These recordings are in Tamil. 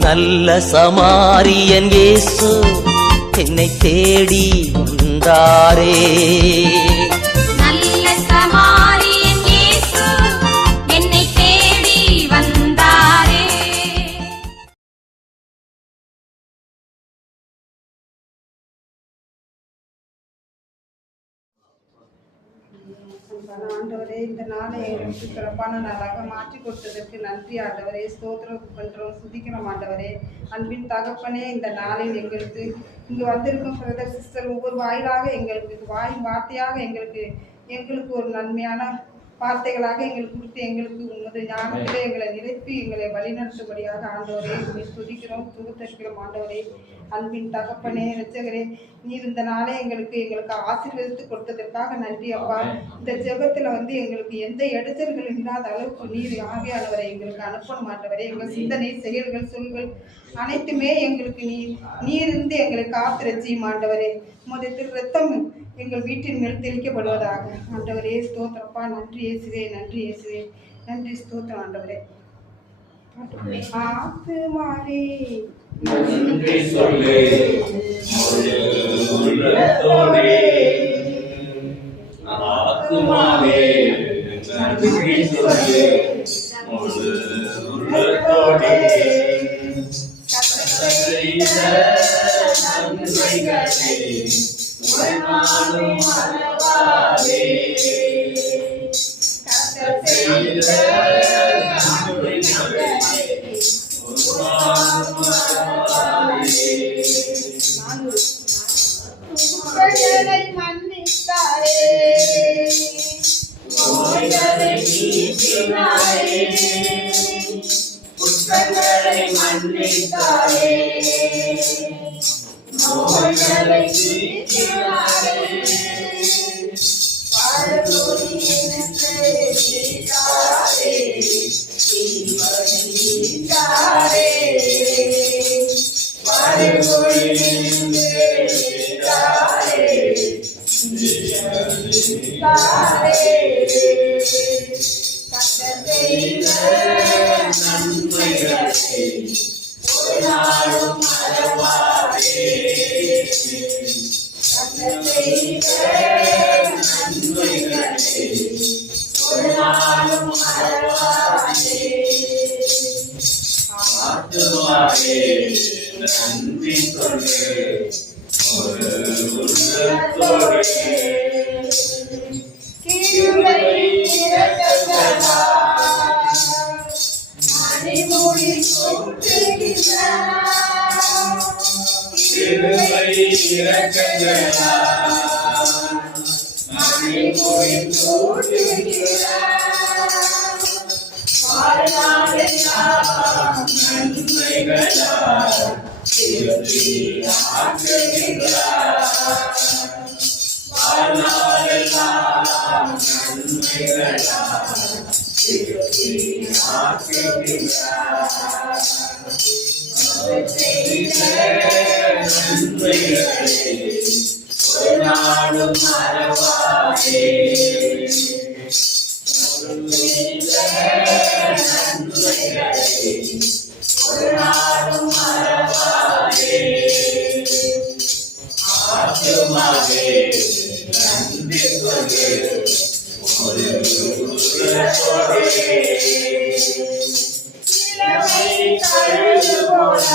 நல்ல சமாரியன் இயேசு என்னை தேடி வந்தாரே. நல்ல சமாரியன் இயேசு என்னை தேடி வந்தாரே. ஆண்டவரே, இந்த நாளை எங்களுக்கு சிறப்பான நாளாக மாற்றி கொடுத்ததற்கு நன்றி ஆண்டவரே. ஸ்தோத்திரம் பண்றோம், துதிக்கிறோம் ஆண்டவரே. அன்பின் தகப்பனே, இந்த நாளில் எங்களுக்கு இங்கு வந்திருக்கும் பிரதர் சிஸ்டர் ஒவ்வொரு வாயிலாக எங்களுக்கு வார்த்தையாக எங்களுக்கு ஒரு நன்மையான வார்த்தைகளாக எங்களுக்கு கொடுத்து எங்களுக்கு உமது ஞானத்திலே எங்களை நிரப்பி எங்களை வழிநடத்தும்படியாக ஆண்டவரே உங்களை துதிக்கிறோம், துதிக்கிறோம் ஆண்டவரே. அன்பின் தகப்பனே, இரட்சகரே, நீர் இந்த நாளே எங்களுக்கு ஆசீர்வதித்து கொடுத்ததற்காக நன்றி அப்பா. இந்த ஜெபத்தில் எங்களுக்கு எந்த இடைச்சல்கள் இல்லாத அளவுக்கு நீர் ஆவியானவரை எங்களுக்கு அனுப்பணும் ஆண்டவரே. எங்கள் சிந்தனை, செயல்கள், சொல்கள் அனைத்துமே எங்களுக்கு நீர் இருந்து எங்களை காத்திரச்சியும் ஆண்டவரே. உமது திரு ரத்தம் எங்கள் வீட்டின் மேல் தெளிக்கப்படுவதாக ஆண்டவரே. ஸ்தோத்திரப்பா, நன்றி இயேசுவே, நன்றி இயேசுவே, நன்றி ஸ்தோத்திரம் ஆண்டவரே. ஆத்துமாவே நன்றி சொல்லு உள்ளத்தோடே, ஆத்துமாவே நன்றி சொல்லு உள்ளத்தோடே, செய்த நன்மைகளை உரைமாடும் மறவாதே, செய்த நன்மைகளை குற்றங்களை மன்னித்தாரே, நோய்களை நீக்கினாரே, குற்றங்களை மன்னித்தாரே, நோய்களை நீக்கினாரே, பரலோகத்திற்கு நீத்தாரே, நீத்தாரே, பரலோகத்திற்கு நீத்தாரே, நீத்தாரே. கர்த்தர் செய்த நன்மைகளை ஒரு நாளும் மறவாதே, கர்த்தர் செய்த நன்மைகளை ஒரு நாளும் மறவாதே. ஆத்துமாவே நன்றி சொல்லு ஒரு உள்ளத்தோடே, கிருபை இரக்கங்களால் மணிமொழி கூட்டுகிறார், கிருபை இரக்கங்களால் மணிமொழி கூட்டுகிறார், வாழ்நாளெல்லாம் நன்மைகளால் திருப்தி ஆக்குகிறார், வாழ்நாளெல்லாம் நன்மைகளால் திருப்தி ஆக்குகிறார். அவர் செய்த நன்மைகளை ஒரு நாளும் மறவாதே, நன்மைகளை ஒரு நாளும் மறவாதே. ஆத்துமாவே நன்றி சொல்லு ஒரு உள்ளத்தோடே, இளமை கழுகு போல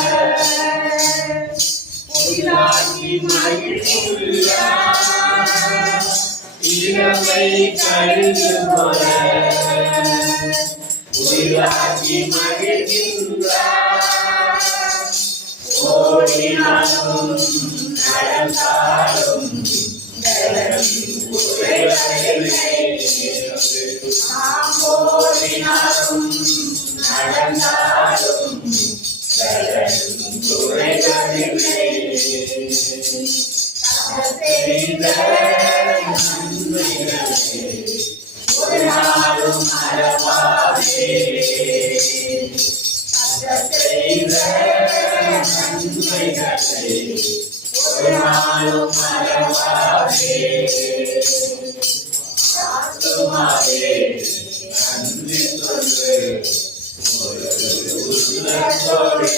புதிதாகி மகிழ்கிறார், இளமை கழுகு போல புதிதாகி மகிழ்கின்றார், ஓடினாலும் நடந்தாலும் ஓடினாலும் நடந்தாலும் துறைகளில்லை, செய்த நன்மைகளை ஒரு நாளும் மறவாதே, செய்த நன்மைகளை ஒரு நாளும் மறவாதே. ஆத்துமாவே நன்றி சொல்லு ஒரு உள்ளத்தோடே,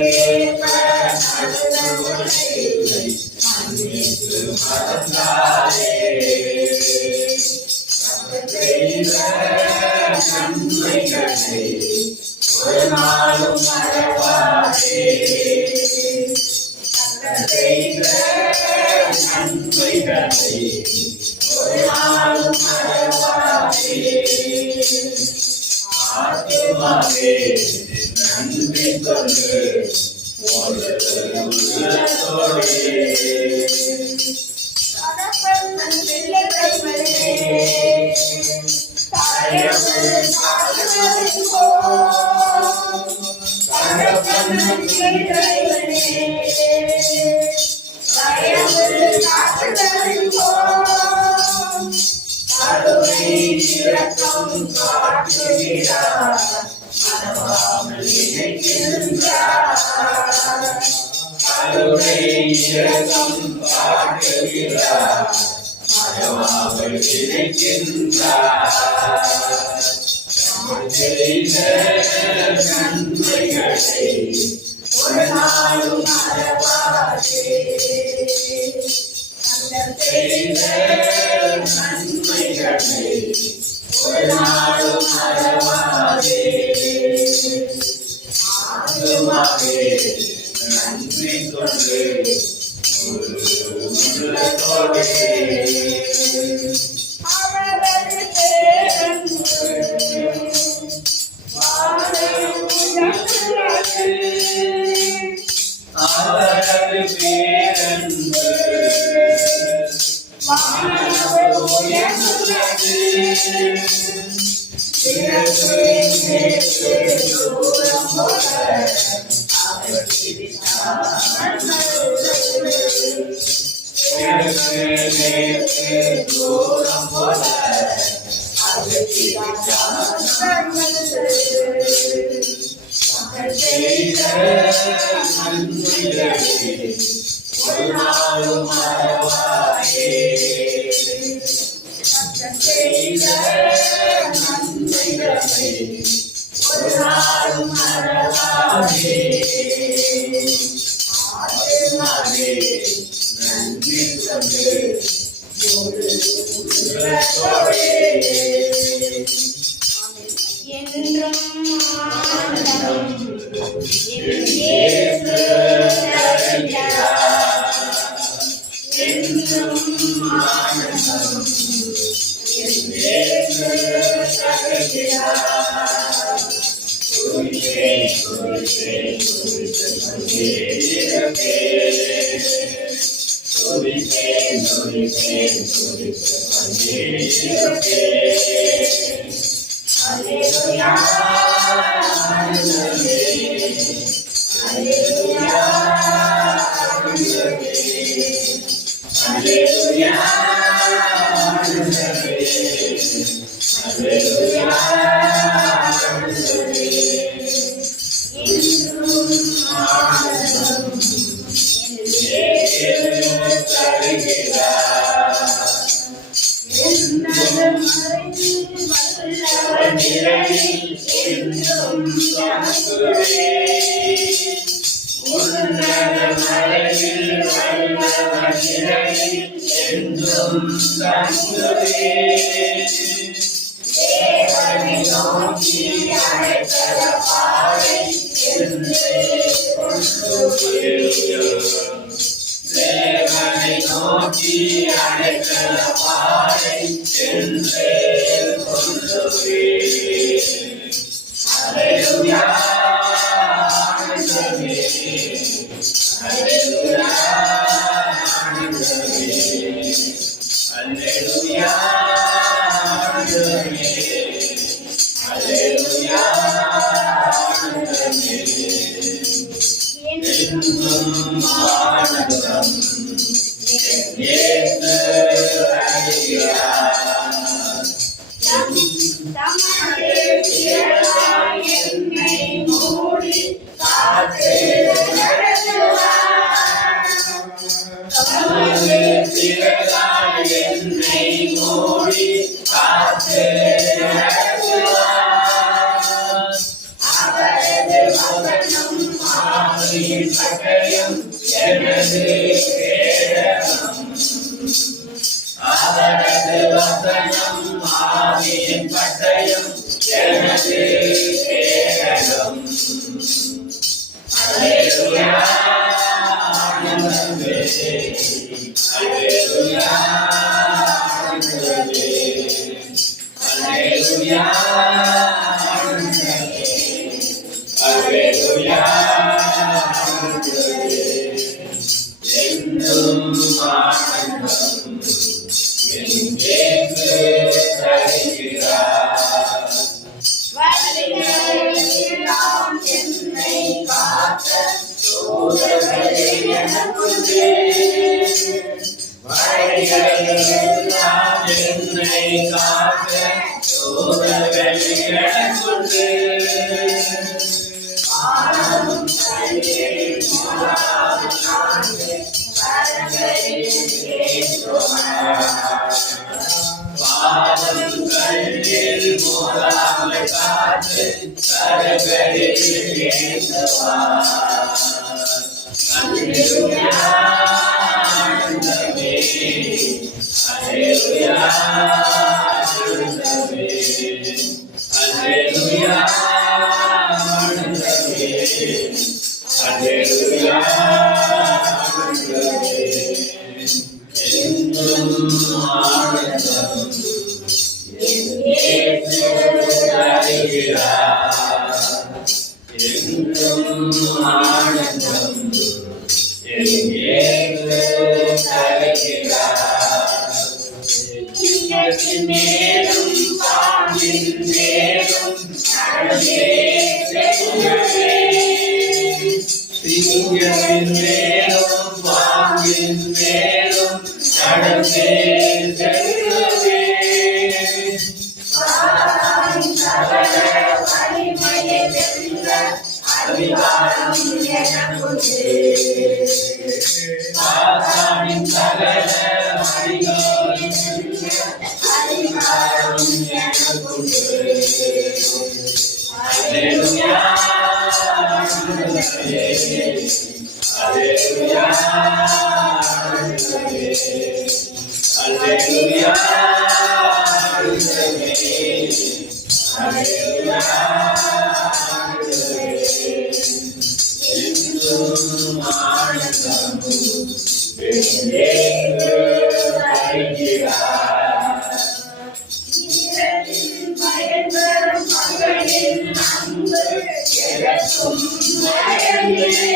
கேட்ப நல்லவனை மன்னித்து மறந்தாரே. செய்த நன்மைகளை ஒரு நாளும் மறவாதே. செய்த நன்மைகளை ஒரு நாளும் மறவாதே. ஆத்துமாவே நன்றி சொல்லு ஒரு உள்ளத்தோடே. ஒரு நாளும் மறவாதே. செய்த நன்மைகளை ஒரு நாளும் மறவாதே. ஆத்துமாவே நன்றி சொல்லு ஒரு உள்ளத்தோடே. அவரது பேரன்பு உயர்ந்துள்ளது. தூரம் போல அவர் தூரம் போல அவர் செய்த நன்மைகளை ஒரு நாளும் மறவாதே. செய்த நன்மைகளை ஒரு நாளும் மறவாதே. ஆத்துமாவே நன்றி சொல்லு ஒரு உள்ளத்தோடே. என்றும் ஆனந்தம் என் இயேசு என்றும் ஆனந்தம் என் இயேசு தருகிறார். துதிப்பேன் துதிப்பேன் துதித்து கொண்டே இருப்பேன். துதிப்பேன் துதிப்பேன் துதித்து கொண்டே இருப்பேன். அல்லேலூயா ஆண்டவரே. அல்லேலூயா ஆண்டவரே. அல்லேலூயா ஆண்டவரே. அல்லேலூயா ஆண்டவரே. என்றும் ஆனந்தம் என் இயேசு தருகிறார். உன்னதம் மறைந்து வல்லவன் நிழலில் என்றும் தங்குவேன். உன்னத மலையில் வல்லவன் நிழலில் என்றும் தங்குவேன். தேவனை நோக்கி அழைக்கிற பாதை என்றே கொள்ளுவேன். தேவனை நோக்கி அழைக்கிற பாதை என்றே கொள்ளுவேன். அல்லேலூயா ஆண்டவரே. அல்லேலூயா ஆண்டவரே. அல்லேலூயா ஆண்டவரே. அல்லேலூயா ஆண்டவரே. என்றும் ஆனந்தம் என் இயேசு தருகிறார். தமது திரளாய் என்னை மூடி காத்து நடத்துவார். தமது திரளாய் என்னை மூடி காத்து நடத்துவார். அவரது வசனம் ஆவியின் பட்டயம் எனது கேடகம். அவரது வசனம் ஆவியின் பட்டயம் எனது கேடகம். அல்லேலூயா ஆண்டவரே, அல்லேலூயா ஆண்டவரே, அல்லேலூயா ஆண்டவரே, அல்லேலூயா ஆண்டவரே. என்றும் ஆனந்தம் என் இயேசு தருகிறார். வழிகளெல்லாம் என்னை காக்க தூதர்களே எனக்குள்ளே. வழிகளெல்லாம் என்னை காக்க தூதர்கள் எனக்குள்ளே. பாதம் கல்லில் மூடாது சார்ந்து கரங்களில் ஏற்றுவார். பாதம் கல்லில் மூடாமல் காத்து கரங்களில் ஏற்றுவார். அல்லேலூயா ஆண்டவரே, அல்லேலூயா ஆண்டவரே, அல்லேலூயா ஆண்டவரே, அல்லேலூயா ஆண்டவரே. என்றும் ஆனந்தம் என் இயேசு தருகிறார். என்றும் ஆனந்தம் என் இயேசு தருகிறார். சிங்கத்தின் மேலும் பாம்பின் மேலும் நடந்தே செல்லுவே. சிங்கத்தின் மேலும் பாம்பின் மேலும் நடந்தே செல்லுவே. பாதாளின் சகல வலிமையை வென்ற அதிகாரம் எனக்குள்ளே. சாத்தானின் சகல அதிகாரம் அதிகாரம் எனக்குள்ளே. அல்லேலூயா ஆண்டவரே, அல்லேலூயா ஆண்டவரே, அல்லேலூயா ஆண்டவரே, அல்லேலூயா ஆண்டவரே. என்றும் ஆனந்தம் என் இயேசு தருகிறார். இரவில் பயன்பெறும் பகலில் அன்பு எனக்கும் பயமில்லை.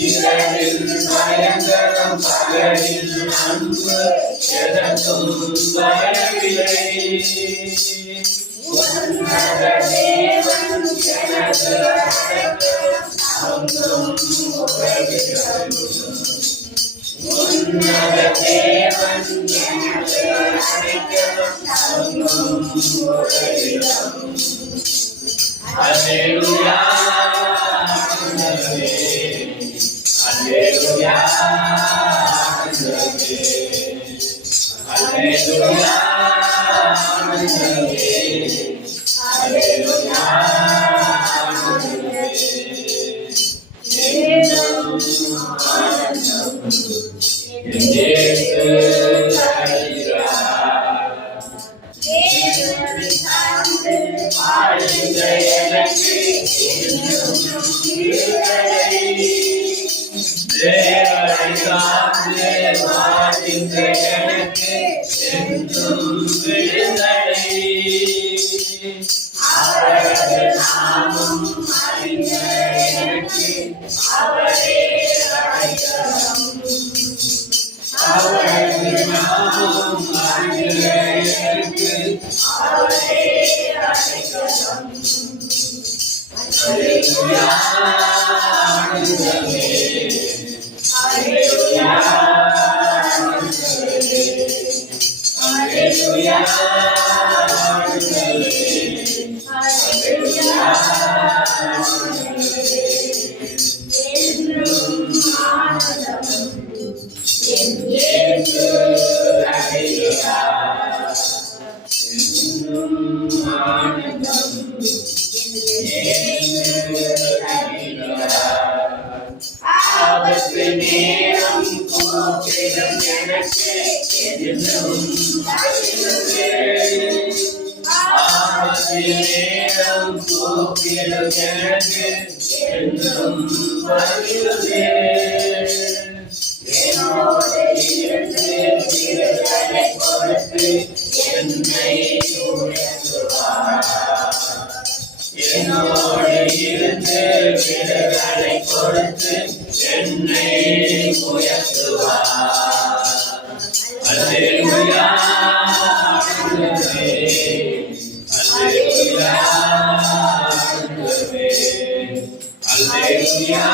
இரவில் பயங்கரம் பகலில் அன்பு எதற்கும் பயமில்லை. உன்னத தேவன் எனது அடைக்கலம் அங்கும் உறைகிறது. உன்னத தேவன் எனது அடைக்கலம் அங்கும் உறைகிறது. அல்லேலூயா ஆண்டவரே, அல்லேலூயா ஆண்டவரே, அல்லேலூயா ஆண்டவரே, அல்லேலூயா ஆண்டவரே. என்றும் ஆனந்தம் என் இயேசு தருகிறார். தேவனை சார்ந்து ஆழ்ந்த எனக்கு இன்னும் விடுதலை. தேவனை சார்ந்து வாழ்கின்ற எனக்கு என்றும் விடுதலை. அவரது நாமம் அறிந்த எனக்கு அவரே அடைக்கலம். அவரது நாமம் அறிந்த எனக்கு அவரே அடைக்கலம். அல்லேலூயா ஆண்டவரே, அல்லேலூயா அல்லேலூயா ஆண்டவரே, அல்லேலூயா என்றும் ஆனந்தம் என் இயேசு தருகிறார். என்றும் ஆனந்தம் என் இயேசு தருகிறார். நேரம் கூப்பிடும் எனக்கு என்றும் பதிலுதே. ஆபத்தில் நேரம் கூப்பிடும் எனக்கு என்றும் பதிலுதே. என்னோடு இருந்து விடுதலை கொடுத்து என்னை உயர்த்துவார். என்னோடு இருந்து விடுதலை கொடுத்து என்னை உயர்த்துவார். அல்லேலூயா ஆண்டவரே, அல்லேலூயா ஆண்டவரே, அல்லேலூயா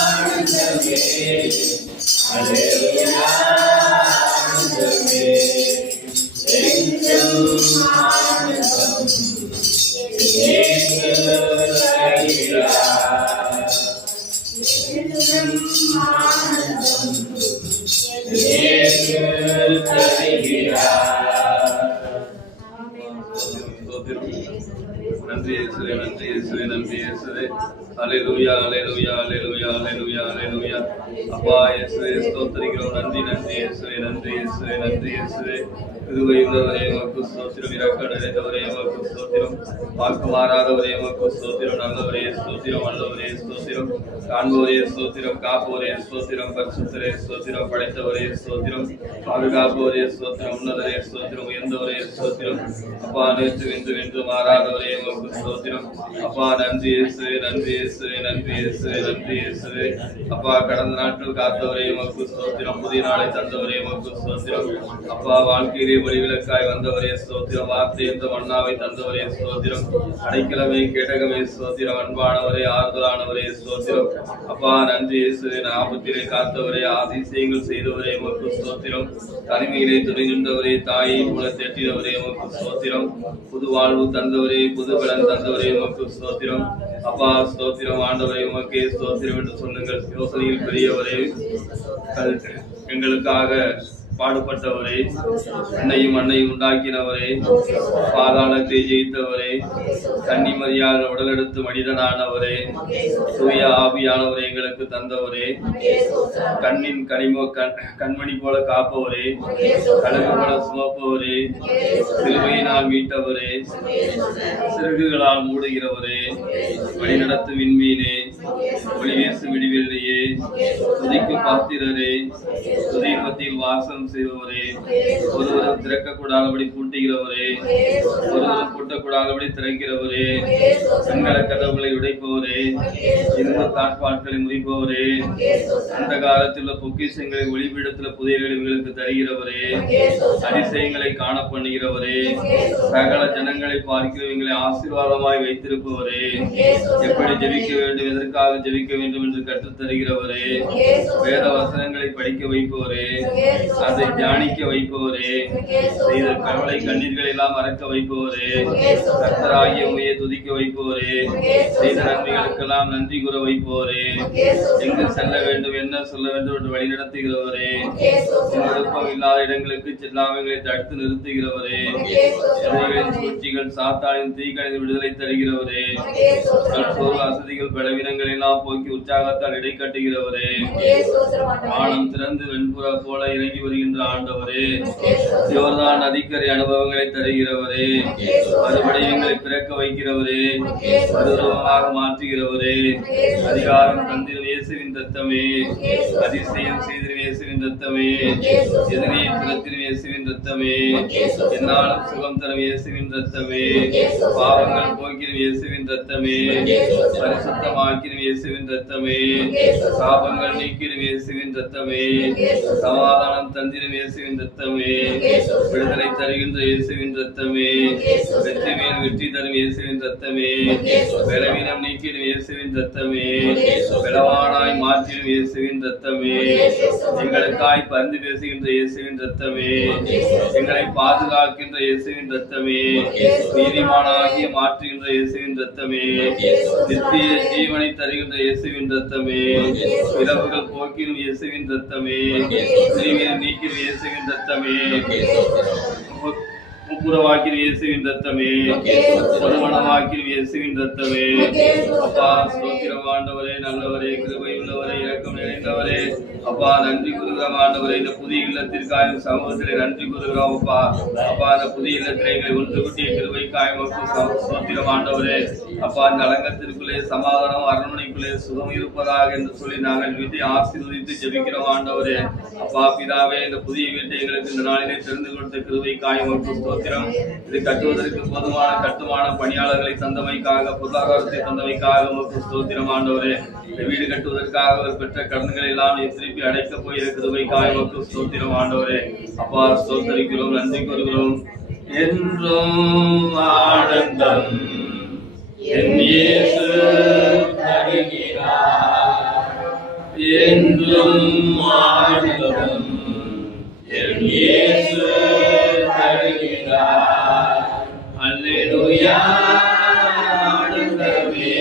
ஆண்டவரே, அல்லேலூயா ஆண்டவரே. என்றும் ஆனந்தம் இயேசு தருகிறார். இயேசு தருகிறார். நன்றி இயேசுவே, நன்றி இயேசுவே, நன்றி இயேசுவே. அல்லேலூயா, அல்லேலூயா, அல்லேலூயா, அல்லேலூயா, அல்லேலூயா. அப்பா இயேசுவே ஸ்தோத்திரிக்கிறோம். நன்றி, நன்றி இயேசுவே, நன்றி இயேசுவே, நன்றி இயேசுவே. கிருபை உள்ளவரே உமக்கு ஸ்தோத்திரம், இரக்கம் நிறைந்தவரே உமக்கு ஸ்தோத்திரம், வாக்கு மாறாதவரே உமக்கு ஸ்தோத்திரம், நல்லவரே ஸ்தோத்திரம், வல்லவரே ஸ்தோத்திரம், காண்பவரே ஸ்தோத்திரம், காப்பவரே ஸ்தோத்திரம், பரிசுத்தரே ஸ்தோத்திரம், படைத்தவரே ஸ்தோத்திரம், பாதுகாப்பவரே ஸ்தோத்திரம், உன்னதரே ஸ்தோத்திரம், உயர்ந்தவரே ஸ்தோத்திரம். அப்பா நேற்று வென்று வென்று மாறாதவரே உமக்கு ஸ்தோத்திரம். அப்பா நன்றி இயேசுவே, நன்றி இயேசுவே, நன்றி இயேசுவே, நன்றி இயேசுவே. அப்பா கடந்த நாட்கள் காத்தவரே உமக்கு ஸ்தோத்திரம், புதிய நாளை தந்தவரே உமக்கு ஸ்தோத்திரம். அப்பா வாழ்க்கையிலே ஒளிவிளக்காய் வந்தவரே ஸ்தோத்திரம், வார்த்தை என்ற மன்னாவை தந்தவரே ஸ்தோத்திரம், அடைக்கலமே கேடகமே ஸ்தோத்திரம், அன்பானவரே ஆறுதலானவரே ஸ்தோத்திரம். அப்பா நன்றி இயேசுவே, ஆபத்திலே காத்தவரே, அதிசயங்கள் செய்தவரே உமக்கு ஸ்தோத்திரம், தனிமையிலே துணை நின்றவரே, தாயை போல தேற்றினவரே உமக்கு ஸ்தோத்திரம், புது வாழ்வு தந்தவரே, புது பலன் தந்தவரே உமக்கு ஸ்தோத்திரம். அப்பா ஸ்தோத்திரம், ஆண்டவரே உமக்கே ஸ்தோத்திரம் என்று சொல்லுங்கள். யோசனையில் பெரியவரே, எங்களுக்காக பாடுபட்டவரே, அன்னையும் அன்னையும் உண்டாக்கினவரே, பாதாளத்தை ஜெயித்தவரே, கன்னிமரியாத உடலெடுத்து மனிதனானவரே, தூய ஆவியானவரே எங்களுக்கு தந்தவரே, கண்ணின் கண்மணி போல காப்பவரே, கழுகு போல சுமப்பவரே, சிலுவையினால் மீட்டவரே, சிறகுகளால் மூடுகிறவரே, வழிநடத்து விண்மீனே, ஒளிவேசு விடிவெள்ளியே, துதிக்கு பாத்திரரே, துதிமத்தில் வாசம் செய்பவரே, ஒருவரும் திறக்கக்கூடாதபடி பூட்டுகிறவரே, ஒருவரும் பூட்டக்கூடாதபடி திறக்கிறவரே, சங்கட கதவுகளை உடைப்பவரே, இருந்த தாட்பாட்களை முறிப்பவரே, அந்த காலத்தில் உள்ள பொக்கிஷங்களை ஒளிபீடத்தில் புதையல்களை உங்களுக்கு தருகிறவரே, அதிசயங்களை காண பண்ணுகிறவரே, சகல ஜனங்களை பார்க்கிறவங்களை ஆசீர்வாதமாய் வைத்திருப்பவரே, எப்படி ஜெபிக்க வேண்டும், எதற்காக ஜெபிக்க வேண்டும் என்று கற்றுத் தருகிறவரே, வேத வசனங்களை படிக்க வைப்பவரே, அதை தியானிக்க வைப்பவரே, செய்த கவலை கண்ணீர்களை எல்லாம் மறக்க வைப்பவரே, கர்த்தராகிய உம்மையே துதிக்க வைப்பவரே, செய்த நன்மைகளுக்கெல்லாம் நன்றி கூற வைப்பவரே, எங்கு செல்ல வேண்டும், என்ன சொல்ல வேண்டும் என்று வழி நடத்துகிறவரே, விருப்பம் இல்லாத இடங்களுக்கு செல்லாமைகளை தடுத்து நிறுத்துகிறவரே, எதிரிகளின் சூழ்ச்சிகள் சாத்தானின் தீக்கணித விடுதலை தருகிறவரே, வசதிகள் பலவீனங்கள் எல்லாம் போக்கி உற்சாகத்தால் இடை கட்டுகிறவரே, வானம் திறந்து வெண்புற போல இறங்கி வருகின்ற ஆண்டவரே, யோர்தான் நதிக்கரை அனுபவங்களை தருகிறவரே, மறுபடியும் எங்களை பிறக்க வைக்கிறவரே, மறுரூபமாக மாற்றுகிறவரே, அதிகாரம் தந்திரும் இயேசுவின் ரத்தமே, அதிசயம் செய்திரும் இயேசுவின் ரத்தமே, எதிரியை துரத்திரும் இயேசுவின் ரத்தமே, என்னாலும் சுகம் தரும் இயேசுவின் ரத்தமே, பாவங்கள் போக்கிரும் இயேசுவின் ரத்தமே, பரிசுத்தமாக்கிரும் இயேசுவின் ரத்தமே, சாபங்கள் நீக்கிரும் இயேசுவின் ரத்தமே, சமாதானம் தந்திரும் இயேசுவின் ரத்தமே, விடுதலை தருகின்ற இயேசுவின் ரத்தமே, வெற்றி மேல் வெற்றி தரும் இயேசுவின் ரத்தமே, பலவீனம் நீக்கிடும் இயேசுவின் ரத்தமே, பலவானாய் மாற்றிடும் இயேசுவின் ரத்தமே, எங்களுக்காய் பரிந்து பேசுகின்ற இயேசுவின் ரத்தமே, எங்களை பாதுகாக்கின்ற இயேசுவின் ரத்தமே, நீதிமானாகிய மாற்றுகின்ற இயேசுவின் ரத்தமே, நித்திய ஜீவனை தருகின்ற இயேசுவின் ரத்தமே, இரவுகள் போக்கிடும் இயேசுவின் ரத்தமே, நீக்கிடும் இயேசுவின் ரத்தமே, ஒப்புரவாக்கி இயேசுவின் ரத்தமே, ஒருமனமாக்கி இயேசுவின் ரத்தமே. அப்பா ஸ்தோத்திரம் ஆண்டவரே, நல்லவரே, கிருபை உள்ளவரே, இரக்கம் நிறைந்தவரே. அப்பா நன்றி கூறுகிறோம் ஆண்டவரே, இந்த புதிய இல்லத்திற்காக சமூகத்திலே நன்றி கூறுகிறோம். அப்பா அப்பா அந்த புதிய இல்லத்திலே எங்களை ஒன்று குட்டிய கிருபைக்காய் ஸ்தோத்திரம் ஆண்டவரே. அப்பா இந்த அலங்கத்திற்குள்ளே சமாதானம், அரண்மனைக்குள்ளே சுகம் இருப்பதாக என்று சொல்லி நாங்கள் வீட்டை ஆசீர்வதித்து ஜெபிக்கிறோம் ஆண்டவரே. அப்பா பிதாவே, இந்த புதிய வீட்டை எங்களுக்கு இந்த நாளிலே தெரிந்து கொடுத்த கிருபைக்காய் ஸ்தோத்திரம். இது கட்டுவதற்கு போதுமான கட்டுமான பணியாளர்களை தந்தமைக்காக, பொருளாதாரத்தை தந்தமைக்காக ஸ்தோத்திரம் ஆண்டவரே. இந்த வீடு கட்டுவதற்காக அவர் பெற்ற கடன்களை எல்லாம் திருப்பி அடைக்க போகிற கிருபைக்காய் ஸ்தோத்திரம் ஆண்டவரே. அப்பா ஸ்தோத்தரிக்கிறோம், நன்றி கூறுகிறோம். என்றும் ஆனந்தம் என் இயேசு தருகிறார், என்றும் ஆனந்தம் என் இயேசு தருகிறார். அல்லேலூயா ஆனந்தமே,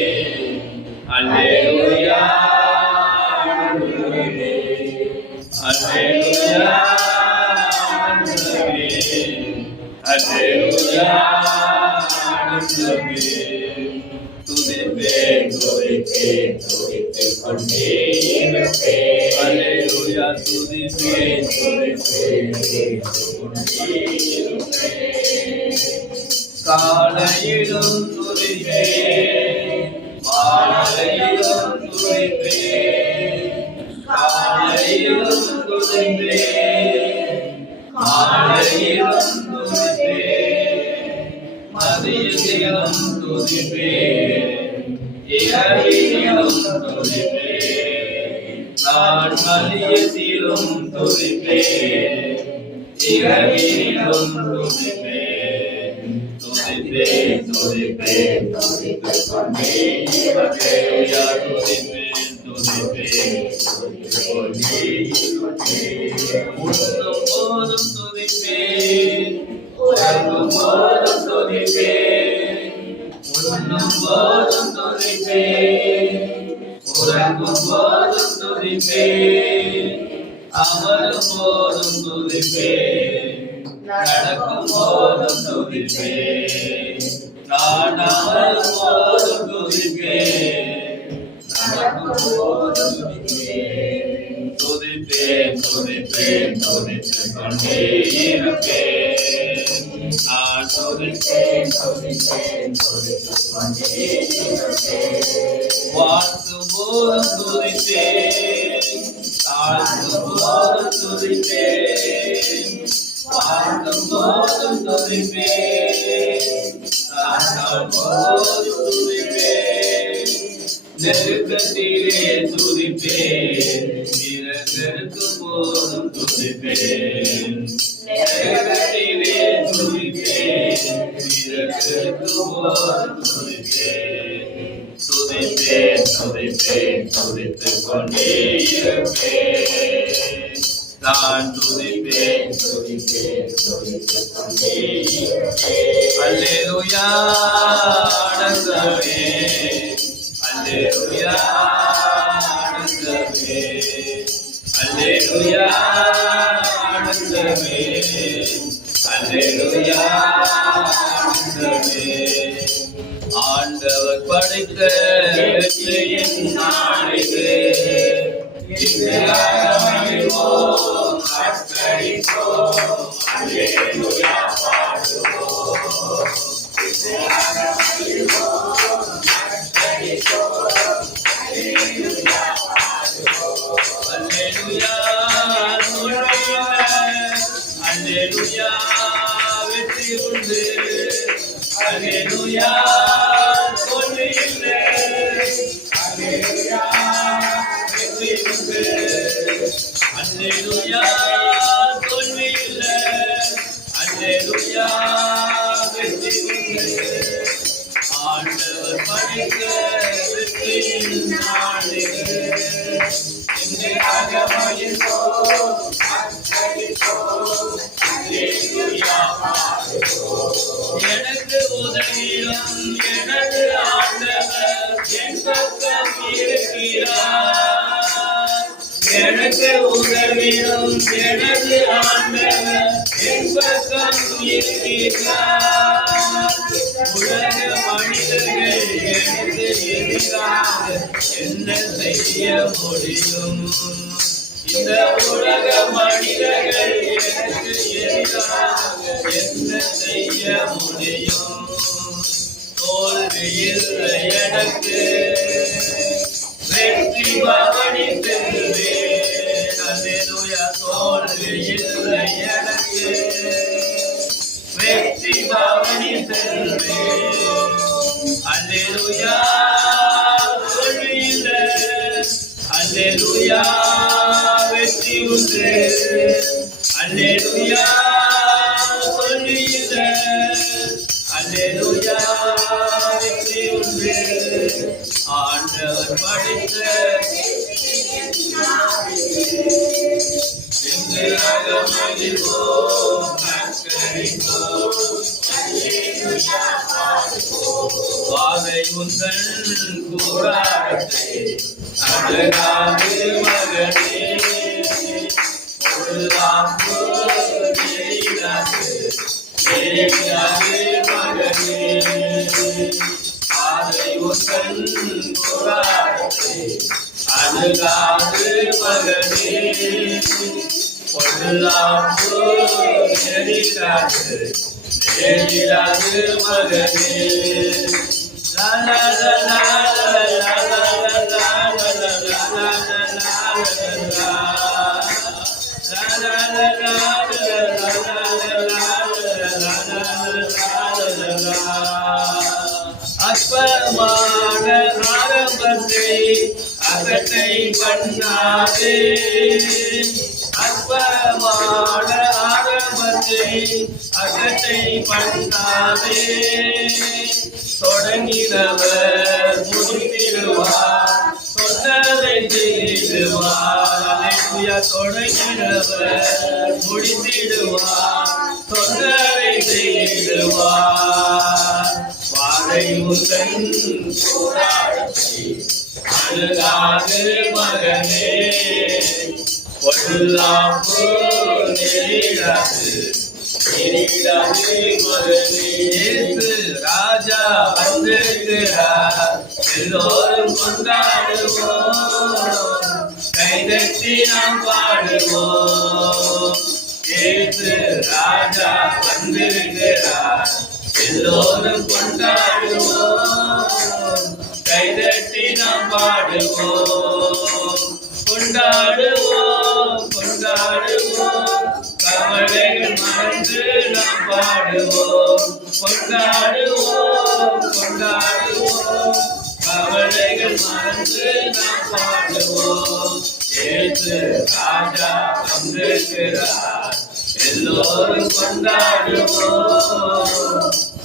அல்லேலூயா ஆனந்தமே, அல்லேலூயா ஆனந்தமே, அல்லேலூயா ஆனந்தமே. துதிப்பேன் துதிப்பேன் துதித்துக் கொண்டே இருப்பேன். அல்லேலூயா துதிப்பேன் துதிப்பேன் துதித்துக் கொண்டே இருப்பேன். காலையிலும் துதிப்பேன், மாலையிலும் துதிப்பேன், காலையிலும் துதிப்பேன், மாலையிலும் துதிப்பேன், மதியத்திலும் துதிப்பேன், இரவிலும் துதிப்பேன். நான் மதியத்திலும் துதிப்பேன், இரவிலும் துதிப்பேன். துதிப்பேன் துதிப்பேன் துதித்துக் கொண்டே இருப்பேன். துதிப்பேன் துதிப்பேன் துதித்துக் கொண்டே இருப்பேன். உண்ணும் போதும் துதிப்பேன், உறங்கும் போதும் துதிப்பேன், உண்ணும் போதும் துதிப்பேன், உறங்கும் போதும் துதிப்பேன், அமரும் போதும் துதிப்பேன், நடக்கும் போதும் துதிப்பேன், நான் அமரும் போதும் துதிப்பேன், நடக்கும் போதும் துதிப்பேன். துதிப்பேன் துதிப்பேன் துதித்துக் கொண்டே இருப்பேன். நான் துதிப்பேன் துதிப்பேன் துதித்துக் கொண்டே இருப்பேன். வாழ்த்தும் போதும் துதிப்பேன், தாழ்த்தும் போதும் துதிப்பேன், வாழ்த்தும் போதும் துதிப்பேன், தாழ்த்தும் போதும் துதிப்பேன். நெருக்கத்திலே துதிப்பேன், விரகருக்கும் போதும் துதிப்பேன். நெருக்கத்திலே துதிப்பேன், விரகருக்கும் போதும் துதிப்பேன். துதிப்பேன் துதிப்பேன் துதித்துக் கொண்டே இருப்பேன். நான் துதிப்பேன் துதிப்பேன் துதித்துக் கொண்டே இருப்பேன். அல்லேலூயா ஆனந்தமே, அல்லேலூயா ஆனந்தமே, அல்லேலூயா ஆனந்தமே, அல்லேலூயா ஆனந்தமே. ஆண்டவர் படைத்த வெற்றியின் நாளிது, மகிழ்வோம் அர்ப்பணிப்போம், அல்லேலூயா பாடுவோம். அல்லேலூயா அல்லேலூயா வெற்றி உண்டு, அல்லேலூயா தோல்வி இல்லை, அல்லேலூயா வெற்றி உண்டு, அல்லேலூயா தோல்வி இல்லை, அல்லேலூயா வெற்றி உண்டு. ஆண்டவர் படைத்த வெற்றியின் நாளிது, இன்றையாக மகிழ்வோம் அர்ப்பணிப்போம், அல்லேலூயா பாடுவோம். எனக்கு உதவியும் எனது ஆண்டவர் என் பக்கம் இருக்கிறார், எனக்கு உதவிடும் எனது ஆண்டவர் என் பக்கம் இருக்கிறார். உலக மனிதர்கள் எனக்கு எதிராக என்ன செய்ய முடியும்? இந்த உலக மனிதர்கள் எனக்கு எதிராக என்ன செய்ய முடியும்? தோல்வியில் எனக்கு வெற்றி பவனி செல்வேன். அல்லேலூயா. தோல்வியில் எனக்கு வெற்றி பவனி செல்வேன். அல்லேலூயா. தோல்வியில் அல்லேலூயா வெற்றி உண்டு. அல்லேலூயா. தோல்வியில் அல்லேலூயா வெற்றி உண்டு. ஆண்டவர் படித்த எங்களாக மகிழ்வோம் நற்கரிப்போம். பாதை உந்தன் கூடாரத்தை அழகாது மகனே பொருளாப்பு எரியாது மகனே. பாதை உந்தன் கூடாரத்தை அழகாது மகனே பொருளாப்பு எரியாது மகனே. லா லா லா லா லா லா லா லா அற்பமான ஆரம்பத்தை அகத்தை பண்ணாதே. அற்பமான ஆரம்பத்தை அகத்தை பண்ணாதே. தொடங்கினவர் முடித்திடுவார், சொன்னதை செய்திடுவார். அல்லேலூயா. தொடங்கினவர் முடித்திடுவார், சொன்னதை செய்திடுவார். வாழை உந்தன் போராட்டத்தை அழுகாது மகனே பொல்லாப்பு நெறிடாது மகனே. இயேசு ராஜா வந்திருக்கிறார், எல்லோரும் கொண்டாடுவோம், கைதட்டி நாம் பாடுவோம். இயேசு ராஜா வந்திருக்கிறார், எல்லோரும் கொண்டாடுவோம், கைதட்டி நாம் பாடுவோம். கொண்டாடுவோம் கொண்டாடுவோம், கவலைகள் மறந்து நாம் பாடுவோம். கொண்டாடுவோம் கொண்டாடுவோம், கவலைகள் மறந்து நாம் பாடுவோம். இயேசு ராஜா வந்திருக்கிறார், எல்லோரும் கொண்டாடுவோம்,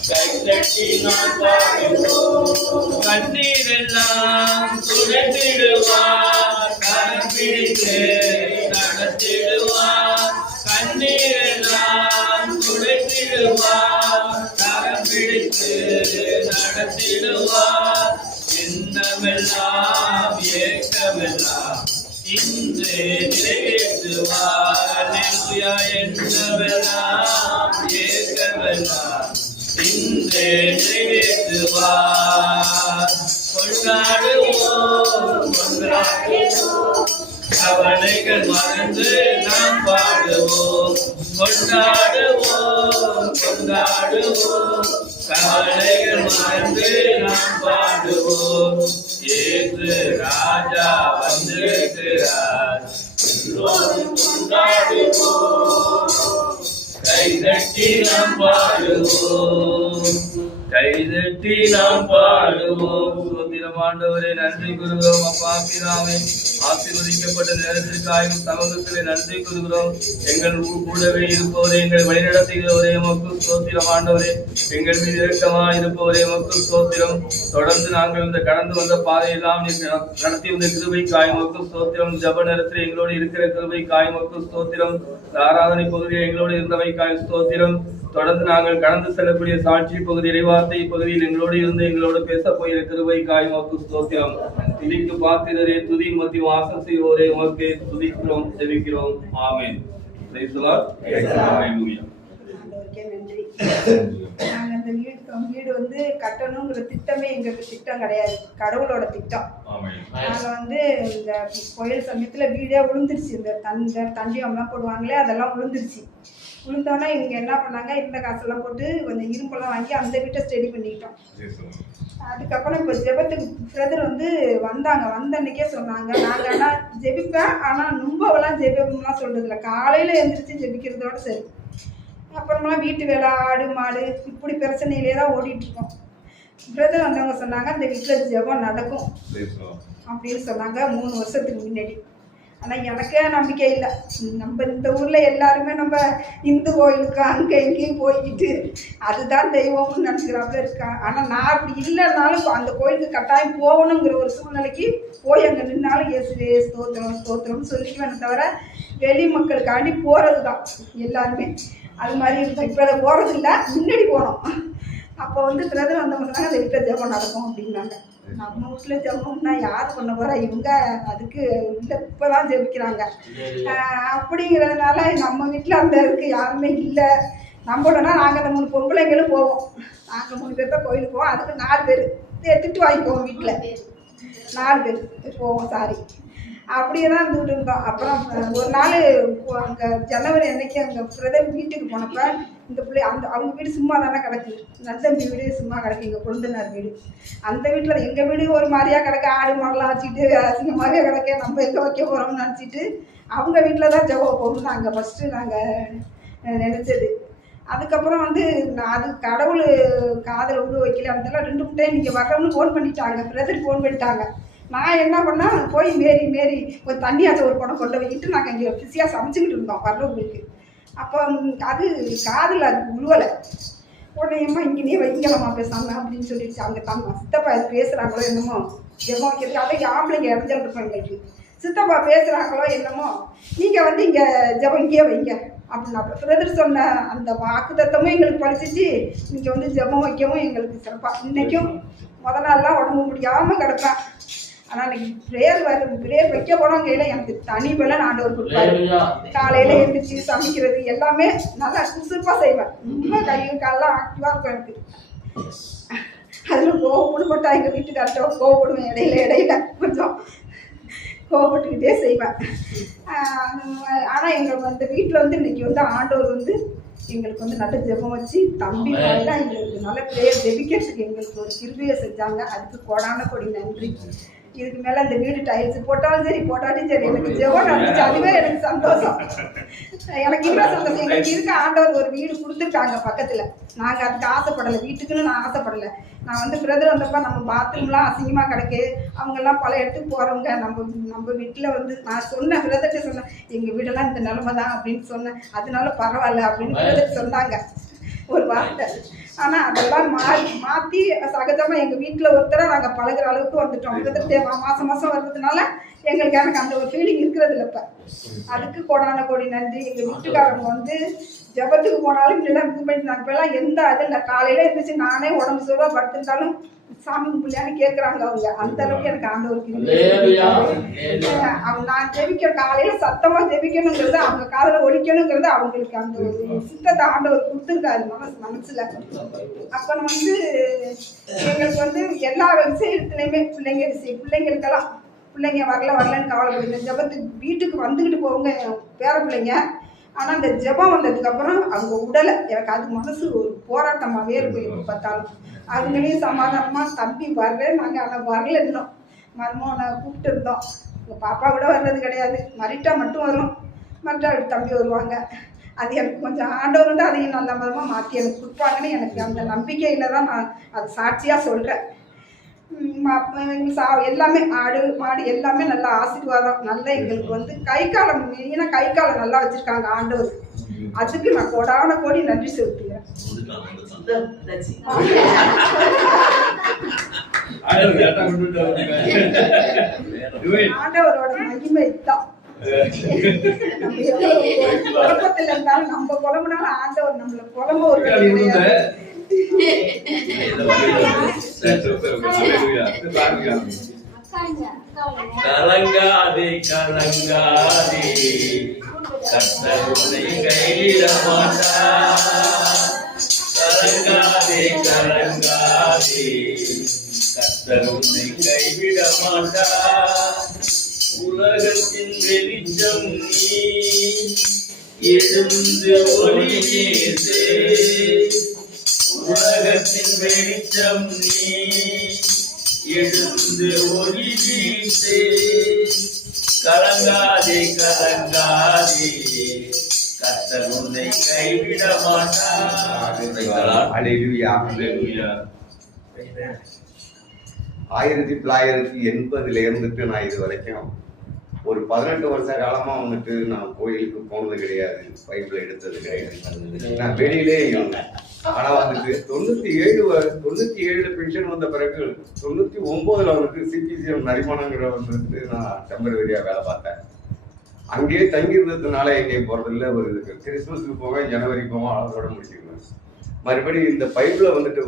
கைதட்டி நாம் பாடுவோம். கண்ணீரெல்லாம் துடைத்திடுவார், கரம் பிடித்து நடத்திடுவார். கண்ணீரெல்லாம் துடைத்திடுவார், கரம் பிடித்து நடத்திடுவார். எண்ணமெல்லாம் ஏக்கமெல்லாம் இன்று நிறைவேற்றுவார். அல்லேலூயா. எண்ணமெல்லாம் ஏக்கமெல்லாம் இன்று நிறைவேற்றுவார். கொண்டாடுவோம் கொண்டாடுவோம், கவலைகள் மறந்து நாம் பாடுவோம். கொண்டாடுவோம் கொண்டாடுவோம், கவலைகள் மறந்து நாம் பாடுவோம். இயேசு ராஜா வந்திருக்கிறார், எல்லோரும் கொண்டாடுவோம், கைதட்டி நாம் பாடுவோம், கைதட்டி நாம் பாடுவோம். சோத்திரம் ஆண்டவரே, நன்றி கூறுகிறோம். அப்பா பிதாவே, ஆசீர்வதிக்கப்பட்ட நேரத்திற்காக சமூகத்திலே நன்றி கூறுகிறோம். எங்கள் கூடவே இருப்பவரே, எங்களை வழிநடத்துகிறவரே உமக்கு ஸ்தோத்திரம் ஆண்டவரே. எங்கள் மீது இரக்கமாக இருப்பவரே உமக்கு ஸ்தோத்திரம். தொடர்ந்து நாங்கள் இந்த கடந்து வந்த பாதையெல்லாம் நடத்தி வந்த கிருபைக்காய் உமக்கு ஸ்தோத்திரம். ஜப நேரத்தில் எங்களோடு இருக்கிற கிருபைக்காய் உமக்கு ஸ்தோத்திரம். ஆராதனை பகுதியில் எங்களோடு இருந்தவைக்காய் ஸ்தோத்திரம். தொடர்ந்து நாங்கள் கடந்து செல்லக்கூடிய சாட்சி பகுதி இறைவார்த்தை பகுதியில் எங்களோடு இருந்து எங்களோடு பேச போகிற கிருபை காய்மாக்கு ஸ்தோத்திரம். துதிக்கு பாத்திரரே, துதி மத்தி வாசம் செய்வோரே, உமக்கே துதிக்கிறோம், ஜெபிக்கிறோம். ஆமென். Praise the lord. ஹalleluya. நன்றி. நாங்கள் அந்த வீடு வந்து கட்டணுங்கிற திட்டமே எங்களுக்கு திட்டம் கிடையாது, கடவுளோட திட்டம். நாங்கள் இந்த கோயில் சமயத்தில் வீடே விழுந்துருச்சு. இந்த தண்டியம்லாம் போடுவாங்களே அதெல்லாம் விழுந்துருச்சு. விழுந்தோன்னா இவங்க என்ன பண்ணாங்க, இருந்த காசெல்லாம் போட்டு கொஞ்சம் இரும்பெல்லாம் வாங்கி அந்த வீட்டை ஸ்டடி பண்ணிக்கிட்டோம். அதுக்கப்புறம் இப்போ ஜெபத்துக்கு பிரதர் வந்தாங்க. வந்த அன்னைக்கே சொன்னாங்க, நாங்கள் ஆனால் ஜெபிப்பேன், ஆனால் ரொம்பவெல்லாம் ஜெபிப்போம்லாம் சொல்றதில்ல, காலையில் எழுந்திரிச்சு ஜெபிக்கிறதோட சரி. அப்புறமெல்லாம் வீட்டு வேலை, ஆடு மாடு இப்படி பிரச்சனையிலே தான் ஓடிட்டுருக்கோம். பிரதர் வந்தவங்க சொன்னாங்க, அந்த வீட்டில் ஜெபம் நடக்கும் அப்படின்னு சொன்னாங்க 3 வருஷத்துக்கு முன்னாடி. ஆனால் எனக்கே நம்பிக்கை இல்லை. நம்ம இந்த ஊரில் எல்லாருமே நம்ம இந்து கோயிலுக்கு அங்கே இங்கேயும் போய்கிட்டு அதுதான் தெய்வம்னு நினச்சிக்கிறாப்புல இருக்கான். ஆனால் நான் அப்படி இல்லைன்னாலும் அந்த கோயிலுக்கு கட்டாயம் போகணுங்கிற ஒரு சூழ்நிலைக்கு போய் அங்கே நின்னாலும் இயேசுவே ஸ்தோத்திரம் ஸ்தோத்திரம்னு சொல்லிக்குவேன் தவிர வெளி மக்களுக்காண்டி போகிறது தான் எல்லாருமே. அது மாதிரி இப்போ அதை போகிறது இல்லை, முன்னாடி போனோம். அப்போ பிரதர் வந்தவங்க சொன்னாங்க, அந்த வீட்டில் ஜெபம் நடக்கும் அப்படின்னாங்க. நம்ம வீட்டில் ஜெபம்னா யார் பண்ண போகிறா, இவங்க அதுக்கு இல்லை இப்போ தான் ஜெபிக்கிறாங்க. அப்படிங்கிறதுனால நம்ம வீட்டில் அந்த இருக்குது யாருமே இல்லை. நம்மளோடனா நாங்கள் அந்த 3 பொம்பளைங்களும் போவோம். நாங்கள் 3 பேர் தான் கோயிலுக்கு போவோம். அதுக்கு 4 பேர் திட்டு வாங்கிக்குவோம். வீட்டில் 4 பேர் போவோம். சாரி, அப்படியே தான் இருந்துகிட்டு இருந்தோம். அப்புறம் ஒரு நாள் அங்கே ஜனவரி அன்னைக்கு அங்கே பிரதர் வீட்டுக்கு போனப்போ இந்த பிள்ளை அவங்க வீடு சும்மா தானே கிடக்கு. நந்தம்பி வீடு சும்மா கிடக்கு, எங்கள் கொழுந்தனார் வீடு. அந்த வீட்டில் எங்கள் வீடு ஒரு மாதிரியாக கிடக்கு, ஆடு மாடெலாம் வச்சுட்டு அசிங்கமாகவே கிடக்க, நம்ம எங்கே வைக்க போகிறோம்னு நினச்சிட்டு அவங்க வீட்டில் தான் ஜெபம் போகணும் நாங்கள் ஃபஸ்ட்டு நாங்கள் நினச்சது. அதுக்கப்புறம் அது கடவுள் காதில் உள்ள வைக்கல. அதெல்லாம் 2 டைம் நீங்கள் வரணும்னு ஃபோன் பண்ணிட்டாங்க, பிரதர் ஃபோன் பண்ணிட்டாங்க. நான் என்ன பண்ணேன், போய் மேரி ஒரு தண்ணியாச்சும் ஒரு குடம் கொண்டு வைக்கிட்டு நாங்கள் இங்கே பிஸியாக சமைச்சிக்கிட்டு இருந்தோம் வர்றவங்களுக்கு. அப்போ அது காதில் அது உழுவலை. உடனேம்மா இங்கேயே வைங்கலாமா பேசாமல் அப்படின்னு சொல்லிடுச்சு. அவங்க சித்தப்பா இது பேசுகிறாங்களோ என்னமோ ஜெபம் வைக்கிறது, அதை ஆம்பளைங்க இடைஞ்சல் இருப்போம் எங்களுக்கு. சித்தப்பா பேசுகிறாங்களோ என்னமோ, நீங்கள் இங்கே ஜெபம் இங்கேயே வைங்க அப்படின்னு. அப்போ பிரதர் சொன்ன அந்த வாக்கு தத்தமும் எங்களுக்கு பழிச்சிச்சு. இங்கே ஜெபம் வைக்கவும் எங்களுக்கு சிறப்பாக. இன்றைக்கும் முத நாள்லாம் உடம்பு முடியாமல் கிடப்பேன். ஆனால் இன்னைக்கு ப்ரேயர் வைக்க போனவங்க எனக்கு தனி வேலை ஆண்டவர் கொடுப்பாரு. காலையில் எழுந்திரிச்சு சமைக்கிறது எல்லாமே நல்லா சுறுசுறுப்பாக செய்வேன். ரொம்ப கையும் காலெல்லாம் ஆக்டிவாக இருக்கும் எனக்கு. அதில் கோவப்படுப்பட்டா எங்கள் வீட்டுக்கார்ட்ட கோவப்படுவேன், இடையில கொஞ்சம் கோவப்பட்டுக்கிட்டே செய்வேன். ஆனால் எங்களுக்கு அந்த வீட்டில் இன்னைக்கு ஆண்டவர் எங்களுக்கு நல்ல ஜெபம் வச்சு தம்பி தான் எங்களுக்கு நல்ல ப்ரேயர் ஜெபிக்கிறதுக்கு எங்களுக்கு ஒரு கிருபையை செஞ்சாங்க. அதுக்கு கோடான கொடி நன்றி. இதுக்கு மேலே அந்த வீடு டைல்ஸ் போட்டாலும் சரி போட்டாலும் சரி எனக்கு ஜெபம் நடந்துச்சு, அதுவே எனக்கு சந்தோஷம். எனக்கு இன்னும் சந்தோஷம். எங்களுக்கு இருக்க ஆண்டவர் ஒரு வீடு கொடுத்துருக்காங்க பக்கத்தில். நாங்கள் அதுக்கு ஆசைப்படலை, வீட்டுக்குன்னு நான் ஆசைப்படலை. நான் பிரதர் வந்தப்போ நம்ம பாத்ரூம்லாம் அசிங்கமாக கிடக்கு, அவங்கெல்லாம் பல இடத்துக்கு போகிறவங்க, நம்ம வீட்டில் நான் சொன்னேன் பிரதர்கிட்ட சொன்னேன், எங்கள் வீடெல்லாம் இந்த நிலமை தான் அப்படின்னு சொன்னேன். அதனால பரவாயில்ல அப்படின்னு பிரதர் சொன்னாங்க ஒரு வார்த்தை. ஆனால் அதெல்லாம் மாற்றி சகஜமாக எங்கள் வீட்டில் ஒருத்தரை நாங்கள் பழகிற அளவுக்கு வந்துட்டோம். பிரதர் மாதம் வர்றதுனால எங்களுக்கு எனக்கு அந்த ஒரு ஃபீலிங் இருக்கிறது இல்லை. இப்போ அதுக்கு கோடான கோடி நன்றி. எங்கள் வீட்டுக்காரங்க ஜபத்துக்கு போனாலும் இப்படிலாம் இது பண்ணிட்டு இப்போலாம் எந்த அது இல்லை. காலையில் இருந்துச்சு நானே உடம்பு சோறாக படுத்திருந்தாலும் சாமி கும்பிடலான்னு கேட்குறாங்க அவங்க. அந்த அளவுக்கு எனக்கு ஆண்டவருக்கு அவங்க நான் ஜெபிக்க காலையில் சத்தமாக ஜெபிக்கணுங்கிறது அவங்க காதில் ஒழிக்கணுங்கிறது அவங்களுக்கு அந்த ஒரு சித்தத்தை ஆண்டவர் கொடுத்துருக்காரு மனசில். அப்போ எங்களுக்கு எல்லா விஷயத்துலையுமே பிள்ளைங்களுக்கெல்லாம் பிள்ளைங்க வரலன்னு கவலைப்படுது. ஜபத்துக்கு வீட்டுக்கு வந்துக்கிட்டு போவங்க பேர பிள்ளைங்க. ஆனால் அந்த ஜெபம் வந்ததுக்கப்புறம் அவங்க உடலை எனக்கு அது மனசு ஒரு போராட்டமாகவே இருக்கும். எப்போ பார்த்தாலும் அதுங்களையும் சமாதானமாக தம்பி வர்றேன் நாங்கள், ஆனால் வரல இன்னும். மருமகனை கூப்பிட்டு இருந்தோம். எங்கள் பாப்பா கூட வர்றது கிடையாது, மரிட்டா மட்டும் வரும், மரிட்டா தம்பி வருவாங்க. அது எனக்கு கொஞ்சம் ஆண்டவர் அதையும் நல்ல விதமாக மாற்றி எனக்கு கொடுப்பாங்கன்னு எனக்கு அந்த நம்பிக்கையில் தான் நான் அது சாட்சியாக சொல்கிறேன். எல்லாமே ஆடு மாடு எல்லாமே நல்ல ஆசீர்வாதம். நல்ல எங்களுக்கு கை காலம் மெயினாக கை காலம் நல்லா வச்சுருக்காங்க ஆண்டவர். அதுக்கு நான் கோடான கோடி நன்றி செலுத்துகிறேன். ஆண்டவரோட மகிமை தான். நம்ம எவ்வளவு குழப்பத்துல இருந்தாலும் நம்ம குழம்புனாலும் ஆண்டவர் நம்மள குழம்ப ஒரு வேலை கிடையாது. கலங்காதே கலங்காதே கர்த்தர் உன்னை கைவிட மாட்டார். கலங்காதே கலங்காதே கர்த்தர் உன்னை கைவிட மாட்டார். உலகத்தின் வெளிச்சம் நீ எழுந்து ஒளி வீசு. உலகத்தின் வெளிச்சம் நீ எழுந்து ஒளி வீசு. கலங்காதே கலங்காதே கர்த்தர் உன்னை கைவிட மாட்டார். அல்லேலூயா. அல்லேலூயா. 1980 இருந்துட்டு நான் இது வரைக்கும் ஒரு 18 வருஷ காலமா வந்துட்டு நான் கோயிலுக்கு போனது கிடையாது, பைபிள் எடுத்தது கிடையாது. நான் வெளியிலே இருந்தேன். ஆனா வந்துட்டு 97 பென்ஷன் வந்த பிறகு 99ல வந்துட்டு சிபிசிஎம் நரிமணங்கிற வந்துட்டு நான் டெம்பரரியா வேலை பார்த்தேன். அங்கேயே தங்கி இருந்ததுனால எங்கேயும் போறதில்லை. ஒரு கிறிஸ்துமஸுக்கு போவேன், ஜனவரி போவேன், அதோட முடிச்சுக்குவேன். மறுபடியும் இந்த பைபிளை வந்துட்டு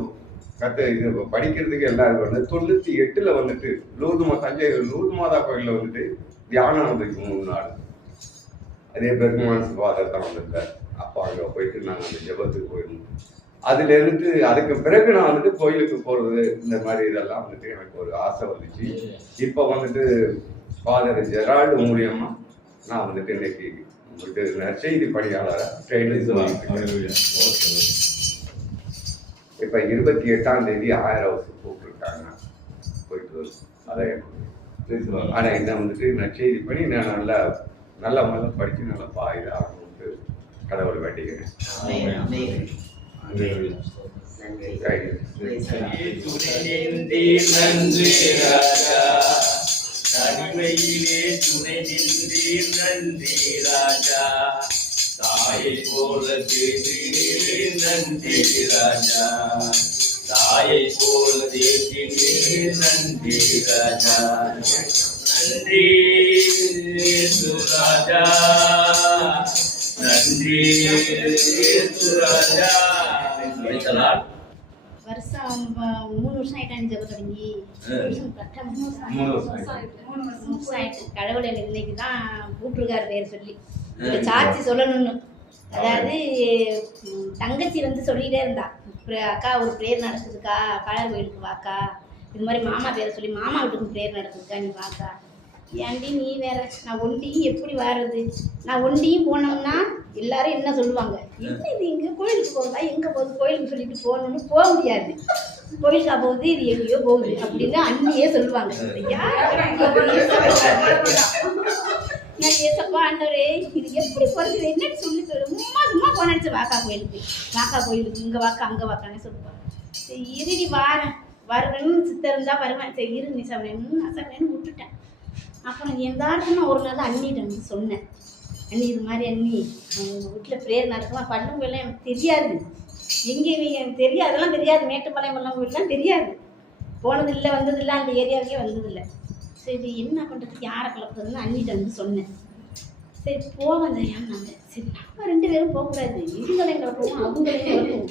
இது படிக்கிறதுக்கு எல்லாரும் வந்து 98ல வந்துட்டு தஞ்சை லூர்து மாதா கோயிலில் வந்துட்டு தியானம் வந்ததுக்கு 3 நாள் அதே பெருமாள் ஃபாதர் தான் வந்திருந்தார். அப்போ அங்கே போயிட்டு நாங்கள் அந்த ஜெபத்துக்கு போயிருந்தோம். அதுல இருந்துட்டு அதுக்கு பிறகு நான் வந்துட்டு கோயிலுக்கு போறது இந்த மாதிரி இதெல்லாம் வந்துட்டு எனக்கு ஒரு ஆசை வந்துச்சு. இப்போ வந்துட்டு ஃபாதர் ஜெரால்டு மூலியமா நான் வந்துட்டு இன்னைக்கு வந்துட்டு நற்செய்தி பணியாளராக இப்போ 28ஆம் தேதி 1000 வருஷம் கூப்பிட்டுருக்காங்க, போயிட்டு வரும். அதை ஆனால் என்ன வந்துட்டு நற்செய்தி பணி நான் நல்லா படித்து நல்லா இதாகணும்ட்டு கடவுளை வேண்டிக்கிறேன். நன்றி ராஜா, தனிமையிலே துணை நின்றீர் நன்றி ராஜா, தாயை போல தேற்றினீர் நன்றி ராஜா, தாயை போல தேற்றினீர் நன்றி ராஜா, நன்றி ராஜா, நன்றி ராஜா. வருஷம் 3 வருஷம் ஆயிட்டாங்க ஜெபம் தொடங்கி. 3 வருஷம் ஆயிட்டு. கடவுளை இன்னைக்கு தான் கூப்பிட்டுருக்காரு பேர் சொல்லி சாட்சி சொல்லணும்னு. அதாவது தங்கச்சி வந்து சொல்லிகிட்டே இருந்தா, அக்கா ஒரு ப்ரேயர் நடக்குதுக்கா, காளையார் கோயிலுக்கு வாக்கா, இது மாதிரி மாமா பேரை சொல்லி மாமா வீட்டுக்கு ப்ரேயர் நடக்குதுக்கா, நீ வாக்கா. ஏன்டி நீ வேற, நான் ஒண்டியும் எப்படி வர்றது, நான் ஒண்டியும் போனோம்னா எல்லாரும் என்ன சொல்லுவாங்க, என்ன இது இங்கே கோயிலுக்கு போகுதா, எங்கே போகுது கோயிலுக்கு சொல்லிட்டு போகணும்னு போக முடியாது, கோயிலுக்கா போகுது இது எங்கேயோ போகுது அப்படின்னு அண்ணியே சொல்லுவாங்க. நான் ஏசப்பா ஆண்டவரே இது எப்படி போகிறது என்னன்னு சொல்லி சும்மா போனடிச்சு வாக்கா கோயிலுக்கு இங்கே வாக்கா அங்கே வாக்கானே சொல்லுவாங்க. சரி இரு நீ வருவேன்னு சித்தம் இருந்தால் வருவேன், சரி இரு நீ சமையன்னு விட்டுட்டேன். அப்புறம் எந்தாருக்குன்னா ஒரு நாள் அண்ணிட்ட வந்து சொன்னேன், அண்ணி இது மாதிரி அண்ணி உங்கள் வீட்டில் ப்ரேயர் நடக்கலாம், பள்ளும் கோயிலாம் எனக்கு தெரியாது, எங்கேயுமே எனக்கு தெரியாது, அதெல்லாம் தெரியாது, மேட்டுப்பாளையம் பள்ளம் கோயிலாம் தெரியாது, போனதில்லை வந்ததில்லை, அந்த ஏரியாவுக்கே வந்ததில்லை. சரி என்ன பண்ணுறதுக்கு யாரை கிளப்புறதுன்னு அண்ணிட்ட வந்து சொன்னேன். சரி போவேன் ஏன்னாங்க. சரி நம்ம 2 பேரும் போகக்கூடாது, இதுங்களையும் கிளப்புவோம் அவங்களையும்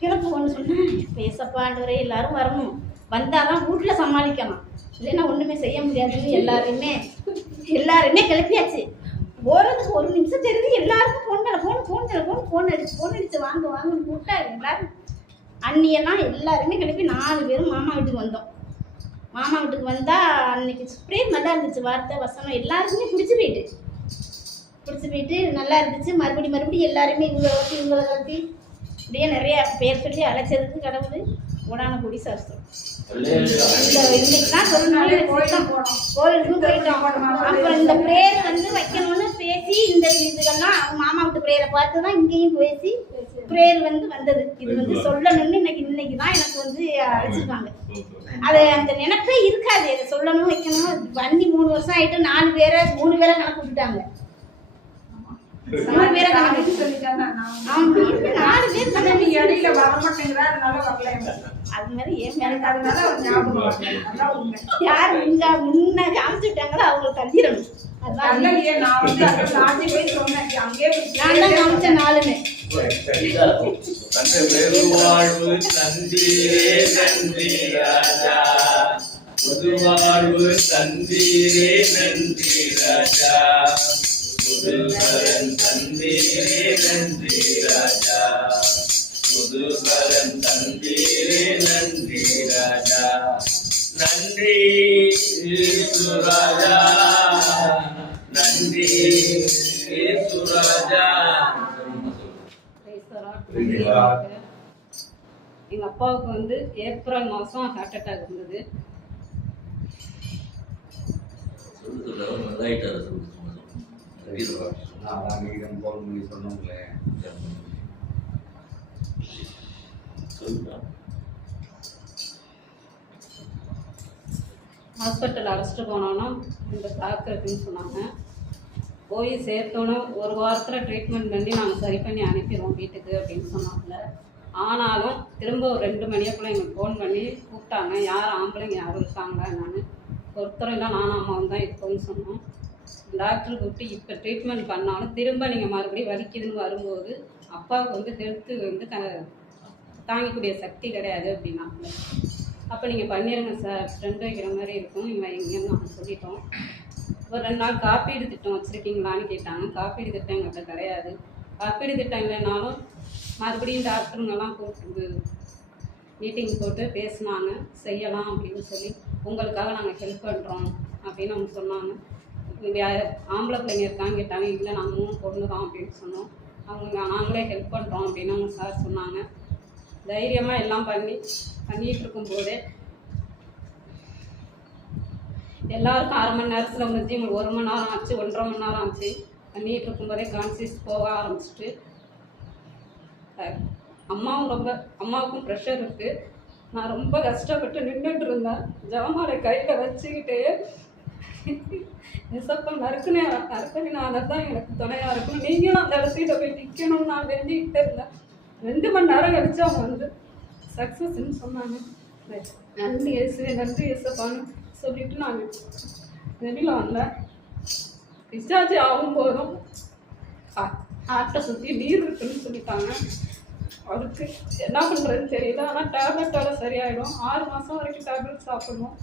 கிளப்புவோன்னு சொன்னேன். இப்போ ஏசப்பா ஆண்டவரே எல்லாரும் வரணும், வந்தால் தான் வீட்டில் சமாளிக்கலாம், இல்லைன்னா ஒன்றுமே செய்ய முடியாதுன்னு எல்லாருமே கிளப்பியாச்சு. போகிறதுக்கு 1 நிமிஷம் தெரியுது, எல்லாருக்கும் ஃபோன் அடிச்சு வாங்கன்னு கூப்பிட்டா எல்லாரும் அண்ணியெல்லாம் எல்லாருமே கிளப்பி 4 பேரும் மாமா வீட்டுக்கு வந்தோம். மாமா வீட்டுக்கு வந்தால் அன்னைக்கு ஸ்ப்ரே நல்லா இருந்துச்சு, வார்த்தை வசனம் எல்லாருக்குமே பிடிச்சி போயிட்டு நல்லா இருந்துச்சு. மறுபடியும் எல்லாருமே இவங்களை கலப்பி இப்படியே நிறையா பேர் சொல்லி அழைச்சதுக்கு கடவுள் உடான கூடி சாஸ்திரம். இன்னைக்கு தான் சொல்லணும் கோயிலுக்கும் போயிட்டோம். அப்புறம் இந்த ப்ரேயர் வந்து வைக்கணும்னு பேசி இந்த இதுகள்லாம் அவங்க மாமா வீட்டு ப்ரேயரை பார்த்து தான் இங்கேயும் பேசி ப்ரேயர் வந்து வந்தது. இது வந்து சொல்லணும்னு இன்னைக்கு தான் எனக்கு வந்து அழைச்சிருக்காங்க. அது அந்த நினைப்பே இருக்காது, இதை சொல்லணும் வைக்கணும். வண்டி 3 வருஷம் ஆயிட்டு 3 பேரை கணக்கு விட்டுட்டாங்க. 4 பேரை கணக்கு சொல்லிட்டாங்க. 4 பேர் இடையில வரமாட்டேங்கிறா, அதனால வரல. அது மாதிரி ஏன் எனக்கு அதனால ஞாபகம் யார் முன்ன காமிச்சுட்டாங்களோ அவங்களை தள்ளிடணும். இல்லையே, நான் வந்து அங்க தாண்டி போய் சொன்னேன் அங்கேயே நான் தான் காமிச்சேன் நாலுன்னு. பெருவாழ்வு தந்தீரே நன்றி ராஜா, புதுவாழ்வு தந்தீரே நன்றி ராஜா, புதுபலன் தந்தீரே நன்றி ராஜா, புதுபலன் தந்தீரே நன்றி ராஜா, நன்றி இயேசு ராஜா, நன்றி இயேசு ராஜா. எங்க அப்பாவுக்கு வந்து ஏப்ரல் மாசம் ஹார்ட் அட்டாக் இருந்தது. சொன்னோம்ல ஹாஸ்பிட்டல் அழைச்சிட்டு போனோன்னா இந்த பிளாக் இருக்குன்னு சொன்னாங்க. போய் சேர்த்தோன்னே ஒரு வாரத்தில் ட்ரீட்மெண்ட் பண்ணி நாங்கள் சரி பண்ணி அனுப்பிடுவோம் வீட்டுக்கு அப்படின்னு சொன்னாங்க. ஆனாலும் திரும்ப ஒரு 2 மணியக்குள்ள எங்களுக்கு ஃபோன் பண்ணி கூப்பிட்டாங்க. யார் ஆம்பளைங்க யாரும் இருக்காங்க, நான் ஒருத்தர் இல்லை, நானும் அம்மாவும் தான் இருக்கோம்னு சொன்னோம். டாக்டர் கூப்பிட்டு இப்போ ட்ரீட்மெண்ட் பண்ணாலும் திரும்ப நீங்கள் மறுபடியும் வலிக்குதுன்னு வரும்போது அப்பாவுக்கு வந்து ஹெல்த்து வந்து தாங்கக்கூடிய சக்தி கிடையாது அப்படின்னாங்க. அப்போ நீங்கள் பண்ணிடுங்க சார், ஸ்டெண்ட் வைக்கிற மாதிரி இருக்கும், நீங்கள் வைங்கன்னு நாங்கள் சொல்லிட்டோம். ஒரு 2 நாள் காப்பீடு திட்டம் வச்சுருக்கீங்களான்னு கேட்டாங்க. காப்பீடு திட்டம் எங்கள்கிட்ட கிடையாது. காப்பீடு திட்டம் இல்லைனாலும் மறுபடியும் டாக்டருங்கெல்லாம் கூப்பிட்டு மீட்டிங் போட்டு பேசினாங்க, செய்யலாம் அப்படின்னு சொல்லி, உங்களுக்காக நாங்கள் ஹெல்ப் பண்ணுறோம் அப்படின்னு அவங்க சொன்னாங்க. இங்கே ஆம்பளை பிள்ளைங்க இருக்கான்னு கேட்டாங்க. இல்லை, நாங்கள் 3 பொண்ணு தான் அப்படின்னு சொன்னோம். அவங்க நாங்களே ஹெல்ப் பண்ணுறோம் அப்படின்னு அவங்க சார் சொன்னாங்க. தைரியமாக எல்லாம் பண்ணிகிட்டு இருக்கும்போதே எல்லாருக்கும் 1/2 மணி நேரத்தில் முடிஞ்சு உங்களுக்கு 1 மணி நேரம் ஆச்சு, 1.5 மணி நேரம் ஆச்சு. பண்ணிகிட்டு இருக்கும்போதே கான்சியஸ் போக ஆரம்பிச்சிட்டு அம்மாவுக்கும் ப்ரெஷர் இருக்குது. நான் ரொம்ப கஷ்டப்பட்டு நின்றுட்டு இருந்தேன். ஜவமாலை கையில் வச்சுக்கிட்டு நிசப்பம் நறுக்குனாதான் தான் எனக்கு துணையாக இருக்கும், நீங்களும் அந்த இடத்துல போய் நிற்கணும்னு நான் வேண்டிக்கிட்டே இருந்தேன். 2 மணி நேரம் கழிச்சு அவங்க வந்து சக்ஸஸ்ன்னு சொன்னாங்க. நன்றி இயேசுவே, நன்றி இயேசப்பான்னு சொல்லிட்டு நான் வெளியில் வந்தேன். டிஸ்சார்ஜ் ஆகும்போதும் ஹார்ட்டை சுற்றி நீர் இருக்குன்னு சொல்லிட்டாங்க. அதுக்கு என்ன பண்ணுறதுன்னு தெரியல. ஆனால் டேப்லெட்டோட சரியாயிடும். 6 மாதம் வரைக்கும் டேப்லெட் சாப்பிடணும்.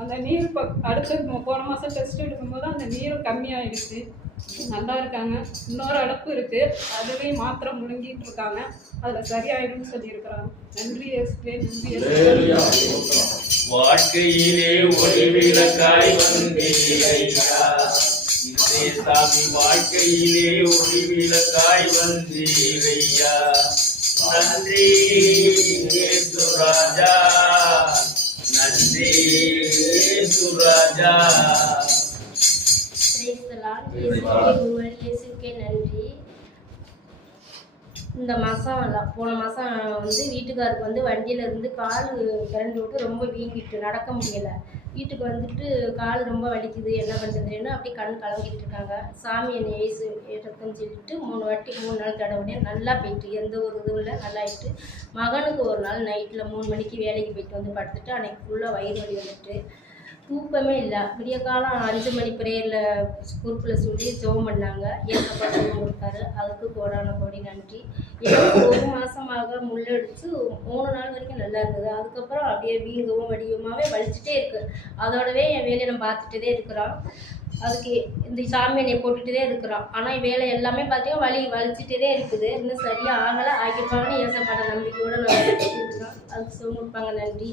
அந்த நீர் இப்போ அடுத்து போன மாதம் டெஸ்ட் எடுக்கும்போது அந்த நீரும் கம்மியாயிடுச்சு. நல்லா இருக்காங்க. இன்னொரு அடப்பு இருக்குது, அதுலேயும் மாத்திரை முழுங்கிட்டு இருக்காங்க. அதில் சரியாயிடும்னு சொல்லியிருக்கிறாங்க. நன்றி இயேசுவே, நன்றி இயேசுவே. வாழ்க்கையிலே ஒளிவிளக்காய் வந்தீரையா, சாமி வாழ்க்கையிலே ஒளிவிளக்காய் வந்தீரையா, நன்றி இயேசு ராஜா, நன்றி இயேசு ராஜா. இயேசுக்கே நன்றி. இந்த மாதம் போன மாதம் வந்து வீட்டுக்காருக்கு வந்து வண்டியிலேருந்து கால் கிரண்டு விட்டு ரொம்ப வீங்கிட்டு நடக்க முடியலை. வீட்டுக்கு வந்துட்டு கால் ரொம்ப வலிக்குது, என்ன பண்ணுறதுன்னு அப்படியே கண் கலங்கிட்டு இருக்காங்க. சாமி என்னை ஏசு ஏற்றக்குன்னு சொல்லிட்டு 3 வாட்டி 3 நாள் தடவை நல்லா போயிட்டு எந்த ஒரு இதுவும் இல்லை, நல்லா ஆயிட்டு. மகனுக்கு ஒரு நாள் நைட்டில் 3 மணிக்கு வேலைக்கு போயிட்டு வந்து படுத்துட்டு அன்னைக்கு ஃபுல்லாக வயிறு வலி வந்துட்டு தூக்கமே இல்லை. விடிய காலம் 5 மணி ப்ரேயரில் குரூப்பில் சொல்லி ஜெபம் பண்ணாங்க. ஏசப்பா ஜெபம் கொடுத்தாரு, அதுக்கு கோடான கோடி நன்றி. எனக்கு 1 மாதமாக முள்ளடிச்சு 3 நாள் வரைக்கும் நல்லா இருந்தது. அதுக்கப்புறம் அப்படியே வீங்கவும் வடிவமாகவே வலிச்சுட்டே இருக்குது. அதோடவே என் வேலையை நான் பார்த்துட்டே இருக்கிறான். அதுக்கு இந்த சாமி என்னை போட்டுகிட்டே இருக்கிறான். ஆனால் வேலை எல்லாமே பார்த்தீங்கன்னா வலிச்சுட்டே இருக்குது. இன்னும் சரியாக ஆகலை, ஆகிப்பாங்கன்னு ஏசப்பாட நம்பிக்கையோடு நான் இருக்கிறேன். அதுக்கு சொல்லிருப்பாங்க நன்றி.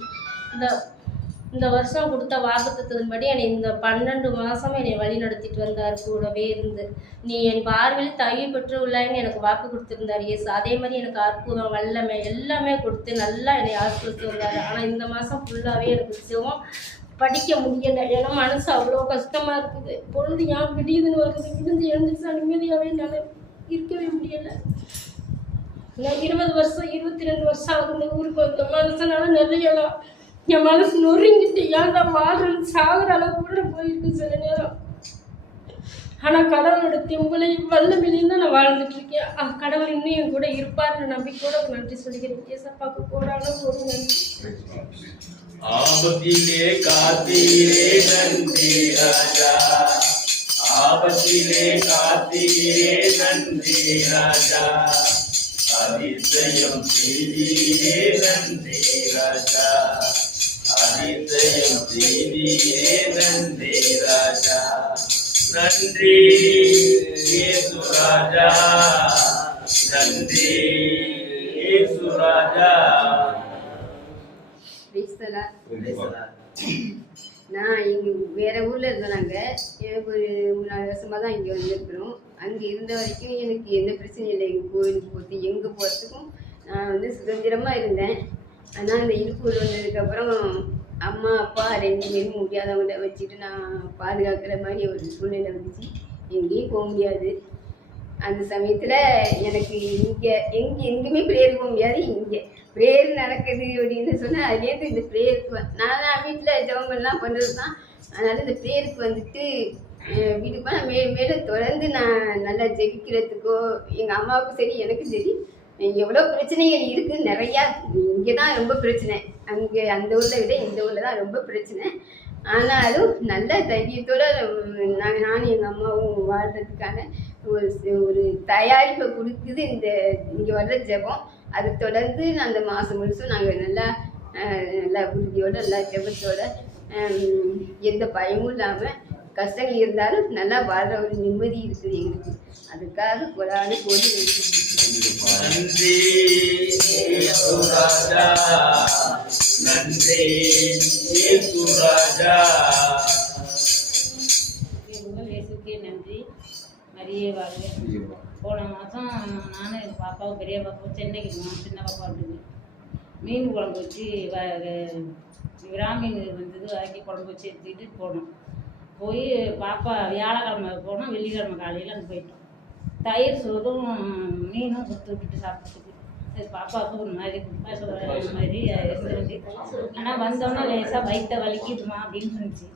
இந்த வருஷம் கொடுத்த வாக்குத்தத்தின்படி என்னை இந்த 12 மாதமும் என்னை வழி நடத்திட்டு வந்தார், கூடவே இருந்து. நீ என் பார்வையில் தகுதி பெற்று உள்ளாயின்னு எனக்கு வாக்கு கொடுத்துருந்தார் இயேசு. அதே மாதிரி எனக்கு அற்புதம் வல்லமை எல்லாமே கொடுத்து நல்லா என்னை ஆசிர்வதித்து வந்தார். ஆனால் இந்த மாதம் ஃபுல்லாகவே எனக்கு சிவம் படிக்க முடியலை. ஏன்னா மனசு அவ்வளோ கஷ்டமாக இருக்குது. பொழுது ஏன் விடியுதுன்னு வருது, விடிஞ்சு எழுந்துச்சா நிம்மதியாகவே என்னால் இருக்கவே முடியலை. நான் 20 வருஷம் 22 வருஷம் ஆகுது இந்த ஊருக்கு வந்த மனசனால நிறையலாம் என் மனசு நொறுங்கிட்டு ஏன்டா வாழ்றேன்னு சாகுற அளவுக்கு கூட போயிருக்கு சில நேரம். ஆனால் கடவுளோட திம்பளை வல்லமையிலையும் தான் நான் வாழ்ந்துட்டு இருக்கேன். கடவுள் இன்னும் என் கூட இருப்பார்னு நம்பிக்கையோட நன்றி சொல்லிக்கிறேன். ஏசப்பாக்கு கோடான ஒரு நன்றி. ஆபத்திலே காத்தீரே நன்றி ராஜா, ஆபத்திலே காத்தீரே நன்றி ராஜா, அதிசயம் செய்தீரே நன்றி ராஜா, அதிசயம் செய்தீரே நன்றி ராஜா. நன்றி இயேசு ராஜா, நன்றி இயேசு ராஜா. நான் இங்கே வேறு ஊரில் இருந்தேன். நாங்கள் எனக்கு ஒரு 3-4 வருஷமாக தான் இங்கே வந்திருக்கிறோம். அங்கே இருந்த வரைக்கும் எனக்கு எந்த பிரச்சனையும் இல்லை. எங்கள் கோயிலுக்கு போகிறது எங்கே போகிறதுக்கும் நான் வந்து சுதந்திரமாக இருந்தேன். ஆனால் இந்த இருப்பூர் வந்ததுக்கப்புறம் அம்மா அப்பா 2 பேரும் முடியாதவங்கள்ட்ட வச்சுட்டு நான் பாதுகாக்கிற மாதிரி ஒரு சூழ்நிலை வந்துச்சு. எங்கேயும் போக முடியாது. அந்த சமயத்தில் எனக்கு எங்கேயுமே ப்ரேயர் போக முடியாது. இங்கே ப்ரேயர் நடக்குது அப்படின்னு சொன்னால் அதுலேருந்து இந்த ப்ரேயருக்கு நான் தான் வீட்டில் ஜெபமெல்லாம் பண்ணுறது தான். அதனால் இந்த ப்ரேயருக்கு வந்துட்டு வீட்டுக்கு போனால் மேலும் தொடர்ந்து நான் நல்லா ஜெபிக்கிறதுக்கோ எங்கள் அம்மாவுக்கும் சரி எனக்கும் சரி எவ்வளோ பிரச்சனைகள் இருக்குது. நிறையா இங்கே தான் ரொம்ப பிரச்சனை. அங்கே அந்த ஊரில் விட இந்த ஊரில் தான் ரொம்ப பிரச்சனை. ஆனாலும் நல்ல தைரியத்தோடு நானும் எங்கள் அம்மாவும் வாழ்கிறதுக்கான ஒரு தயாரிப்பை கொடுக்குது இந்த இங்கே வர்ற ஜெபம். அது தொடர்ந்து அந்த மாதம் முழுசும் நாங்கள் நல்லா உறுதியோடு நல்லா ஜெபத்தோட எந்த பயமும் இல்லாமல் கஷ்டங்கள் இருந்தாலும் நல்லா வாழ்கிற ஒரு நிம்மதி இருக்குது எங்களுக்கு. அதுக்காக கொடாது கோடி நன்றி இயேசு ராஜா, நன்றி இயேசு ராஜா. இயேசுக்கே நன்றி. மரியே வாழ்க. போன மாதம் நானும் எங்கள் பாப்பாவும் பெரிய பாப்பாவும் சென்னைக்கு போனோம். சின்ன பாப்பா அப்படின்னு மீன் குழம்பு வச்சு விராமீன் வந்தது வாங்கி குழம்பு வச்சு எடுத்துக்கிட்டு போனோம். போய் பாப்பா வியாழக்கிழமை போனோம், வெள்ளிக்கிழமை காலையில் அங்கே போயிட்டோம். தயிர் சோறும் மீனும் கொடுத்து விட்டுட்டு சாப்பிட்டுட்டு அது பாப்பாவுக்கு ஒரு மாதிரி மாதிரி இருந்துச்சு. ஆனால் வந்தோன்னா லேசாக வயிற்ற வலிக்குதுமா அப்படின்னு சொன்னிச்சு.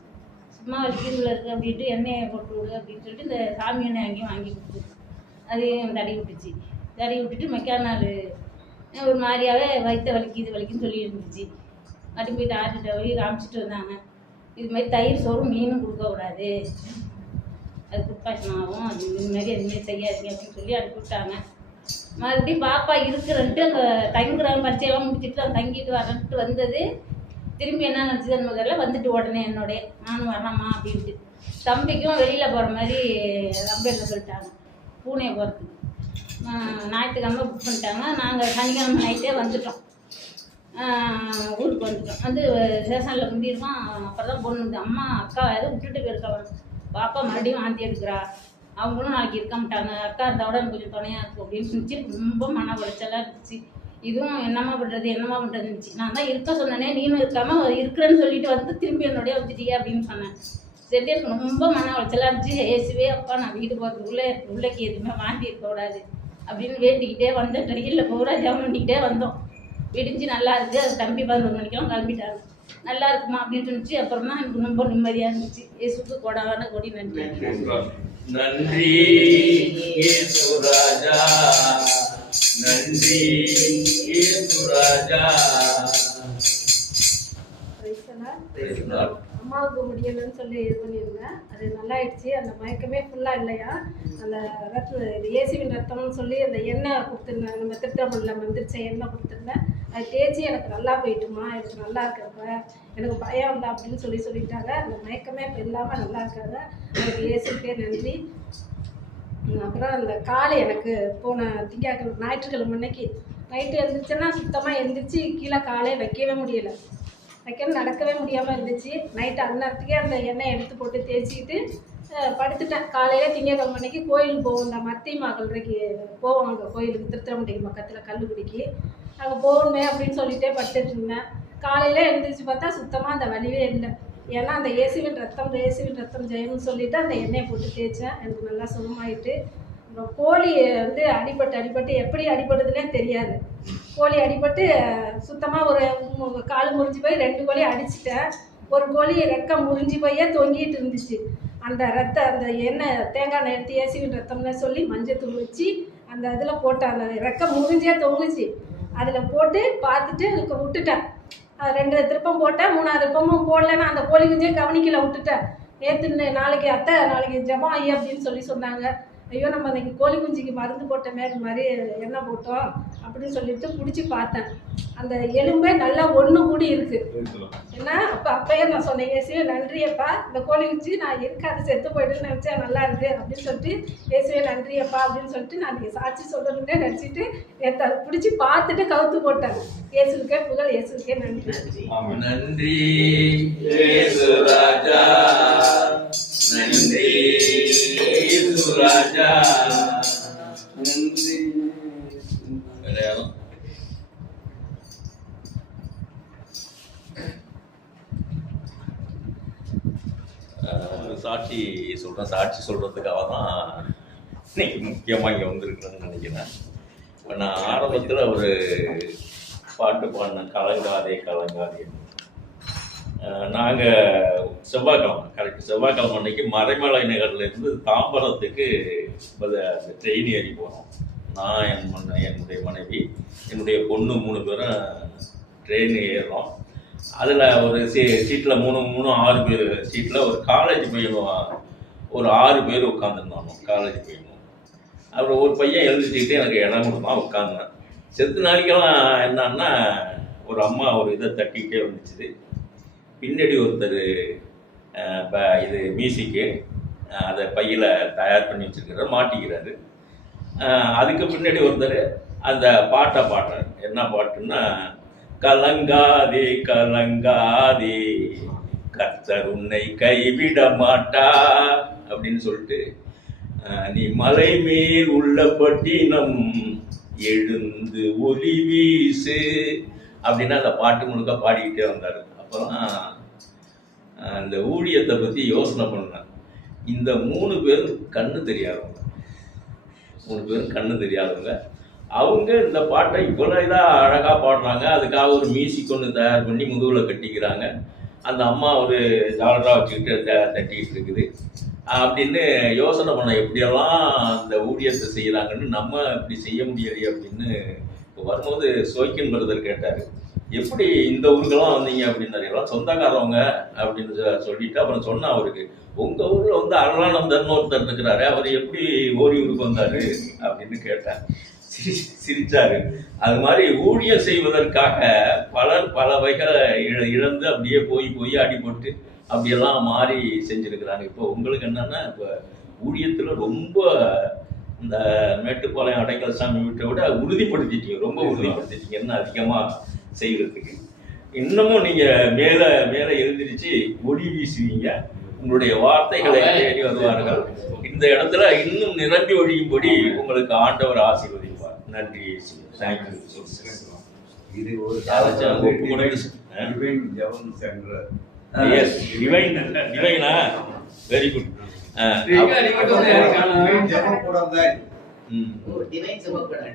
சும்மா வலிக்கிறதுல இருக்குது அப்படின்ட்டு எண்ணெயை போட்டு விடு அப்படின்னு சொல்லிட்டு இந்த சாமி எண்ணெய் அங்கேயும் வாங்கி கொடுத்துச்சு. அதையும் தடவி விட்டுச்சு. தடவி விட்டுட்டு மெக்கானால் ஒரு மாதிரியாகவே வயிற்ற வலிக்குதுன்னு சொல்லி இருந்துச்சு. அப்படி போயிட்டு ஆட்டுகிட்ட போய் காமிச்சிட்டு வந்தாங்க. இது மாதிரி தயிர் சோறும் மீனும் கொடுக்கக்கூடாது, அது குட்பாஷன் ஆகும், அது இதுமாரி எதுவுமே செய்யாதீங்க அப்படின்னு சொல்லி அனுப்பிவிட்டாங்க. மறுபடியும் பாப்பா இருக்கிறன்ட்டு அங்கே தங்குறாங்க. பரிச்சையெல்லாம் முடிச்சுட்டு அங்கே தங்கிட்டு வரன்ட்டு வந்தது. திரும்பி என்ன நினச்சதுன்னு முதல்ல வந்துட்டு உடனே என்னோடைய நானும் வரலாமா அப்படின்ட்டு. தம்பிக்கும் வெளியில் போகிற மாதிரி ரம்பேரில் சொல்லிட்டாங்க பூனே போகிறதுக்கு. ஞாயிற்றுக்கிழமை புக் பண்ணிட்டாங்க. நாங்கள் சனிக்கிழமை நைட்டே வந்துட்டோம். ஊருக்கு வந்துட்டோம். வந்து ஸ்டேஷனில் முந்திருக்கோம். அப்புறம் தான் பொண்ணு வந்து அம்மா அக்கா எதுவும் விட்டுட்டு போயிருக்கவன் பாப்பா மறுபடியும் வாந்தி எடுக்கிறா, அவங்களும் நாளைக்கு இருக்க மாட்டாங்க, அக்கா இருந்தால் எனக்கு கொஞ்சம் துணையாக இருக்கும் அப்படின்னு சொல்லிச்சு. ரொம்ப மன உளைச்சலாக இருந்துச்சு. இதுவும் என்னம்மா பண்ணுறதுன்னு இருந்துச்சு. நான் தான் இருக்க சொன்னேனே, நீனும் இருக்காமல் இருக்கிறேன்னு சொல்லிட்டு வந்து திரும்பி என்னோடய வந்துட்டியே அப்படின்னு சொன்னேன். சரி எனக்கு ரொம்ப மன உளைச்சலாக இருந்துச்சு. ஏசுவே அப்பா நான் வீடு போகிறதுக்குள்ளே உள்ளக்கு எதுவுமே வாந்தி இருக்கக்கூடாது அப்படின்னு வேண்டிக்கிட்டே வந்து ட்ரெயினில் பூரா ஜெபம் பண்ணிக்கிட்டே வந்தோம். விடிஞ்சு நல்லா இருக்குது. அது தம்பி 11 மணிக்கெல்லாம் கிளம்பிட்டாங்க. நல்லா இருக்குமா அப்படின்னு சொன்னிச்சு. அப்புறம் தான் எனக்கு ரொம்ப நிம்மதியாக இருந்துச்சு. இயேசுக்கு கொடான கொடி நன்றி. நன்றி இயேசு ராஜா, நன்றி இயேசு ராஜா. அம்மாவுக்கு முடியலைன்னு சொல்லி இது பண்ணியிருந்தேன். அது நல்லாயிடுச்சு. அந்த மயக்கமே ஃபுல்லாக இல்லையா, அந்த ஏசிவின் ரத்தம்னு சொல்லி அந்த எண்ணெய் கொடுத்துருந்தேன். நம்ம திருட்டமல்ல மந்திரிச்ச எண்ணெய் கொடுத்துருந்தேன். அது தேய்ச்சி எனக்கு நல்லா போயிட்டுமா, எனக்கு நல்லா இருக்கிறப்ப எனக்கு பயம் இல்லை அப்படின்னு சொல்லிட்டாங்க. அந்த மயக்கமே இப்போ இல்லாமல் நல்லா இருக்காங்க. எனக்கு ஏசிக்கே நன்றி. அப்புறம் அந்த காலை எனக்கு போன திங்கக்கிழமை ஞாயிற்றுக்கிழமை அன்னைக்கு நைட்டு எழுந்திரிச்சேன்னா சுத்தமாக எழுந்திரிச்சு கீழே காலே வைக்கவே முடியலை. நடக்கவே முடியாமல் இருந்துச்சு. நைட்டு அந்நேரத்துக்கே அந்த எண்ணெய் எடுத்து போட்டு தேய்ச்சிக்கிட்டு படுத்துட்டேன். காலையில் திங்கக்கிழமை அன்னைக்கு கோயிலுக்கு போவோம். இந்த மத்தியமா கல்றைக்கு போவோம். அங்கே கோயிலுக்கு திருத்திரம்பட்டிக்கு பக்கத்தில் கல்லுக்குடிக்கு அங்கே போகணுமே அப்படின்னு சொல்லிட்டே படுத்துட்டு இருந்தேன். காலையில் எழுந்திரிச்சு பார்த்தா சுத்தமாக அந்த வலிவே இல்லை. ஏன்னா அந்த ஏசிவின் ரத்தம் ஜெயம்னு சொல்லிவிட்டு அந்த எண்ணெயை போட்டு தேய்ச்சேன். எனக்கு நல்லா சுகமாயிட்டு. அப்புறம் கோழி வந்து அடிபட்டு எப்படி அடிபடுதுன்னே தெரியாது. கோழி அடிபட்டு சுத்தமாக ஒரு கால் முறிஞ்சு போய் 2 கோழி அடிச்சிட்டேன். ஒரு கோழி ரெக்கை முறிஞ்சு போயே தொங்கிட்டு இருந்துச்சு. அந்த எண்ணெய் தேங்காய் எண்ணெய் எடுத்து ஏசிவின் ரத்தம்னு சொல்லி மஞ்சத்தூள் வச்சு அந்த இதில் போட்டேன். அந்த ரெக்கை முறிஞ்சே தொங்குச்சு. அதில் போட்டு பார்த்துட்டு விட்டுட்டேன். 2 திருப்பம் போட்டேன். 3ஆவது திருப்பமும் போடலன்னா அந்த கோழி குஞ்சே கவனிக்கல விட்டுட்டேன். நேற்று நாளைக்கு அத்தை நாளைக்கு ஜெபம் ஐயா அப்படின்னு சொல்லி சொன்னாங்க. ஐயோ நம்ம அன்றைக்கி கோழி குஞ்சுக்கு மருந்து போட்டோமே, இது மாதிரி எண்ணெய் போட்டோம் அப்படின்னு சொல்லிட்டு பிடிச்சி பார்த்தேன். அந்த எலும்பே நல்லா ஒன்று கூடி இருக்குது. ஏன்னா அப்பயே நான் சொன்னேன், இயேசுவே நன்றியப்பா, இந்த கோழி குஞ்சு நான் இருக்காது செத்து போய்ட்டுன்னு நினச்சா நல்லா இருக்குது அப்படின்னு சொல்லிட்டு, இயேசுவே நன்றியப்பா அப்படின்னு சொல்லிட்டு நான் சாட்சி சொல்லணுன்னே நினச்சிட்டு நேற்று அதை பிடிச்சி பார்த்துட்டு கவுத்து போட்டேன். இயேசுக்கே புகழ், இயேசுக்கே நன்றி. நன்றி இயேசு ராஜா, நன்றி இயேசு ராஜா, நன்றி. சாட்சி சொல்கிறேன். சாட்சி சொல்கிறதுக்காக தான் இன்னைக்கு முக்கியமாக இங்கே வந்திருக்கிறேன்னு நினைக்கிறேன். இப்போ நான் ஆரம்பத்தில் ஒரு பாட்டு பாடினேன், கலங்காதே கலங்காதே. நாங்கள் செவ்வாய்க்கிழமை அன்னைக்கு மறைமலை நகர்லேருந்து தாம்பரத்துக்கு அந்த ட்ரெயின் ஏறி போகிறோம். நான் என்னுடைய மனைவி, என்னுடைய பொண்ணு 3 பேரும் ட்ரெயின் ஏறுறோம். அதில் ஒரு சீட்டில் 6 பேர் சீட்டில் ஒரு காலேஜ் பையன் ஒரு 6 பேர் உட்காந்துருந்தானோ, காலேஜ் பையனும். அப்புறம் ஒரு பையன் எழுதிச்சுக்கிட்டு எனக்கு இடம் கொடுத்தான், உட்காந்தேன். செத்து நாளைக்கெல்லாம் என்னன்னா ஒரு அம்மா ஒரு இதை தட்டிக்கிட்டே வந்துச்சு. பின்னாடி ஒருத்தர் இது மியூசிக்கு அதை பையில் தயார் பண்ணி வச்சுருக்கிறார், மாட்டிக்கிறாரு. அதுக்கு பின்னாடி ஒருத்தர் அந்த பாட்டை பாடுறாரு. என்ன பாட்டுன்னா, கலங்காதே கலங்காதே கர்த்தர் உன்னை கைவிட மாட்டா அப்படின்னு சொல்லிட்டு, நீ மலை மேல் உள்ள பட்டினம் எழுந்து ஒளி வீசு அப்படின்னு அந்த பாட்டு முழுக்க பாடிக்கிட்டே வந்தார். அப்புறம் அந்த ஊழியத்தை பற்றி யோசனை பண்ணேன். இந்த 3 பேரும் கண்ணு தெரியாதவங்க, அவங்க இந்த பாட்டை இவ்வளோ இதாக அழகாக பாடுறாங்க. அதுக்காக ஒரு மியூசிக் ஒன்று தயார் பண்ணி முதுகில் கட்டிக்கிறாங்க. அந்த அம்மா ஒரு ஜாலராக வச்சுக்கிட்டு தட்டிக்கிட்டு இருக்குது அப்படின்னு யோசனை பண்ண, எப்படியெல்லாம் அந்த ஊழியத்தை செய்கிறாங்கன்னு நம்ம இப்படி செய்ய முடியலையே அப்படின்னு. இப்போ வரும்போது சோக்கின் பிரதர் கேட்டார், எப்படி இந்த ஊருக்கெல்லாம் வந்தீங்க அப்படின்னாரு. எல்லாம் சொந்தக்காரவங்க அப்படின்னு சொல்லிட்டு அப்புறம் சொன்னால் அவருக்கு, உங்கள் ஊரில் வந்து அருளானந்தர்னு ஒருத்தர் இருக்கிறாரு, அவர் எப்படி ஓடி ஊருக்கு வந்தார் அப்படின்னு கேட்டேன். சிரிச்சாரு. அது மாதிரி ஊழியம் செய்வதற்காக பலர் பல வகைகளை இழந்து அப்படியே போய் அடிபட்டு அப்படியெல்லாம் மாறி செஞ்சுருக்கிறாங்க. இப்போ உங்களுக்கு என்னன்னா, இப்போ ஊழியத்தில் ரொம்ப இந்த மேட்டுப்பாளையம் அடைக்கல சாமி வீட்டை விட உறுதிப்படுத்திட்டீங்க, ரொம்ப உறுதிப்படுத்திட்டீங்க என்ன அதிகமாக செய்கிறதுக்கு. இன்னமும் நீங்கள் மேலே மேலே எழுந்திரிச்சு ஒளி வீசுவீங்க. உங்களுடைய வார்த்தைகளை தேடி வருவார்கள். இந்த இடத்துல இன்னும் நிரம்பி ஒழியும்படி உங்களுக்கு ஆண்டவர் ஆசீர்வதிப்பார். நன்றி. தேங்க்யூ. இது ஒரு டிவைனா வெரி குட்.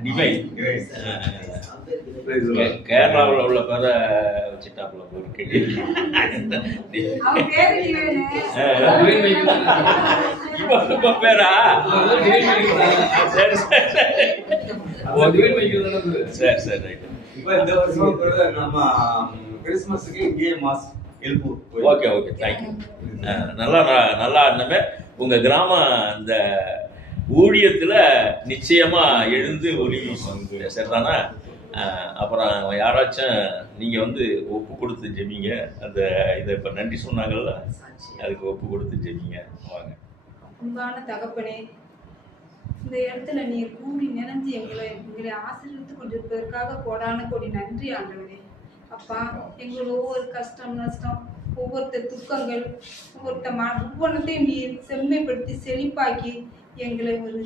டிவைன் கேரளாவில் உள்ள பேரை வச்சுட்டாப்புல ஒரு கேட்டு பேரா. சரி சரி ரைட். இப்போ இந்த வருஷம் நம்ம கிறிஸ்மஸுக்கு இங்கே மாஸ் எழுப்பூர். Okay okay thank you. நல்லா இருந்தமே. உங்கள் கிராமம் இந்த ஊழியத்தில் நிச்சயமாக எழுந்து ஒளி வீசும், சரிதானா? அப்புறம் யாராச்சும் நீங்கள் வந்து ஒப்பு கொடுத்து ஜெபிங்க. அந்த இதை இப்போ நன்றி சொன்னாங்கல்ல, அதுக்கு ஒப்பு கொடுத்து ஜெபிங்க. வாங்க. அன்பான தகப்பனே, இந்த இடத்துல நீர் கூடி நினைஞ்சு எங்களை ஆசீர்வதித்து கொண்டிருப்பதற்காக கோடான கோடி நன்றி ஆண்டவரே. அப்பா, எங்களோட ஒவ்வொரு கஷ்டம் நஷ்டம், ஒவ்வொருத்தர் துக்கங்கள், ஒவ்வொன்றத்தையும் நீர் செம்மைப்படுத்தி செழிப்பாக்கி எங்களை ஒரு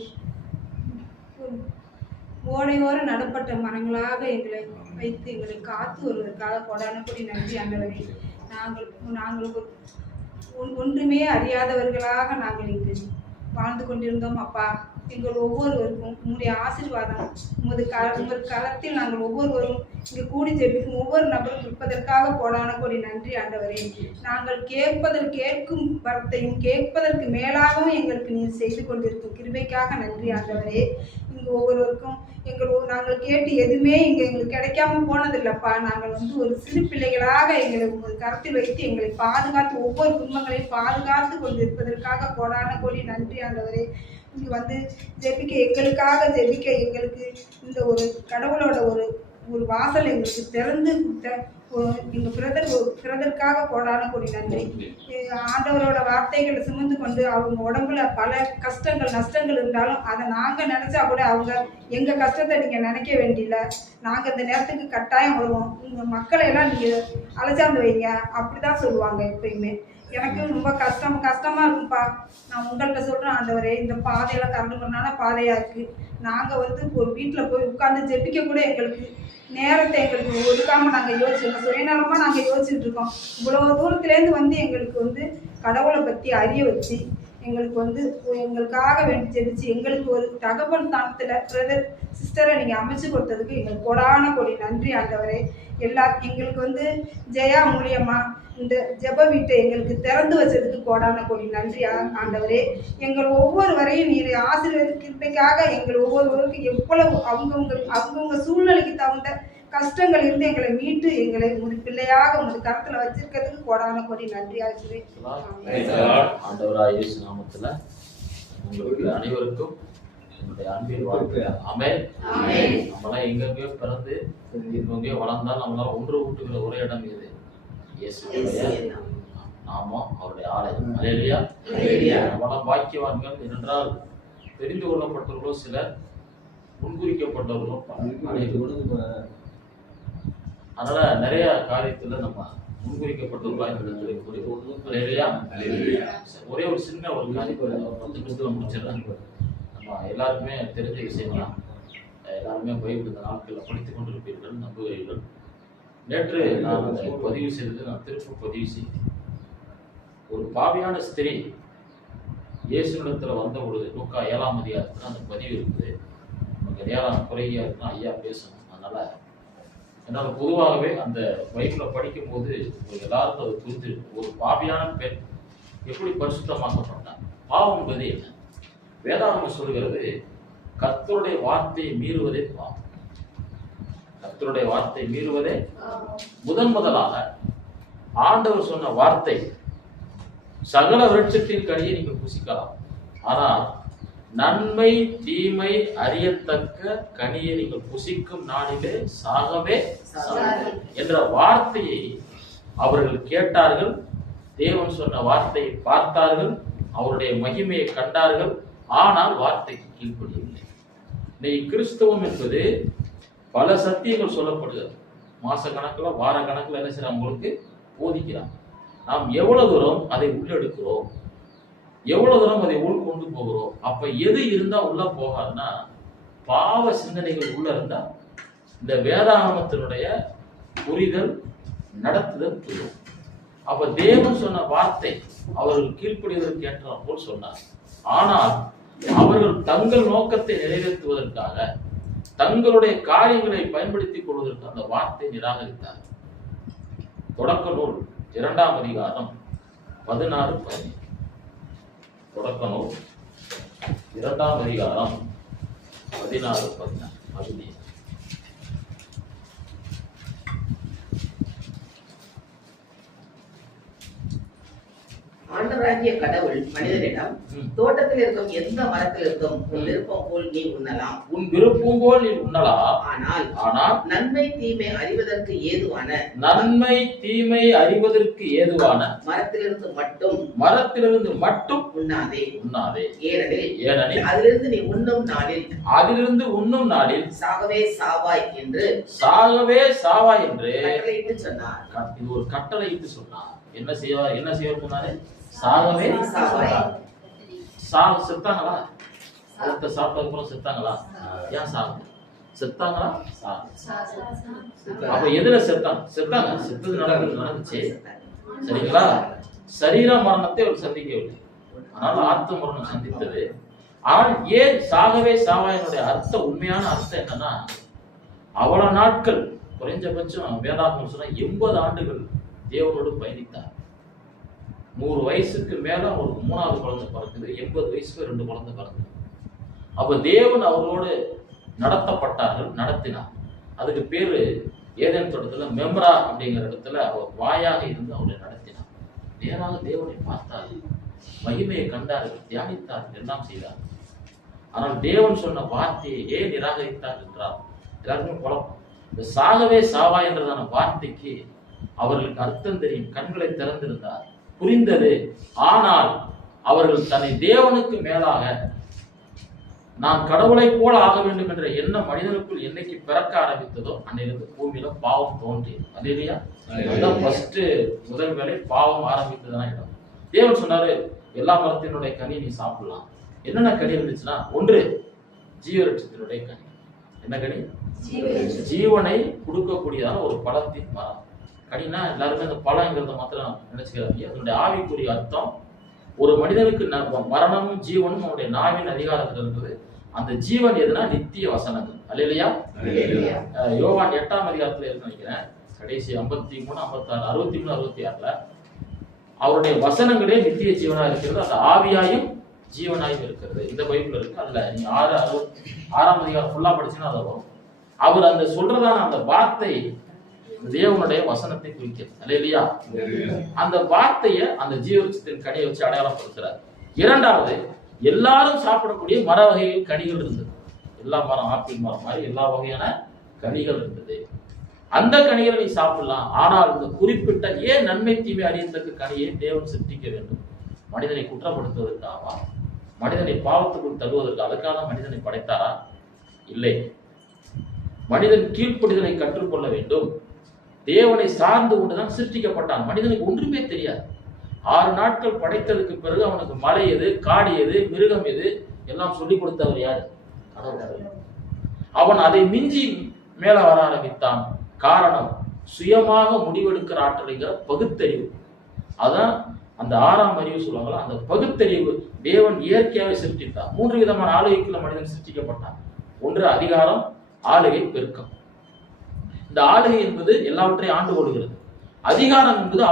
ஓடையோர நடப்பட்ட மரங்களாக எங்களை வைத்து எங்களை காத்து வருவதற்காக கோடான கோடி நன்றி ஆண்டவரே. நாங்கள் ஒன்றுமே அறியாதவர்களாக நாங்கள் இங்கு வாழ்ந்து கொண்டிருந்தோம். அப்பா, எங்கள் ஒவ்வொருவருக்கும் உங்களுடைய ஆசீர்வாதம், உமது களத்தில் நாங்கள் ஒவ்வொருவரும் இங்கு கூடி ஜெபிக்கும் ஒவ்வொரு நபரும் இருப்பதற்காக கோடான கோடி நன்றி ஆண்டவரே. நாங்கள் கேட்கும் வரத்தையும் கேட்பதற்கு மேலாகவும் எங்களுக்கு நீர் செய்து கொண்டிருக்கும் கிருபைக்காக நன்றி ஆண்டவரே. இங்கே ஒவ்வொருவருக்கும் நாங்கள் கேட்டு எதுவுமே இங்கே எங்களுக்கு கிடைக்காம போனதில்லைப்பா. நாங்கள் வந்து ஒரு சிறு பிள்ளைகளாக எங்களை உங்கள் கருத்தில் வைத்து எங்களை பாதுகாத்து ஒவ்வொரு குடும்பங்களையும் பாதுகாத்து கொண்டு இருப்பதற்காக கோடான கோடி நன்றி ஆண்டவரே. இங்கே வந்து எங்களுக்காக ஜெபிக்க எங்களுக்கு இந்த ஒரு கடவுளோட ஒரு வாசல் எங்களுக்கு திறந்து கொடுத்த எங்கள் பிரதருக்காக கோடான கோடி நன்றி. ஆண்டவரோட வார்த்தைகளை சுமந்து கொண்டு அவங்க உடம்புல பல கஷ்டங்கள் நஷ்டங்கள் இருந்தாலும் அதை நாங்கள் நினச்சா கூட அவங்க எங்கள் கஷ்டத்தை நீங்கள் நினைக்க வேண்டியில்லை. நாங்கள் இந்த நேரத்துக்கு கட்டாயம் வருவோம், உங்கள் மக்களை எல்லாம் நீங்கள் அழைச்சாந்து வைங்க அப்படி தான் சொல்லுவாங்க எப்பயுமே. எனக்கு ரொம்ப கஷ்டமாக இருக்கும்ப்பா. நான் உங்கள்கிட்ட சொல்கிறேன் ஆண்டவரே, இந்த பாதையெல்லாம் கரண்டுனால பாதையாக இருக்குது. நாங்கள் வந்து ஒரு வீட்டில் போய் உட்காந்து ஜெபிக்க கூட எங்களுக்கு நேரத்தை எங்களுக்கு ஒதுக்காமல் நாங்கள் யோசிச்சிருக்கோம். சுயநலமாக நாங்கள் யோசிச்சுட்டு இருக்கோம். இவ்வளோ தூரத்துலேருந்து வந்து எங்களுக்கு வந்து கடவுளை பற்றி அறிய வச்சு எங்களுக்கு வந்து எங்களுக்காக வேண்டி ஜெபிச்சு எங்களுக்கு ஒரு தகவல் ஸ்தானத்தில் பிரதர் சிஸ்டரை நீங்கள் அமைச்சு கொடுத்ததுக்கு எங்களுக்கு கோடான கோடி நன்றி ஆண்டவரே. எங்களுக்கு வந்து ஜெயா மூலியமாக இந்த ஜெப வீட்டை எங்களுக்கு திறந்து வச்சதுக்கு கோடான கோடி நன்றி ஆண்டவரே. எங்கள் ஒவ்வொருவரையும் நீர் ஆசீர்வதிக்கிறதுக்காக எங்கள் ஒவ்வொருவருக்கும் எவ்வளவு அவங்கவுங்க சூழ்நிலைக்கு தகுந்த கஷ்டங்கள் இருந்து எங்களை மீட்டு எங்களை ஒரு பிள்ளையாக உங்கள் கருத்துல வச்சிருக்கிறதுக்கு கோடான கோடி நன்றி ஆகிறேன். ஆண்டவராகிய இயேசு நாமத்துல உங்களுக்கு அனைவருக்கும் என்னுடைய அன்பின் வாழ்க்கை. ஆமென். நம்மளாம் எங்கெங்கயோ பிறந்து எங்கெங்கயோ வளர்ந்தால் நம்மளால ஒன்று கூட்டுகிற ஒரே இடம் இது இயேசுடைய நாமம், அவருடைய ஆலயம். அல்லேலூயா. நம்மளாம் பாக்கியவான்கள். ஏனென்றால் தெரிந்து கொள்ளப்பட்டவர்களோ சிலர், முன்குறிக்கப்பட்டவர்களோ பலர். அதனால நிறைய காரியத்துல நம்ம முன்குறிக்கப்பட்டவர்களாக ஒரே ஒரு சின்ன ஒரு காரியத்தில் 10 நிமிஷத்துல முடிச்சிடறேன். நம்ம எல்லாருக்குமே தெரிஞ்ச விஷயம்லாம் எல்லாருமே பைபிள் இந்த நாட்களில் படித்துக் கொண்டிருப்பீர்கள், நம்புகிறீர்கள். நேற்று நான் அதை பதிவு செய்தது நான் திரும்ப பதிவு செய்தேன். ஒரு பாவியான ஸ்திரீ இயேசுனிடத்துல வந்த பொழுது லூக்கா 7ஆம் அதிகாரத்தில் அந்த பதிவு இருக்குது. நமக்கு நேரம் குறையா இருக்குன்னா ஐயா பேசணும். அதனால என்னால் பொதுவாகவே அந்த பைபிளை படிக்கும் போது எல்லாருக்கும் அது புரிஞ்சு, ஒரு பாவியான பெண் எப்படி பரிசுத்தமாக்கப்பட்டான். பாவம் என்பது என்ன? வேதாகமம் சொல்கிறது கர்த்தருடைய வார்த்தையை மீறுவதே பாவம். கர்த்தருடைய வார்த்தை மீறுவதே முதலாக ஆண்டவர் சொன்ன வார்த்தை, சகல விருட்சத்தின் கனியை நீங்கள் புசிக்கலாம், ஆனால் நன்மை தீமை அறியத்தக்க கனியை நீங்கள் புசிக்கும் நாளிலே சாகவே என்ற வார்த்தையை அவர்கள் கேட்டார்கள். தேவன் சொன்ன வார்த்தையை பார்த்தார்கள், அவருடைய மகிமையை கண்டார்கள். ஆனால் வார்த்தைக்கு கீழ்ப்படியவில்லை. இன்னைக்கு கிறிஸ்தவம் என்பது பல சத்தியங்கள் சொல்லப்படுகிறது. மாச கணக்கில் வார கணக்கில் என்ன செய்யறாங்க, உங்களுக்கு போதிக்கிறாங்க. நாம் எவ்வளவு தூரம் அதை உள்ளெடுக்கிறோம், எவ்வளவு தூரம் அதை உள் கொண்டு போகிறோம். அப்ப எது இருந்தா உள்ள போகாதுன்னா பாவ சிந்தனைகள் உள்ள இருந்தா இந்த வேதாகமத்தினுடைய புரிதல் நடத்துதல் புரியும். அப்ப தேவன் சொன்ன வார்த்தை அவர்கள் கீழ்ப்படிவதற்கு ஏற்ற போல் சொன்னார். ஆனால் அவர்கள் தங்கள் நோக்கத்தை நிறைவேற்றுவதற்காக தங்களுடைய காரியங்களை பயன்படுத்திக் கொள்வதற்கு அந்த வார்த்தை நிராகரித்தார். தொடக்க நூல் 2ஆம் அதிகாரம் 16-15. தொடக்க நூல் 2ஆம் அதிகாரம் 16-15. ஆண்டவராகிய கடவுள் மனிதனிடம், தோட்டத்தில் இருக்கும் எந்த மரத்தில் இருக்கும் உன் விருப்பம் போல் நீ உண்ணலாம், உன் விருப்பம் போல் நீ உண்ணலாம், ஆனால் நன்மை தீமை அறிவதற்கு ஏதுவான மரத்திலிருந்து மட்டும் உண்ணாதே. ஏனெனில் அதிலிருந்து நீ உண்ணும் நாளில் சாகவே சாவாய் என்று கட்டளையிட்டு சொன்னார். இது ஒரு கட்டளையிட்டு சொன்னார். என்ன செய்ய சொன்னாரு? சாகவே சாவாய். செத்தாங்களா? அடுத்த சாப்பிட்டதுக்கு அப்புறம் செத்தாங்களா? ஏன் சாகு? செத்தாங்களா? அப்ப எதுல செத்தாங்க? செத்தது நடந்துச்சு. சரிங்களா? சரீர மரணத்தை அவர் சந்திக்கவில்லை, ஆனால் ஆத்ம மரணம் சந்தித்தது. ஆனால் ஏன் சாகவே சாவாயினுடைய அர்த்தம், உண்மையான அர்த்தம் என்னன்னா, அவ்வளவு நாட்கள் குறைஞ்சபட்சம் வேதாகமம் சொன்னா 80 ஆண்டுகள் தேவனோடு பயணித்தார். 100 வயசுக்கு மேல ஒரு 3வது குழந்தை பிறக்குது, 80 வயசுக்கு 2 குழந்தை பிறந்தது. அப்ப தேவன் அவர்களோடு நடத்தினார். அதுக்கு பேரு ஏதேன் தோட்டத்துல மெம்ரா அப்படிங்கிற இடத்துல அவர் வாயாக இருந்து அவரை நடத்தினார். நேராக தேவனை பார்த்தார், மகிமையை கண்டார், தியானித்தார், எல்லாம் செய்தார். ஆனால் தேவன் சொன்ன வார்த்தையை ஏன் நிராகரித்தார் என்றால் எல்லாருமே குழப்பம். இந்த சாகவே சாவா என்றதான வார்த்தைக்கு அவர்களுக்கு அர்த்தம் தெரியும், கண்களை திறந்திருந்தார், புரிந்தது. ஆனால் அவர்கள் தன்னை தேவனுக்கு மேலாக நான் கடவுளை போல ஆக வேண்டும் என்ற எண்ணம் மனிதனுக்குள் என்னைக்கு பிறக்க ஆரம்பித்ததோ அன்னையிலிருந்து பூமியில பாவம் தோன்றியது. அல்லேலூயா. அதுதான் ஃபர்ஸ்ட் முதல் வேலை, பாவம் ஆரம்பித்ததுதான் இடம். தேவன் சொன்னாரு, எல்லா மரத்தினுடைய கனி நீ சாப்பிடலாம். என்னென்ன கனி இருந்துச்சுன்னா, ஒன்று ஜீவரட்சத்தினுடைய கனி. என்ன கனி? ஜீவனை கொடுக்கக்கூடியதான ஒரு பழத்தின் மரம். கனினா எல்லாருமே அந்த பழங்கிறத மாத்திரம் நினைச்சுக்கிறாங்க. அதனுடைய ஆவிக்குரிய அர்த்தம், ஒரு மனிதனுக்கு மரணமும் ஜீவனும் அவனுடைய நாவின் அதிகாரத்தில் இருக்குது. அந்த ஜீவன் எதுனா நித்திய வசனங்கள். அல்லேலூயா. யோவான் 8ஆம் அதிகாரத்துல இருக்கு நினைக்கிறேன், கடைசி 53, 56, 63, 66 அவருடைய வசனங்களே நித்திய ஜீவனா இருக்கிறது. அந்த ஆவியாயும் ஜீவனாயும் இருக்கிறது. இந்த பைபிள் இருக்கு. அதுல நீ 6ஆம் அதிகாரம் ஃபுல்லா படிச்சுன்னா அதை வரும். அவர் அந்த சொல்றதான அந்த வார்த்தை தேவனுடைய வசனத்தை குறிக்கிறது. அல்லேலூயா. அந்த வார்த்தையை அந்த ஜீவவருட்சத்தின் கனியை வச்சு அடையாளப்படுத்துறார். இரண்டாவது, எல்லாரும் சாப்பிடக்கூடிய மர வகைகள் கனிகள் இருந்தது. எல்லா மரம், ஆப்பிள் மரம் மாதிரி எல்லா வகையான கனிகள் இருந்தது. அந்த கனிகளை நீ சாப்பிடலாம். ஆனால் இந்த குறிப்பிட்ட ஏன் நன்மை தீமை அறியத்தக்க கனியை தேவன் சிருஷ்டிக்க வேண்டும்? மனிதனை குற்றப்படுத்துவதற்காக, மனிதனை பாவத்துக்குள் தள்ளுவதற்கு, அதுக்காக மனிதனை படைத்தாரா? இல்லை. மனிதன் கீழ்ப்படிதலை கற்றுக்கொள்ள வேண்டும். தேவனை சார்ந்து கொண்டுதான் சிருஷ்டிக்கப்பட்டான். மனிதனுக்கு ஒன்றுமே தெரியாது. 6 நாட்கள் படைத்ததுக்கு பிறகு அவனுக்கு மலை எது, காடு எது, மிருகம் எது எல்லாம் சொல்லிக் கொடுத்தவர் யாரு? கடவுள். அவன் அதை மிஞ்சி மேல வர ஆரம்பித்தான். காரணம், சுயமாக முடிவெடுக்கிற ஆற்றலைங்கிற பகுத்தறிவு. அதான் அந்த 6ஆம் அறிவு சொல்லுவாங்களா, அந்த பகுத்தறிவு தேவன் இயற்கையாகவே சிருஷ்டித்தார். 3 விதமான ஆளுகைக்குள்ள மனிதன் சிருஷ்டிக்கப்பட்டான். ஒன்று அதிகாரம், ஆளுகை, பெருக்கம். இந்த ஆளுகை என்பது எல்லாவற்றையும் ஆண்டு கொள்கிறது. அதிகாரம் என்பது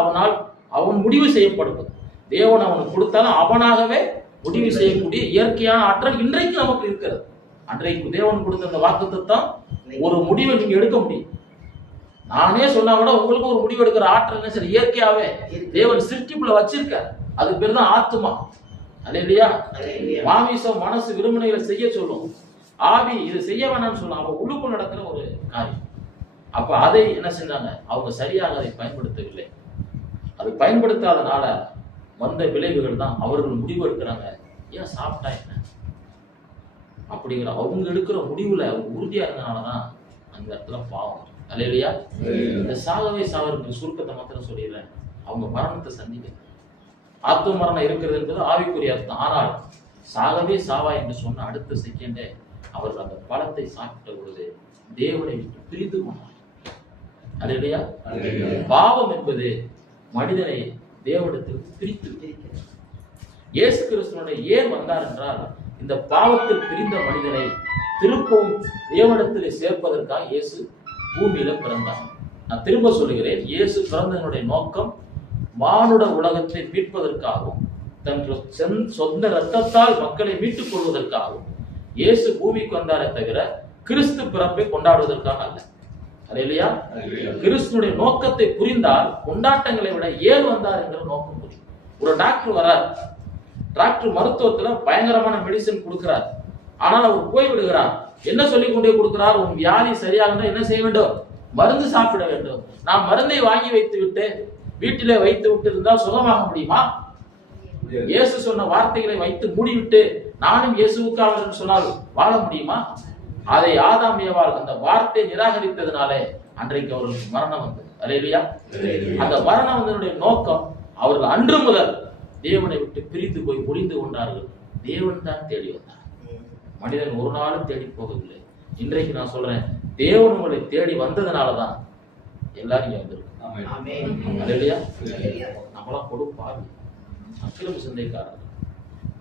அவன் முடிவு செய்யப்படுவது. தேவன் அவனுக்கு கொடுத்தாலும் அவனாகவே முடிவு செய்யக்கூடிய இயற்கையான ஆற்றல் இன்றைக்கு நமக்கு இருக்கிறது. அன்றைக்கு தேவன் கொடுத்த அந்த வாக்குத்தத்தம், ஒரு முடிவை நீங்க எடுக்க முடியும். நானே சொன்னா கூட உங்களுக்கு ஒரு முடிவு எடுக்கிற ஆற்றல் சரி இயற்கையாவே தேவன் சிருஷ்டிப்புல வச்சிருக்கார். அதுக்கு பேர் தான் ஆத்துமா. அல்லேலூயா. மாமிசம் மனசு விரும்பினைகளை செய்ய சொல்லும், ஆவி இது செய்ய வேணாம்னு சொல்லும். அவன் உள்ளுக்குள் நடக்கிற ஒரு காரியம். அப்ப அதை என்ன செஞ்சாங்க? அவங்க சரியாக அதை பயன்படுத்தவில்லை. அது பயன்படுத்தாதனால வந்த விளைவுகள் தான் அவர்கள் முடிவு எடுக்கிறாங்க. ஏன் சாப்பிட்டா என்ன அப்படிங்கிற அவங்க எடுக்கிற முடிவுல அவங்க உறுதியா இருந்தனாலதான் அந்த இடத்துல பாவம். அல்லேலூயா. இந்த சாகவே சாவருக்கு சுருக்கத்தை மாத்திரம் சொல்லிடுறேன். அவங்க மரணத்தை சந்திக்க ஆத்ம மரணம் இருக்கிறது என்பது ஆவிக்குரிய அர்த்தம். ஆனால் சாகவே சாவா என்று சொன்ன அடுத்த செகண்டே அவர்கள் அந்த பழத்தை சாப்பிட்ட பொழுது தேவனை விட்டு பிரிந்து கொண்டார். அல்லேலூயா. பாவம் என்பது மனிதனை தேவனிடத்திற்கு பிரித்து இருக்கிறது. இயேசு கிறிஸ்துவனுடைய ஏன் வந்தார் என்றால், இந்த பாவத்தில் பிரிந்த மனிதனை திருப்பவும் தேவனிடத்திலே சேர்ப்பதற்காக இயேசு பூமியில பிறந்தார். நான் திரும்ப சொல்லுகிறேன், இயேசு பிறந்ததனுடைய நோக்கம் மானுட உலகத்தை மீட்பதற்காகவும் தன் சொந்த இரத்தத்தால் மக்களை மீட்டுக் கொள்வதற்காகவும் இயேசு பூமிக்கு வந்தாரே தவிர கிறிஸ்து பிறப்பை கொண்டாடுவதற்காக அல்ல. அல்லேலூயா. கிறிஸ்துடைய நோக்கத்தை புரிந்தால் கொண்டாட்டங்களை விட ஏன் வந்தார் என்கிற நோக்கம் புரியும். ஒரு டாக்டர் வரார், டாக்டர் மருத்துவத்துல பயங்கரமான மெடிசன் கொடுக்கிறார். ஆனால் அவர் போய் விடுகிறார். என்ன சொல்லிக் கொண்டே கொடுக்கிறார்? உன் வியாதி சரியாக என்ன செய்ய வேண்டும்? மருந்து சாப்பிட வேண்டும். நான் மருந்தை வாங்கி வைத்து விட்டு வீட்டிலே வைத்து விட்டு இருந்தால் சுகமாக முடியுமா? இயேசு சொன்ன வார்த்தைகளை வைத்து மூடிவிட்டு நானும் இயேசுவுக்காக சொன்னால் வாழ முடியுமா? அதை ஆதாம் ஏவாள் அந்த வார்த்தையை நிராகரித்ததினாலே அன்றைக்கு அவர்களுக்கு மரணம் வந்தது. அல்லேலூயா. அந்த மரணம் வந்ததனுடைய நோக்கம், அவர்கள் அன்று முதல் தேவனை விட்டு பிரிந்து போய் ஒளிந்து கொண்டார்கள். தேவன் தான் தேடி வந்தார். மனிதன் ஒரு நாளும் தேடி போகவில்லை. இன்றைக்கு நான் சொல்றேன், தேவன் உங்களை தேடி வந்ததுனாலதான் எல்லாரும் இங்க வந்திருக்கும். அல்லேலூயா. நம்மளாம் கொடு பாவி, அக்கிரம சிந்தைக்காரர்.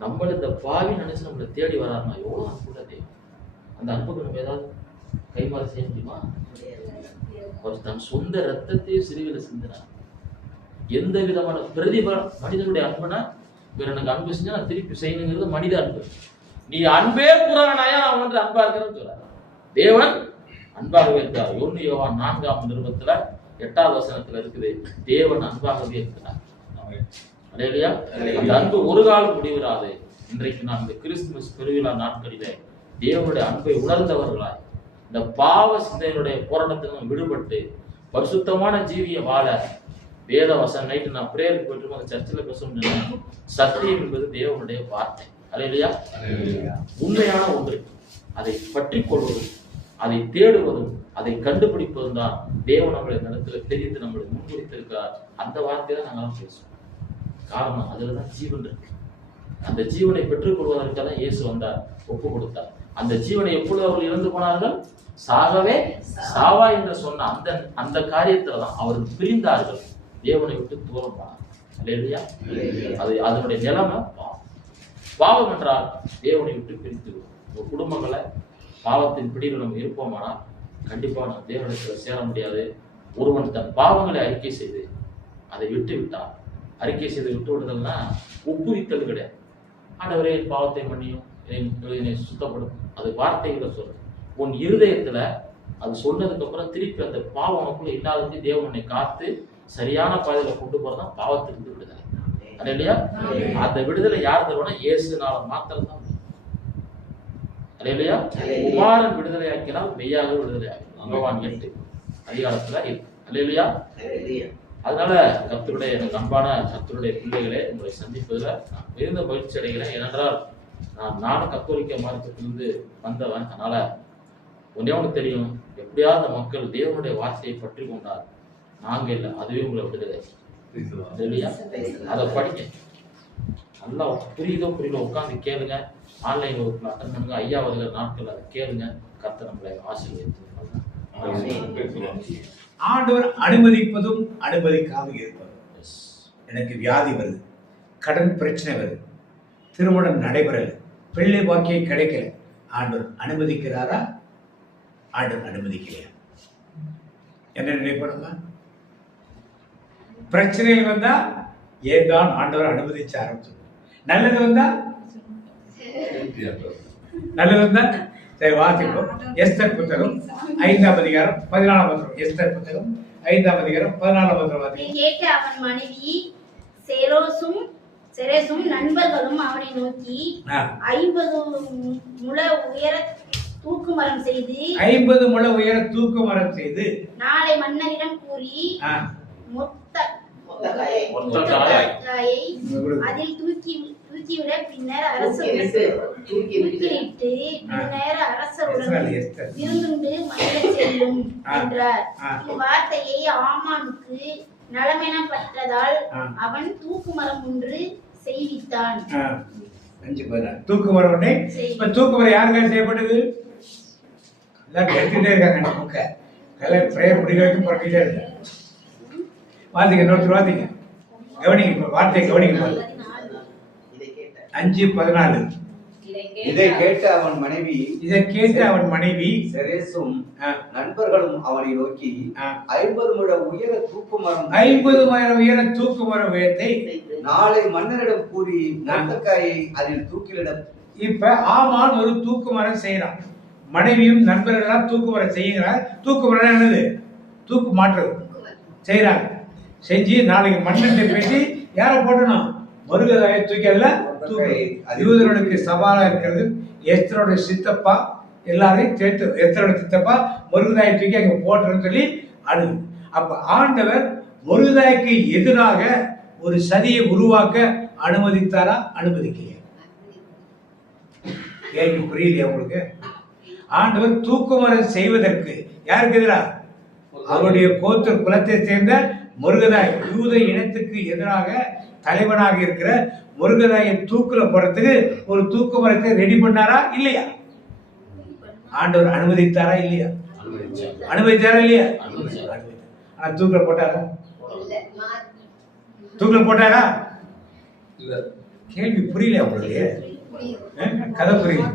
நம்மள இந்த பாவி நினைச்சு நம்மளை தேடி வராருன்னா எவ்வளவு அன்புள்ள தேவன். அந்த அன்புக்கு நம்ம ஏதாவது கைமாறு செய்ய முடியுமா? அவர் தன் சொந்த ரத்தத்தையும் சிறுவில சிந்தினார். எந்த விதமான பிரதிபலன் மனிதனுடைய அன்புனா, வேற எனக்கு அன்பு செஞ்சா நான் திருப்பி செய்யணுங்கிறது மனித அன்பு. நீ அன்பே கூறானாயா நான் வந்து அன்பா இருக்கிறேன்னு சொல்றாரு. தேவன் அன்பாகவே இருக்கிறார். 1 யோவான் 4ஆம் நிருபத்துல 8வது வசனத்துல இருக்குது, தேவன் அன்பாகவே இருக்கிறார். அல்லேலூயா. அந்த அன்பு ஒரு காலம் முடிவிடாது. இன்றைக்கு நாம் இந்த கிறிஸ்துமஸ் பெருவிழா நாட்களிலே தேவனுடைய அன்பை உணர்ந்தவர்களாய் இந்த பாவ சிந்தையினுடைய போராட்டத்திலும் விடுபட்டு பரிசுத்தமான ஜீவிய வாழ வேத வசனம் நைட்டு நான் பிரேயருக்கு போயிட்டு அந்த சர்ச்சில் பேசணும். சத்தியம் என்பது தேவனுடைய வார்த்தை. அல்லேலூயா. உண்மையான ஒன்று அதை பற்றி கொள்வதும் அதை தேடுவதும் அதை கண்டுபிடிப்பதும் தான் தேவன் நம்மளை நடத்துல தெரிந்து நம்மளை முன்குறித்திருக்கிறார். அந்த வார்த்தையை தான் நாங்கள் பேசுவோம். காரணம் அதுலதான் ஜீவன் இருக்கு. அந்த ஜீவனை பெற்றுக் கொள்வதற்காக தான் இயேசு வந்தார், ஒப்பு கொடுத்தார். அந்த ஜீவனை எப்பொழுது அவர்கள் இழந்து போனார்கள்? சாகவே சாவா என்று சொன்ன அந்த அந்த காரியத்துல தான் அவர்கள் பிரிந்தார்கள், தேவனை விட்டு தூரம் போனார். அல்லேலூயா. அது அதனுடைய நிலைமை பாவம். பாவம் என்றால் தேவனை விட்டு பிரித்து ஒரு குடும்பங்களை பாவத்தின் பிடியில் நம்ம இருப்போமானால் கண்டிப்பா நம்ம தேவனிடத்தில் சேர முடியாது. ஒருவன் தன் பாவங்களை அறிக்கை செய்து அதை விட்டு விட்டார். அறிக்கை செய்து விட்டு விடுதல்னா ஒப்புவித்தல் கிடையாது. ஆண்டவரே என் பாவத்தை மன்னியும், என்னை சுத்தப்படுத்தும், அது வார்த்தைகளை சொல்றது. உன் இருதயத்துல அது சொன்னதுக்கு அப்புறம் திருப்பி அந்த பாவம் உனக்குள்ள இல்லாதது தேவன் உன்னை காத்து சரியான பாதையில கொண்டு போறதான் பாவத்திலிருந்து விடுதலை. அது இல்லையா? அந்த விடுதலை யார் தருவானா? இயேசுனால மாத்திரம் தான். அது இல்லையா? குமாரன் விடுதலை ஆக்கினால் மெய்யாக விடுதலை ஆகும். யோவான் 8 அதிகாரத்துல இருக்கு. அது இல்லையா? அதனால கர்த்தருடைய எனக்கு அன்பான கர்த்தருடைய பிள்ளைகளே, உங்களை சந்திப்பதில் நான் மிகுந்த மகிழ்ச்சி அடைகிறேன். ஏனென்றால் நானும் கத்தோலிக்க மார்க்கத்திலிருந்து வந்தவன். அதனால ஒன்னே ஒன்று தெரியும், எப்படியாவது மக்கள் தேவனுடைய வார்த்தையை பற்றி கொண்டார். நாங்க இல்லை, அதுவே உங்களை விடுதலை இல்லையா? அதை படிக்க நல்லா புரியுதோ புரியல உட்காந்து கேளுங்க. ஆன்லைன் வகுப்புல அட்டன் பண்ணுங்க. ஐயா வருகிற நாட்கள் அதை கேளுங்க. கர்த்தர் நம்மளை ஆசீர்வதித்து ஆண்டவர் அனுமதிப்பதும் அனுமதிக்காது இருப்பதும். எனக்கு வியாதி வருது, கடன் பிரச்சனை வருது, திருமணம் நடைபெறல, பிள்ளை பாக்கியம் கிடைக்கல. ஆண்டவர் அனுமதிக்கிறாரா? ஆண்டவர் அனுமதிக்கலையா? என்ன நினைப்பணுமா? பிரச்சனைகள் வந்தா ஏன் தான் ஆண்டவர் அனுமதிச்சாரு? நல்லது வந்தா நல்லது வந்தா சரி வாசிப்போம். எஸ்தர் புத்தகம் 5ஆம் அதிகாரம் 14ஆம் வசனம். எஸ்தர் புத்தகம் 5ஆம் அதிகாரம் 14ஆம் வசனம் வாசிப்போம். கேட்ட அவன் மனைவி செரேசும் நண்பர்களும் அவனை நோக்கி 50 முழ உயர தூக்கு மரம் செய்து 50 முழ உயர தூக்கு மரம் செய்து நாளை மன்னரிடம் கூறி அதில் தூக்கிவிட பின்னர் அரசருடன் விருந்துண்டு மகிழச் செல்லும் என்றார். இவ்வார்த்தையை ஆமானுக்கு நலமெனப்பட்டதால் அவன் தூக்கு மரம் ஒன்று செய்வித்தான். தூக்கு மரம் தூக்கு மரம் யாருக்காக செய்யப்பட்டது? எடுத்துட்டே இருக்காங்க. புக்க கலர் பிரேயர் முடிக்க வரைக்கும் புறக்கிட்டே இருக்க. வாதிங்க, இன்னொருத்தர் வாதிங்க, கவனிங்க, வார்த்தையை கவனிங்க. 5:14. இதை கேட்ட அவன் மனைவி செரேசும் நண்பர்களும் அவனை நோக்கி 50 முழ உயர தூக்கு மரம் 50 முழ உயர தூக்கு மரம் உயர்த்தை நாளை மன்னரிடம் கூறி மொர்தெகாயை அதில் தூக்கிலிட. இப்ப ஆமான் ஒரு தூக்கு மரம் செய்யறான். மனைவியும் நண்பர்களெல்லாம் தூக்கு மரம் செய்யுங்கிறார். தூக்கு மரம் என்னது? தூக்கு மாற்றுறது செய்யறாங்க. செஞ்சு நாளைக்கு மன்னன் பேசி யாரை போட்டணும்? மொர்தெகாயை தூக்கி அல்ல யூதர்களுக்கு சவாலா இருக்கிறது. எஸ்தரோட சித்தப்பா எல்லாரையும் சேர்த்து எஸ்தரோட சித்தப்பா மொர்தெகாயை தூக்கி அங்க போட்டுன்னு சொல்லி அனு. அப்ப ஆண்டவர் மொர்தெகாய்க்கு எதிராக ஒரு சதியை உருவாக்க அனுமதித்தாரா? அனுமதிக்கலையா? கேள்வி புரியலையா உங்களுக்கு? ஆண்டவர் தூக்குமரம் செய்வதற்கு யாருக்கு எதிராக? அவருடைய கோத்திர குலத்தை சேர்ந்த மொர்தெகாய் யூத இனத்துக்கு எதிராக தலைவனாக இருக்கிற மொர்தெகாயை தூக்குல போறதுக்கு ஒரு தூக்கு மரத்தை ரெடி பண்ணாரா இல்லையா? ஆண்டவர் அனுமதித்தாரா இல்லையா? அனுமதித்தாரா இல்லையா? ஆனா தூக்குல போட்டாரா? தூக்குல போட்டாரா? கேள்வி புரியல உங்களுக்கு? கதை புரியல?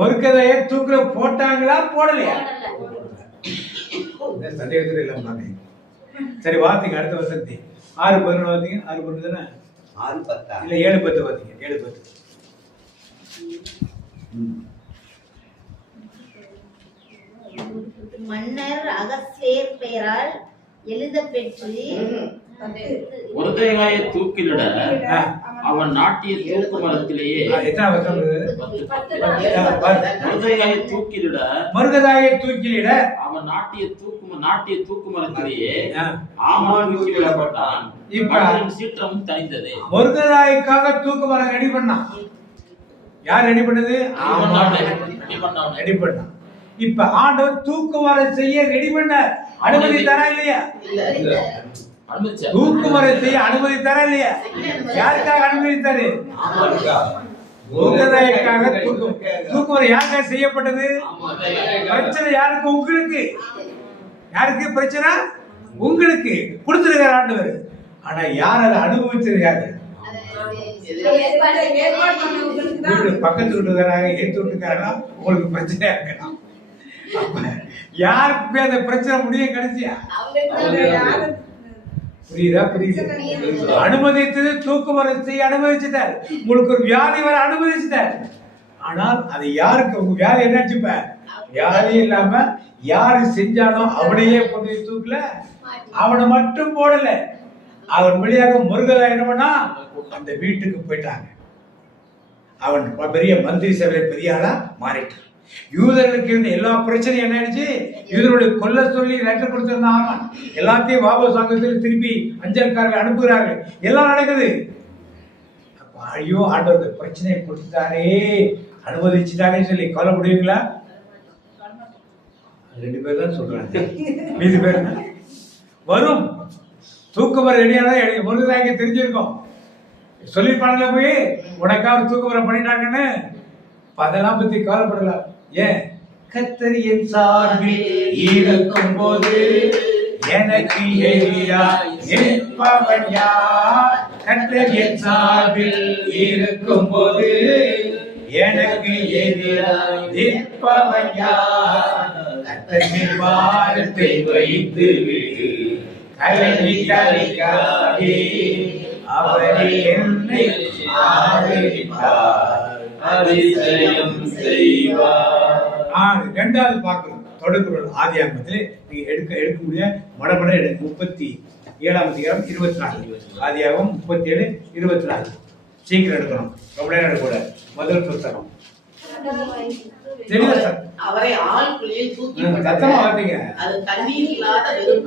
மொர்தெகாயை தூக்குல போட்டாங்களா போடலையா? சந்தேகத்துல இல்லாம. சரி வார்த்தைங்க அடுத்த வசதி 6:11 வார்த்தைங்க. 6:11 தானே? 6:10 இல்ல 7:10 பாத்தீங்க 7:10. மன்னர் அகஸ்வேர் பெயரால் எழுத பெற்று ஒருதேகாயை தூக்கிலிட அவன் நாட்டிய தூக்கு மரத்திலேயே ஒருதேகாயை தூக்கிலிட மருகதாயை தூக்கிலிட அவன் நாட்டிய தூக்கு மரத்திலேயே ஆமான் தூக்கிலிடப்பட்டான். இப்ப சீற்றம் தணிந்தது. மருகதாய்க்காக தூக்கு மரம் ரெடி பண்ணான். யார் ரெடி பண்ணது? ரெடி பண்ணான். இப்ப ஆண்டவர் தூக்கு மரம் செய்ய ரெடி பண்ண அனுமதி தரா இல்லையா? தூக்கு மரம் செய்ய அனுமதி தரா இல்லையா? யாருக்காக அனுமதித்தாரு? மருகதாய்க்காக தூக்கு மரம் யாருக்காக செய்யப்பட்டது? பிரச்சனை யாருக்கு? உங்களுக்கு. யாருக்கு பிரச்சனை? உங்களுக்கு கொடுத்திருக்கிற ஆண்டவர். ஆனா யார் அதை அனுபவிச்சிருக்காரு? பக்கத்து வீட்டுக்காரங்க ஏத்து வீட்டுக்காரங்க உங்களுக்கு பிரச்சனையா இருக்கலாம். யாருக்கு அந்த பிரச்சனை முடியும் கடைசியா? புரியுதா? புரியுது. அனுமதித்தது தூக்கு மரம் செய்ய அனுமதிச்சுட்டார். உங்களுக்கு ஒரு வியாதி வர அனுமதிச்சுட்டார். ஆனால் அது யாருக்கு? உங்க வியாதி என்னச்சுப்ப வியாதி இல்லாம யாரு செஞ்சாலும் அவனையே கொண்டு தூக்கல, அவனை மட்டும் போடல. அவன் வழியாக முருகதா என்னவனா அந்த வீட்டுக்கு போயிட்டாங்க. அவன் பெரிய மந்திரி சபையில பெரிய ஆளா மாறிட்டான். யூதர்களுக்கு இருந்த எல்லா பிரச்சனையும் என்ன ஆயிடுச்சு? யூதர்களுடைய கொல்ல சொல்லி லெட்டர் கொடுத்திருந்தாங்க. எல்லாத்தையும் வாபஸ் வாங்கத்தில் திருப்பி அஞ்சல்காரர்கள் அனுப்புகிறார்கள். எல்லாம் நடக்குது. அப்ப ஐயோ ஆண்டவர் பிரச்சனையை கொடுத்துட்டாரே, அனுமதிச்சுட்டாரே சொல்லி கவலை முடியுங்களா? 2 பேர் தான் சொல்றாங்க. மீதி பேர் வரும் தூக்கு மரம் ரெடியாதான் முருகதாய்க்கு தெரிஞ்சிருக்கும். சொல்லிருப்பாங்கல்ல போய் உனக்காக தூக்கு மரம் பண்ணிட்டாங்கன்னு. அதெல்லாம் பத்தி கவலைப்படல. ஏன்? கர்த்தர் என் சார்பில் இருக்கும் போது எனக்கு எதிராய் நிற்பவன் யார்? கர்த்தர் என் சார்பில் இருக்கும் போது எனக்கு எதிராய் நிற்பவன் யார்? கர்த்தரின் வாரத்தை வைத்து விடு, கலங்கி கலிக்காதே, அவரே என்னை ஆதரிப்பார், அதிசயம் செய்வார். 2வது பார்க்கணும். தொடர்புகள் ஆதியாகமத்திலே நீங்க எடுக்க முடிய மடமட எடுக்க 37ஆம் அதிகாரம் 24. ஆதியாகமம் 37:24. சீக்கிரம் எடுக்கணும், ரொம்ப நேரம் எடுக்கக்கூடாது. முதல் புத்தகம் அவரை ஆழ்குழியில் தூக்கி சத்தமா வார்த்தைங்க.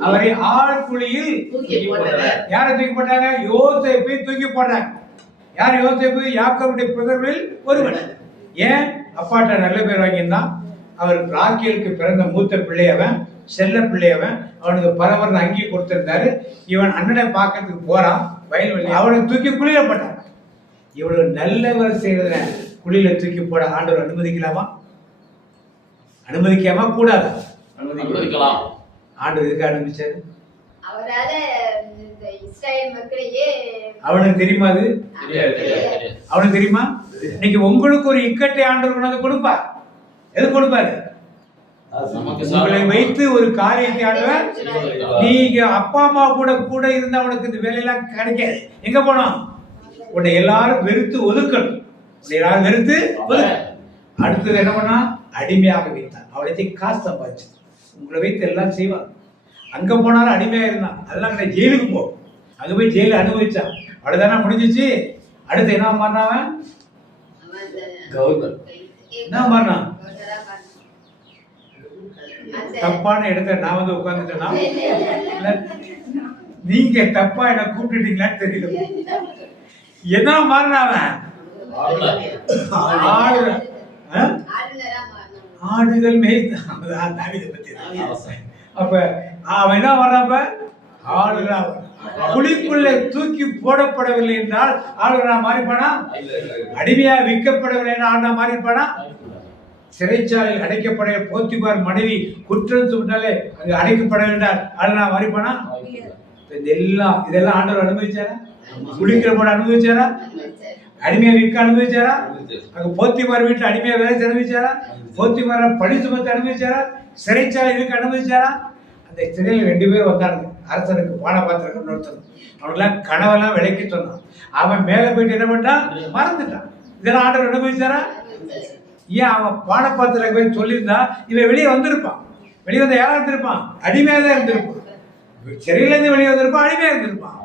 அவரை ஆழ்குழியில் தூக்கி போட்டார். யாரை தூக்கி போட்டாங்க? யோசேப்பை தூக்கி போட்டாங்க. யார் யோசேப்பு? யாக்கோபுடைய புதர்களில் ஒருவன். ஏன்? அப்பாட்ட நல்ல பேர் வாங்கியிருந்தான். அவர் ராக்கேலுக்கு பிறந்த மூத்த பிள்ளையவன், செல்ல பிள்ளையவன். அவனுக்கு பரவர்னு அங்கேயே கொடுத்திருந்தாரு. இவன் அண்ணனை பார்க்கறதுக்கு போறான் வயல்வெளி. அவனை தூக்கி குழியில போட்டான். இவ்வளவு நல்லவர் செய்யறத குழியில தூக்கி போட ஆண்டவர் அனுமதிக்கலாமா? அனுமதிக்காம கூடாது? அனுமதிக்கலாம். ஆண்டவர் எதுக்கு அனுமதிச்சாரு? அவரால இஸ்ரவேல் மக்களையே அவனுக்கு தெரியுமா? அது அவனுக்கு தெரியுமா? இன்னைக்கு உங்களுக்கு ஒரு இக்கட்டை ஆண்டவர் கொண்டாந்து கொடுப்பார். எது கொடுப்பாரு? உங்களை வைத்து ஒரு காரியத்தை ஆண்டவர். நீங்க அப்பா அம்மா கூட இருந்தா அவனுக்கு இந்த வேலையெல்லாம் கிடைக்காது. எங்க போனோம்? உன்னை எல்லாரும் வெறுத்து ஒதுக்கணும். எல்லாரும் வெறுத்து அடுத்தது என்ன பண்ணா? அடிமையாக வைத்தான். அவளை காசு சம்பாதிச்சு உங்களை வைத்து எல்லாம் செய்வான். அங்க போனாலும் அடிமையா இருந்தான். அதெல்லாம் கிடையாது. ஜெயிலுக்கு போ. அங்க போய் ஜெயில அனுபவிச்சான். அவ்வளவுதானே முடிஞ்சிச்சு. அடுத்து என்ன பண்ணாவன்? கவர்னர் என்ன பண்ணான்? தப்பான இடத்த நான் வந்து உட்கார்ந்துட்டேன்னா நீங்க தப்பா என்ன கூப்பிட்டுட்டீங்களான்னு தெரியல. என்ன மாறினவன்? ஆடுகள் மேய்த்தான். அப்ப அவன் என்ன வர்றப்ப ஆளுநர் குழிக்குள்ள தூக்கி போடப்படவில்லை என்றால் ஆளுநர் மாறிப்பானா? அடிமையா விற்கப்படவில்லை என்றால் ஆளுநர் மாறிப்பானா? சிறைச்சாலையில் அடைக்கப்பட போத்திபார் மனைவி குற்றம் சுமத்தாலே அங்கு அடைக்கப்படவில்லை என்றால் ஆளுநர் மாறிப்பானா? இதெல்லாம் ஆண்டவர் அனுபவிச்சாரா? குடிக்கிற போட அனுபவிச்சாரா? அடிமையா விற்க அனுபவிச்சாரா? அங்க போத்திபார் வீட்டுல அடிமையா வேலை அனுபவிச்சாரா? போத்திபார பழி சுமத்த அனுபவிச்சாரா? சிறைச்சாலை இருக்க அனுபவிச்சாரா? அந்த சிறையில் 2 பேர் வந்தானுங்க. அரசனுக்கு பானபாத்திரம் ஒருத்தன். அவனுக்குலாம் கனவெல்லாம் விளக்கி சொன்னான். அவன் மேலே போயிட்டு என்ன பண்ணிட்டான்? மறந்துட்டான். இதெல்லாம் ஆண்டவர் அனுபவிச்சாரா? ஏன் அவன் பானபாத்திரம் போய் சொல்லியிருந்தா இவன் வெளியே வந்திருப்பான். வெளியே வந்து யாரா இருந்திருப்பான்? அடிமையாக தான் இருந்திருப்பான். சிறையிலேருந்து வெளியே வந்திருப்பான், அடிமையாக இருந்திருப்பான்.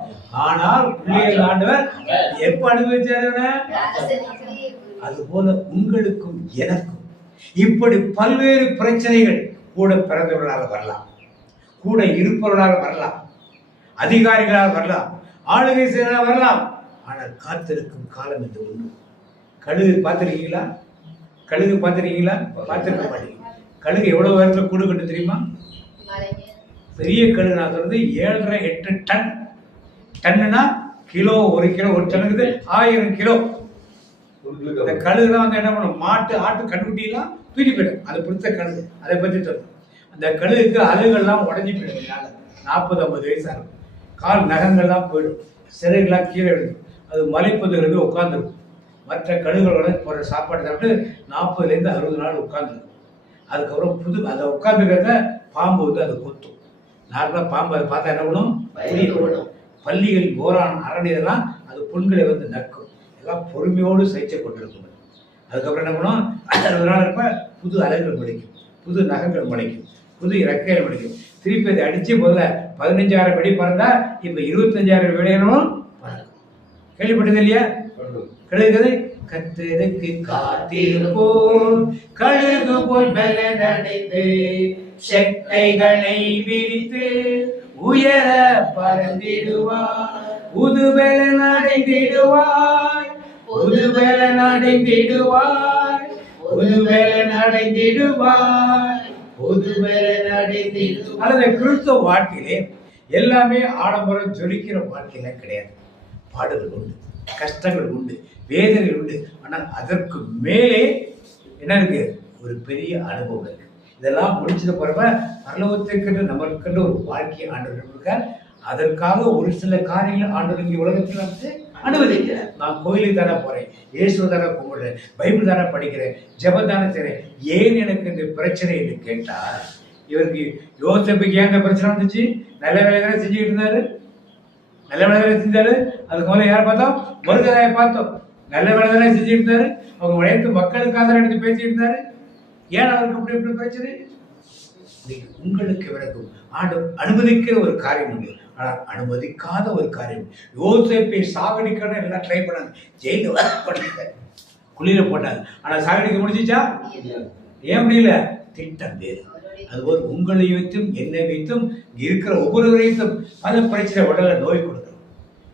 ஆனால் பிள்ளைகள் ஆண்டவர் எப்ப அனுபவிச்சாரு? அதுபோல உங்களுக்கும் எனக்கும் இப்படி பல்வேறு பிரச்சனைகள் கூட பிறந்தவர்களால் வரலாம், கூட இருப்பவர்களால் வரலாம், அதிகாரிகளால் வரலாம், ஆளுகை செய்யலாம் வரலாம். ஆனால் காத்திருக்கும் காலம் என்று ஒன்று. கழுகு பார்த்துருக்கீங்களா? கழுகு பார்த்துருக்கீங்களா? பார்த்துருக்க மாட்டீங்க. கழுகு எவ்வளவு நேரத்தில் கூடு கட்டு தெரியுமா? பெரிய கழுகு நான் சொல்றது 7.5-8 டன். டன்னுனா கிலோ, 1 கிலோ, 1 டன்னுக்கு 1000 கிலோ. இந்த கழுகுலாம் வந்து என்ன பண்ணும்? ஆட்டு கண்ணுக்குட்டியெல்லாம் தூக்கி போயிடும். அதை பிடிச்ச கழுகு. அதை பற்றி சொல்லணும். அந்த கழுகுக்கு அழுகெல்லாம் உடஞ்சி போயிடும். 40-50 வயசு ஆகும். கால் நகங்கள்லாம் போயிடும். சிறைகள்லாம் கீழே விடும். அது மலைப்பகுதிகளுக்கு உட்காந்துருக்கும். மற்ற கழுகுகளோட போகிற சாப்பாடு சாப்பிட்டு 40லேருந்து 60 நாள் உட்காந்துருக்கும். அதுக்கப்புறம் அதை உட்காந்துக்கிறத பாம்பு வந்து அதை கொத்தும். நார்மலாக பாம்பு அதை பார்த்தா என்ன பண்ணும்? பள்ளிகள், போரான், அரண் இதெல்லாம் அது புண்களை வந்து நக்கும். எல்லாம் பொறுமையோடு சகிச்சு கொண்டிருக்கும். அதுக்கப்புறம் என்ன பண்ணும்? 60 நாள் இருப்ப புது அலைகள் முளைக்கும், புது நகங்கள் முளைக்கும், புது இறக்கைகள் முளைக்கும். திருப்பி அதை அடிச்சு முதல்ல 15,000 வெடி பறந்தா இப்ப 25,000 வெடியணும். கேள்விப்பட்டது இல்லையா? கழுகுது கத்தருக்கு காத்திருப்போம், கழுகு போல் பலனடைந்து சட்டைகளை விரித்து உயர பறந்திடுவாய், புதுபலன் அடைந்திடுவாய், புதுபலன் அடைந்திடுவாய், புதுபலன் அடைந்திடுவாய், புதுபலன் அடைந்திடுவாய். அல்லது கிறிஸ்தவ வாழ்க்கையிலே எல்லாமே ஆடம்பரம் ஜொலிக்கிற வாழ்க்கையில கிடையாது. பாடுகள் உண்டு, கஷ்டங்கள் உண்டு, வேதனைகள் உண்டு. ஆனால் அதற்கு மேலே என்ன இருக்கு? ஒரு பெரிய அனுபவம் இருக்கு. இதெல்லாம் முடிச்சது பிறகு பரலோகத்திற்கென்று நமக்கென்று ஒரு வாழ்க்கையை ஆண்டவர் இருக்கார். அதற்காக ஒரு சில காரியங்கள் ஆண்டவர் இங்கே உலகத்தில் வந்து அனுமதிக்கிறார். நான் கோயிலுக்கு தானே போறேன், இயேசு தானே கும்பிடுறேன், பைபிள் தானே படிக்கிறேன், ஜெபம் தானே செய்றேன், ஏன் எனக்கு இந்த பிரச்சனை என்று கேட்டார். இவருக்கு யோசேப்புக்கு ஏன் இந்த பிரச்சனை வந்துச்சு? நல்ல வேலை தானே செஞ்சுக்கிட்டு இருந்தாரு, நல்ல வேலை தானே செஞ்சாரு. அதுக்கு முதல்ல யாரை பார்த்தோம்? மருதராயை பார்த்தோம். நல்ல வேலை தானே செஞ்சுட்டு இருந்தாரு. அவங்க உழைத்து மக்களுக்காக தான் எடுத்து பேசிட்டு இருந்தாரு. ஏன் அவருக்கு அப்படி எப்படி பிரச்சனை? உங்களுக்கு விளக்கும் ஆண்டவர் அனுமதிக்கிற ஒரு காரியம் உண்டு, ஆனால் அனுமதிக்காத ஒரு காரியம். யோசேப்பை சாகடிக்கணும் எல்லாம் ட்ரை பண்ணாங்க, ஜெயில பண்ணாங்க, குளிர போட்டாங்க. ஆனால் சாகடிக்க முடிஞ்சிச்சா? ஏன் முடியல? திட்டம் வேறு. அதுபோல் உங்களை வைத்தும் என்னை வைத்தும் இருக்கிற ஒவ்வொருவரையும் பல பிரச்சனை. உடல நோய் கொடுக்கலாம்,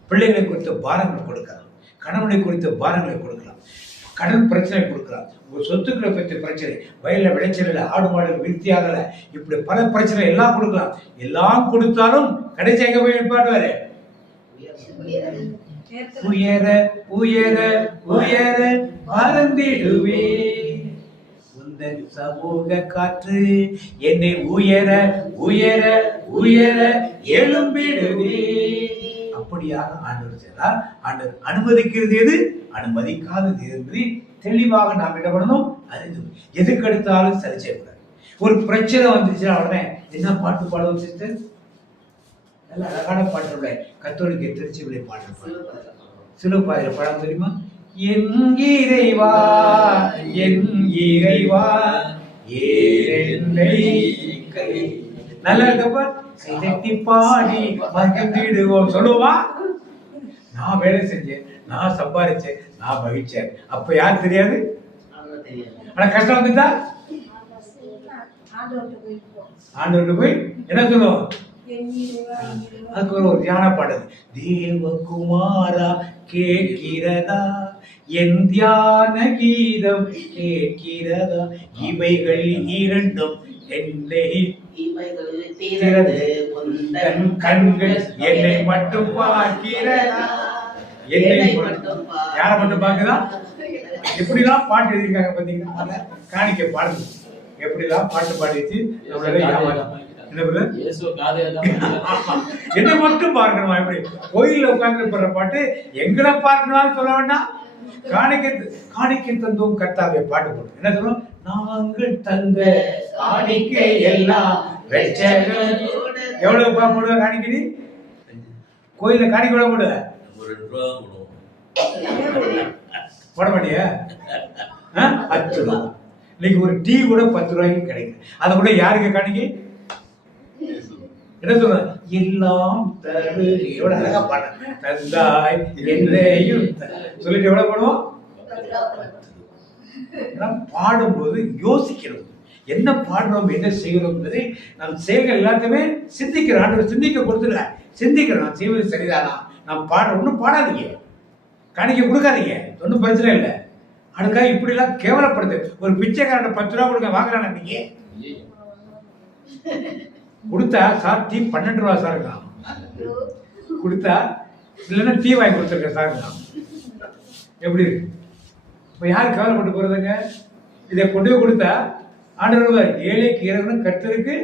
பிள்ளைகளை குறித்த பாரங்கள் கொடுக்கலாம், கணவனை குறித்த பாரங்களை கொடுக்கலாம், கடன் பிரச்சனை கொடுக்கலாம், உங்கள் சொத்துக்களை பற்றி பிரச்சனை, வயலில் விளைச்சல ஆடு மாடு விருத்தியாகல, இப்படி பல பிரச்சனை எல்லாம் கொடுக்கலாம். எல்லாம் கொடுத்தாலும் கடைசி எங்க போய் நிப்பாட்டுவாரு? உயர உயர உயர பறந்திடுவே உந்தன் சமூக காற்று என்னை உயர உயர உயர எழும்பிடுவே. அப்படியாக ஆண்டவர் செய்தார். ஆண்டவர் அனுமதிக்கிறது எது, அனுமதிக்காதது என்பதை தெளிவாக நாம் என்ன பண்ணணும்? அறிந்து எதுக்கு எடுத்தாலும் சரி செய்யக்கூடாது. ஒரு பிரச்சனை வந்துச்சுன்னா உடனே என்ன பாட்டு பாடுவோம் சிஸ்டர்? நல்ல அழகான பாட்டு கத்தோலிக்க திருச்சிவிலை பாட்டு. சிலுப்பாயிர படம் தெரியுமா? என் இறைவா என் இறைவா நல்லா இருக்கப்ப கை பாடி மகிழ்ந்திடுவோம் சொல்லுவா. நான் வேலை செஞ்சேன், நான் சம்பாதிச்சேன், நான் மகிழ்ச்சேன். அப்ப யார் தெரியாது? ஆனா கஷ்டம் வந்துட்டா ஆண்டவர்கிட்ட போய் என்ன சொல்லுவோம்? அதுக்கு ஒரு தியான பாடல். தேவகுமாரா கேட்கிறதா என் தியான கீதம் கேட்கிறதா, இவைகள் இரண்டும் என்னை கண்கள் என்னை மட்டும் பார்க்கிறதா, என்னை மட்டும் யாரை மட்டும் பார்க்குதா? எப்படிலாம் பாட்டு எழுதியிருக்காங்க பார்த்தீங்கன்னா, காணிக்க பாடுது எப்படிலாம் பாட்டு பாடிச்சு என்ன மட்டும் பார்க்கணுமா? எப்படி கோயில்ல உட்கார்ந்து போடுற பாட்டு எங்களை பார்க்கணும்னு சொல்ல வேண்டாம், காணிக்கை தந்தோம் கர்த்தாவே பாட்டு போடும். என்ன சொல்லும்? நாங்கள் தந்த காணிக்கை எல்லாம் எவ்வளவு போடுவ காணிக்கை? கோயில காணிக்கை எவ்வளவு போடுவ? போட மாட்டியா? 10 ரூபா. இன்னைக்கு ஒரு டீ கூட 10 ரூபாய்க்கு கிடைக்கும். அதை கூட யாருக்கு காணிக்கை? என்ன சொல்ற? எல்லாம் தரு. எவ்வளவு அழகா பாட தந்தாய் என்றையும் சொல்லிட்டு எவ்வளவு பண்ணுவோம்? பாடும்போது யோசிக்கிறோம், என்ன பாடுறோம், என்ன செய்கிறோம் என்பதை நம் செயல்கள் எல்லாத்தையுமே சிந்திக்கிறோம். ஆண்டவர் சிந்திக்க கொடுத்துருக்க, சிந்திக்கிறோம். நான் செய்வது சரிதானா? நாம் பாடுற ஒன்றும் பாடாதீங்க, காணிக்க கொடுக்காதீங்க, ஒன்றும் பிரச்சனை இல்லை. அதுக்காக இப்படி எல்லாம் கேவலப்படுது. ஒரு பிச்சைக்காரன் 10 ரூபா கொடுக்க வாங்குறான். நீங்க கொடுத்தா சார் டீ 12 ரூபா சாருங்களா கொடுத்தா, இல்லைன்னா டீ வாங்கி கொடுத்துருக்க சாருங்களா. எப்படி இருக்கு? இப்போ யார் கவலைப்பட்டு போறதுங்க? இதை கொண்டு போய் கொடுத்தா ஆண்டவர் ஏழைக்கு இறங்கணும், கர்த்தருக்கு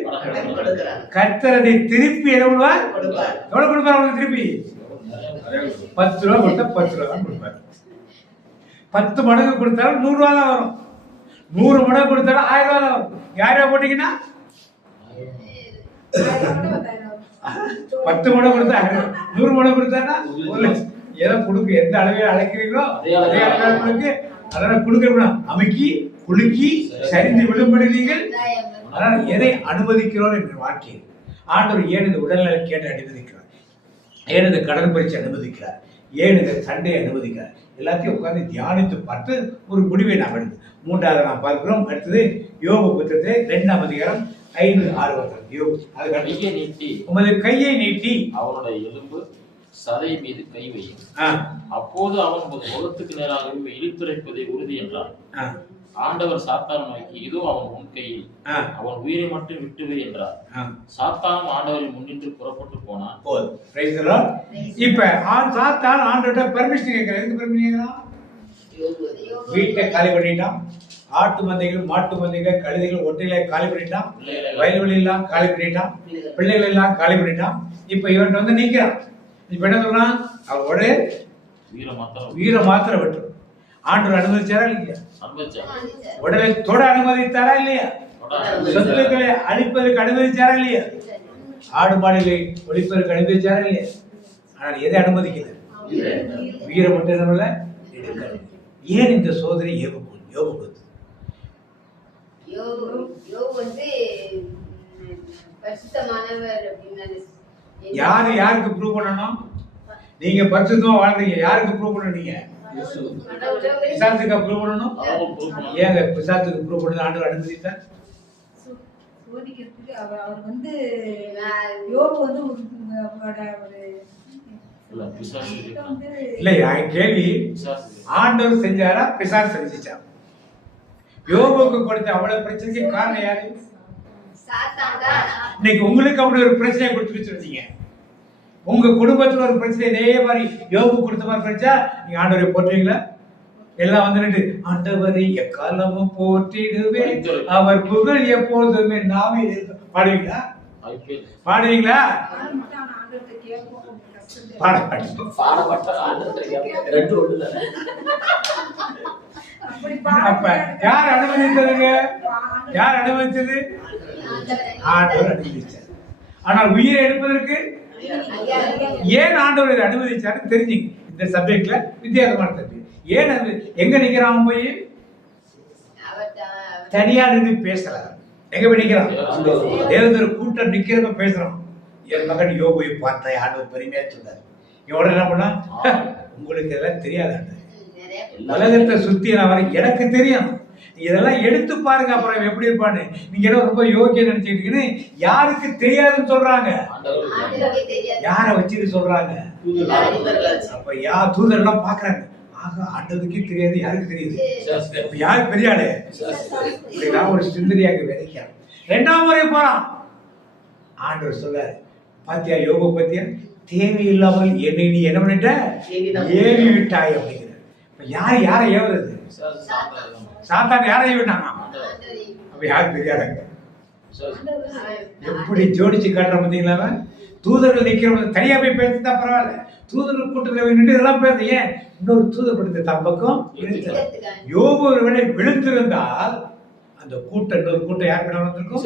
கர்த்தரதை திருப்பி இறங்குவார். எவ்வளவு கொடுப்பார் அவனுக்கு? திருப்பி 10 ரூபா கொடுத்தா 10 ரூபா தான் கொடுப்பார். 10 மடங்கு கொடுத்தாலும் 100 ரூபா தான் வரும். 100 மடங்கு கொடுத்தாலும் 1000 ரூபா தான் வரும். 1000 ரூபா போட்டீங்கன்னா 10 மடங்கு கொடுத்தா 100 மடங்கு கொடுத்தான்னா 1 லட்சம். ஏதோ கொடுக்க எந்த அளவில் அழைக்கிறீங்களோ அதே அளவில் கொடுக்கு. அதெல்லாம் கொடுக்கணும். அமைக்கி குலுக்கி சரிந்து விழும்படுவீர்கள். அதனால் எதை அனுமதிக்கிறோம் என்ற வாழ்க்கையில் ஆண்டவர் ஏன் இந்த உடல்நல கேட்டு அனுமதிக்கிறார், ஏன் இந்த கடன் பரிசை அனுமதிக்கிறார், ஏன் இந்த சண்டையை அனுமதிக்கிறார், எல்லாத்தையும் உட்கார்ந்து தியானித்து பார்த்து ஒரு முடிவை நாம் எடுத்து 3வது நாம் பார்க்கிறோம். அடுத்தது யோபு புத்தகத்திலே 2ஆம் அதிகாரம் 5-6 வசனம். யோபு கையை நீட்டி உமது கையை நீட்டி அவனுடைய எலும்பு சதை மீது கை வையும், அப்போது அவன் முகத்துக்கு நேராக இழுத்துரைப்பதை உறுதி என்றான். ஆண்டவர் சாத்தானை நோக்கி, இதோ அவன் உன் கையில், அவன் உயிரை மட்டும் விட்டுவே என்றார். சாத்தானும் ஆண்டவரின் முன்னின்று புறப்பட்டு போனான். இப்ப சாத்தான் ஆண்டவர்கிட்ட பெர்மிஷன் கேட்கிறான். எதுக்கு பெர்மிஷன் கேட்கிறான்? வீட்டை காலி பண்ணிட்டான், ஆட்டு மந்தைகள், மாட்டு மந்தைகள், கழுதைகள், ஒட்டைகளை காலி பண்ணிட்டான், வயல்வெளி எல்லாம் காலி பண்ணிட்டான், பிள்ளைகள் எல்லாம் காலி பண்ணிட்டான். இப்ப இவன் வந்து நிக்கிறான். இப்ப என்ன சொல்றான்? அவரோட வீர மாத்திரம் விட்டு ஆண்டவர் அனுமதிச்சாரா இல்லையா? உடலை தொட அனுமதித்தாரா இல்லையா? சொத்துக்களை அழிப்பதற்கு அனுமதிச்சாரா இல்லையா? ஆடு மாடுகளை ஒழிப்பதற்கு அனுமதிச்சாரா இல்லையா? ஆனால் எதை அனுமதிக்கிறது? வீரம் மட்டும் நம்மள எடுக்க. ஏன் இந்த சோதனை யோபு யாரு யாருக்கு ப்ரூவ் பண்ணணும்? நீங்க பரிசுத்தமா வாழ்றீங்க, யாருக்கு ப்ரூவ் பண்ணீங்க? பிசாசுக்கு ப்ரூவ் பண்ணணும். ஏங்க பிசாசுக்கு ப்ரூவ் பண்ணது ஆண்டவர் அனுமதித்தார்? சோதிக்கிறதுக்கு அவர் வந்து யோபு வந்து இல்ல கேள்வி, ஆண்டவர் செஞ்சாரா பிசாசு செஞ்சுச்சா? யோபுக்கு கொடுத்த அவ்வளவு பிரச்சனைக்கு காரணம் யாரு? இன்னைக்கு உங்களுக்கு அப்படி ஒரு பிரச்சனையை கொடுத்து வச்சிருந்தீங்க. உங்க குடும்பத்துல ஒரு பிரச்சனை இதே மாதிரி யோபு கொடுத்த மாதிரி பிரச்சனை, நீங்க ஆண்டவரை போற்றுவீங்களா? எல்லாம் வந்துட்டு ஆண்டவரை எக்காலமும் போற்றிடுவேன், அவர் புகழ் எப்போதுமே நாமே பாடுவீங்களா? பாடுவீங்களா? அப்ப யார் அனுமதித்ததுங்க? யார் அனுமதிச்சது? ஆண்டவர் அனுமதிச்சார். ஆனால் உயிரை எடுப்பதற்கு ஏன் ஆண்டவர் அனுமதிச்சாரு தெரிஞ்சுங்க. இந்த சப்ஜெக்ட்ல வித்தியாசமான சப்ஜெக்ட். ஏன் அது எங்க நிக்கிறான்? போய் தனியா நின்று பேசல. எங்க போய் நிக்கிறான்? தேவதர் கூட்டம் நிக்கிறப்ப பேசுறான். என் மகன் யோபுவை பார்த்தா ஆண்டவர் பெருமையா சொன்னார். இவட என்ன பண்ணா, உங்களுக்கு இதெல்லாம் தெரியாது, உலகத்தை சுத்தி நான் வர எனக்கு தெரியும், இதெல்லாம் எடுத்து பாருங்க, அப்புறம் எப்படி இருப்பான்னு. நீங்க என்ன ரொம்ப யோகியம் நினைச்சிட்டு யாருக்கு தெரியாதுன்னு சொல்றாங்க? யார வச்சுட்டு சொல்றாங்க? அப்ப யார் தூதரெல்லாம் பாக்குறாங்க. ஆக ஆண்டவருக்கே தெரியாது, யாருக்கு தெரியுது? யாரு பெரியாளு? ஒரு சிந்தனையாக விதைக்கிறான். 2ஆம் முறை போறான். ஆண்டவர் சொல்றாரு, பாத்தியா யோபு பத்தியா, தேவையில்லாமல் என்னை நீ என்ன பண்ணிட்ட, ஏவி விட்டாய் அப்படிங்கிற. யாரு யாரை ஏவுறது? சாத்தான் யாரை ஏவிட்டாங்க? அப்ப யாரு தெரியாதாங்க? எப்படி ஜோடிச்சு காட்டுற பார்த்தீங்களா? தூதர்கள் நிற்கிறவங்க தனியா போய் பேசிட்டா பரவாயில்ல, தூதர்கள் கூட்டத்தில் நின்று இதெல்லாம் பேச ஏன் இன்னொரு தூதர் படுத்த தன் பக்கம் இழுத்து. யோபு ஒருவனை விழுந்திருந்தால் அந்த கூட்டம் இன்னொரு கூட்டம் யார் கிட்ட வந்திருக்கும்?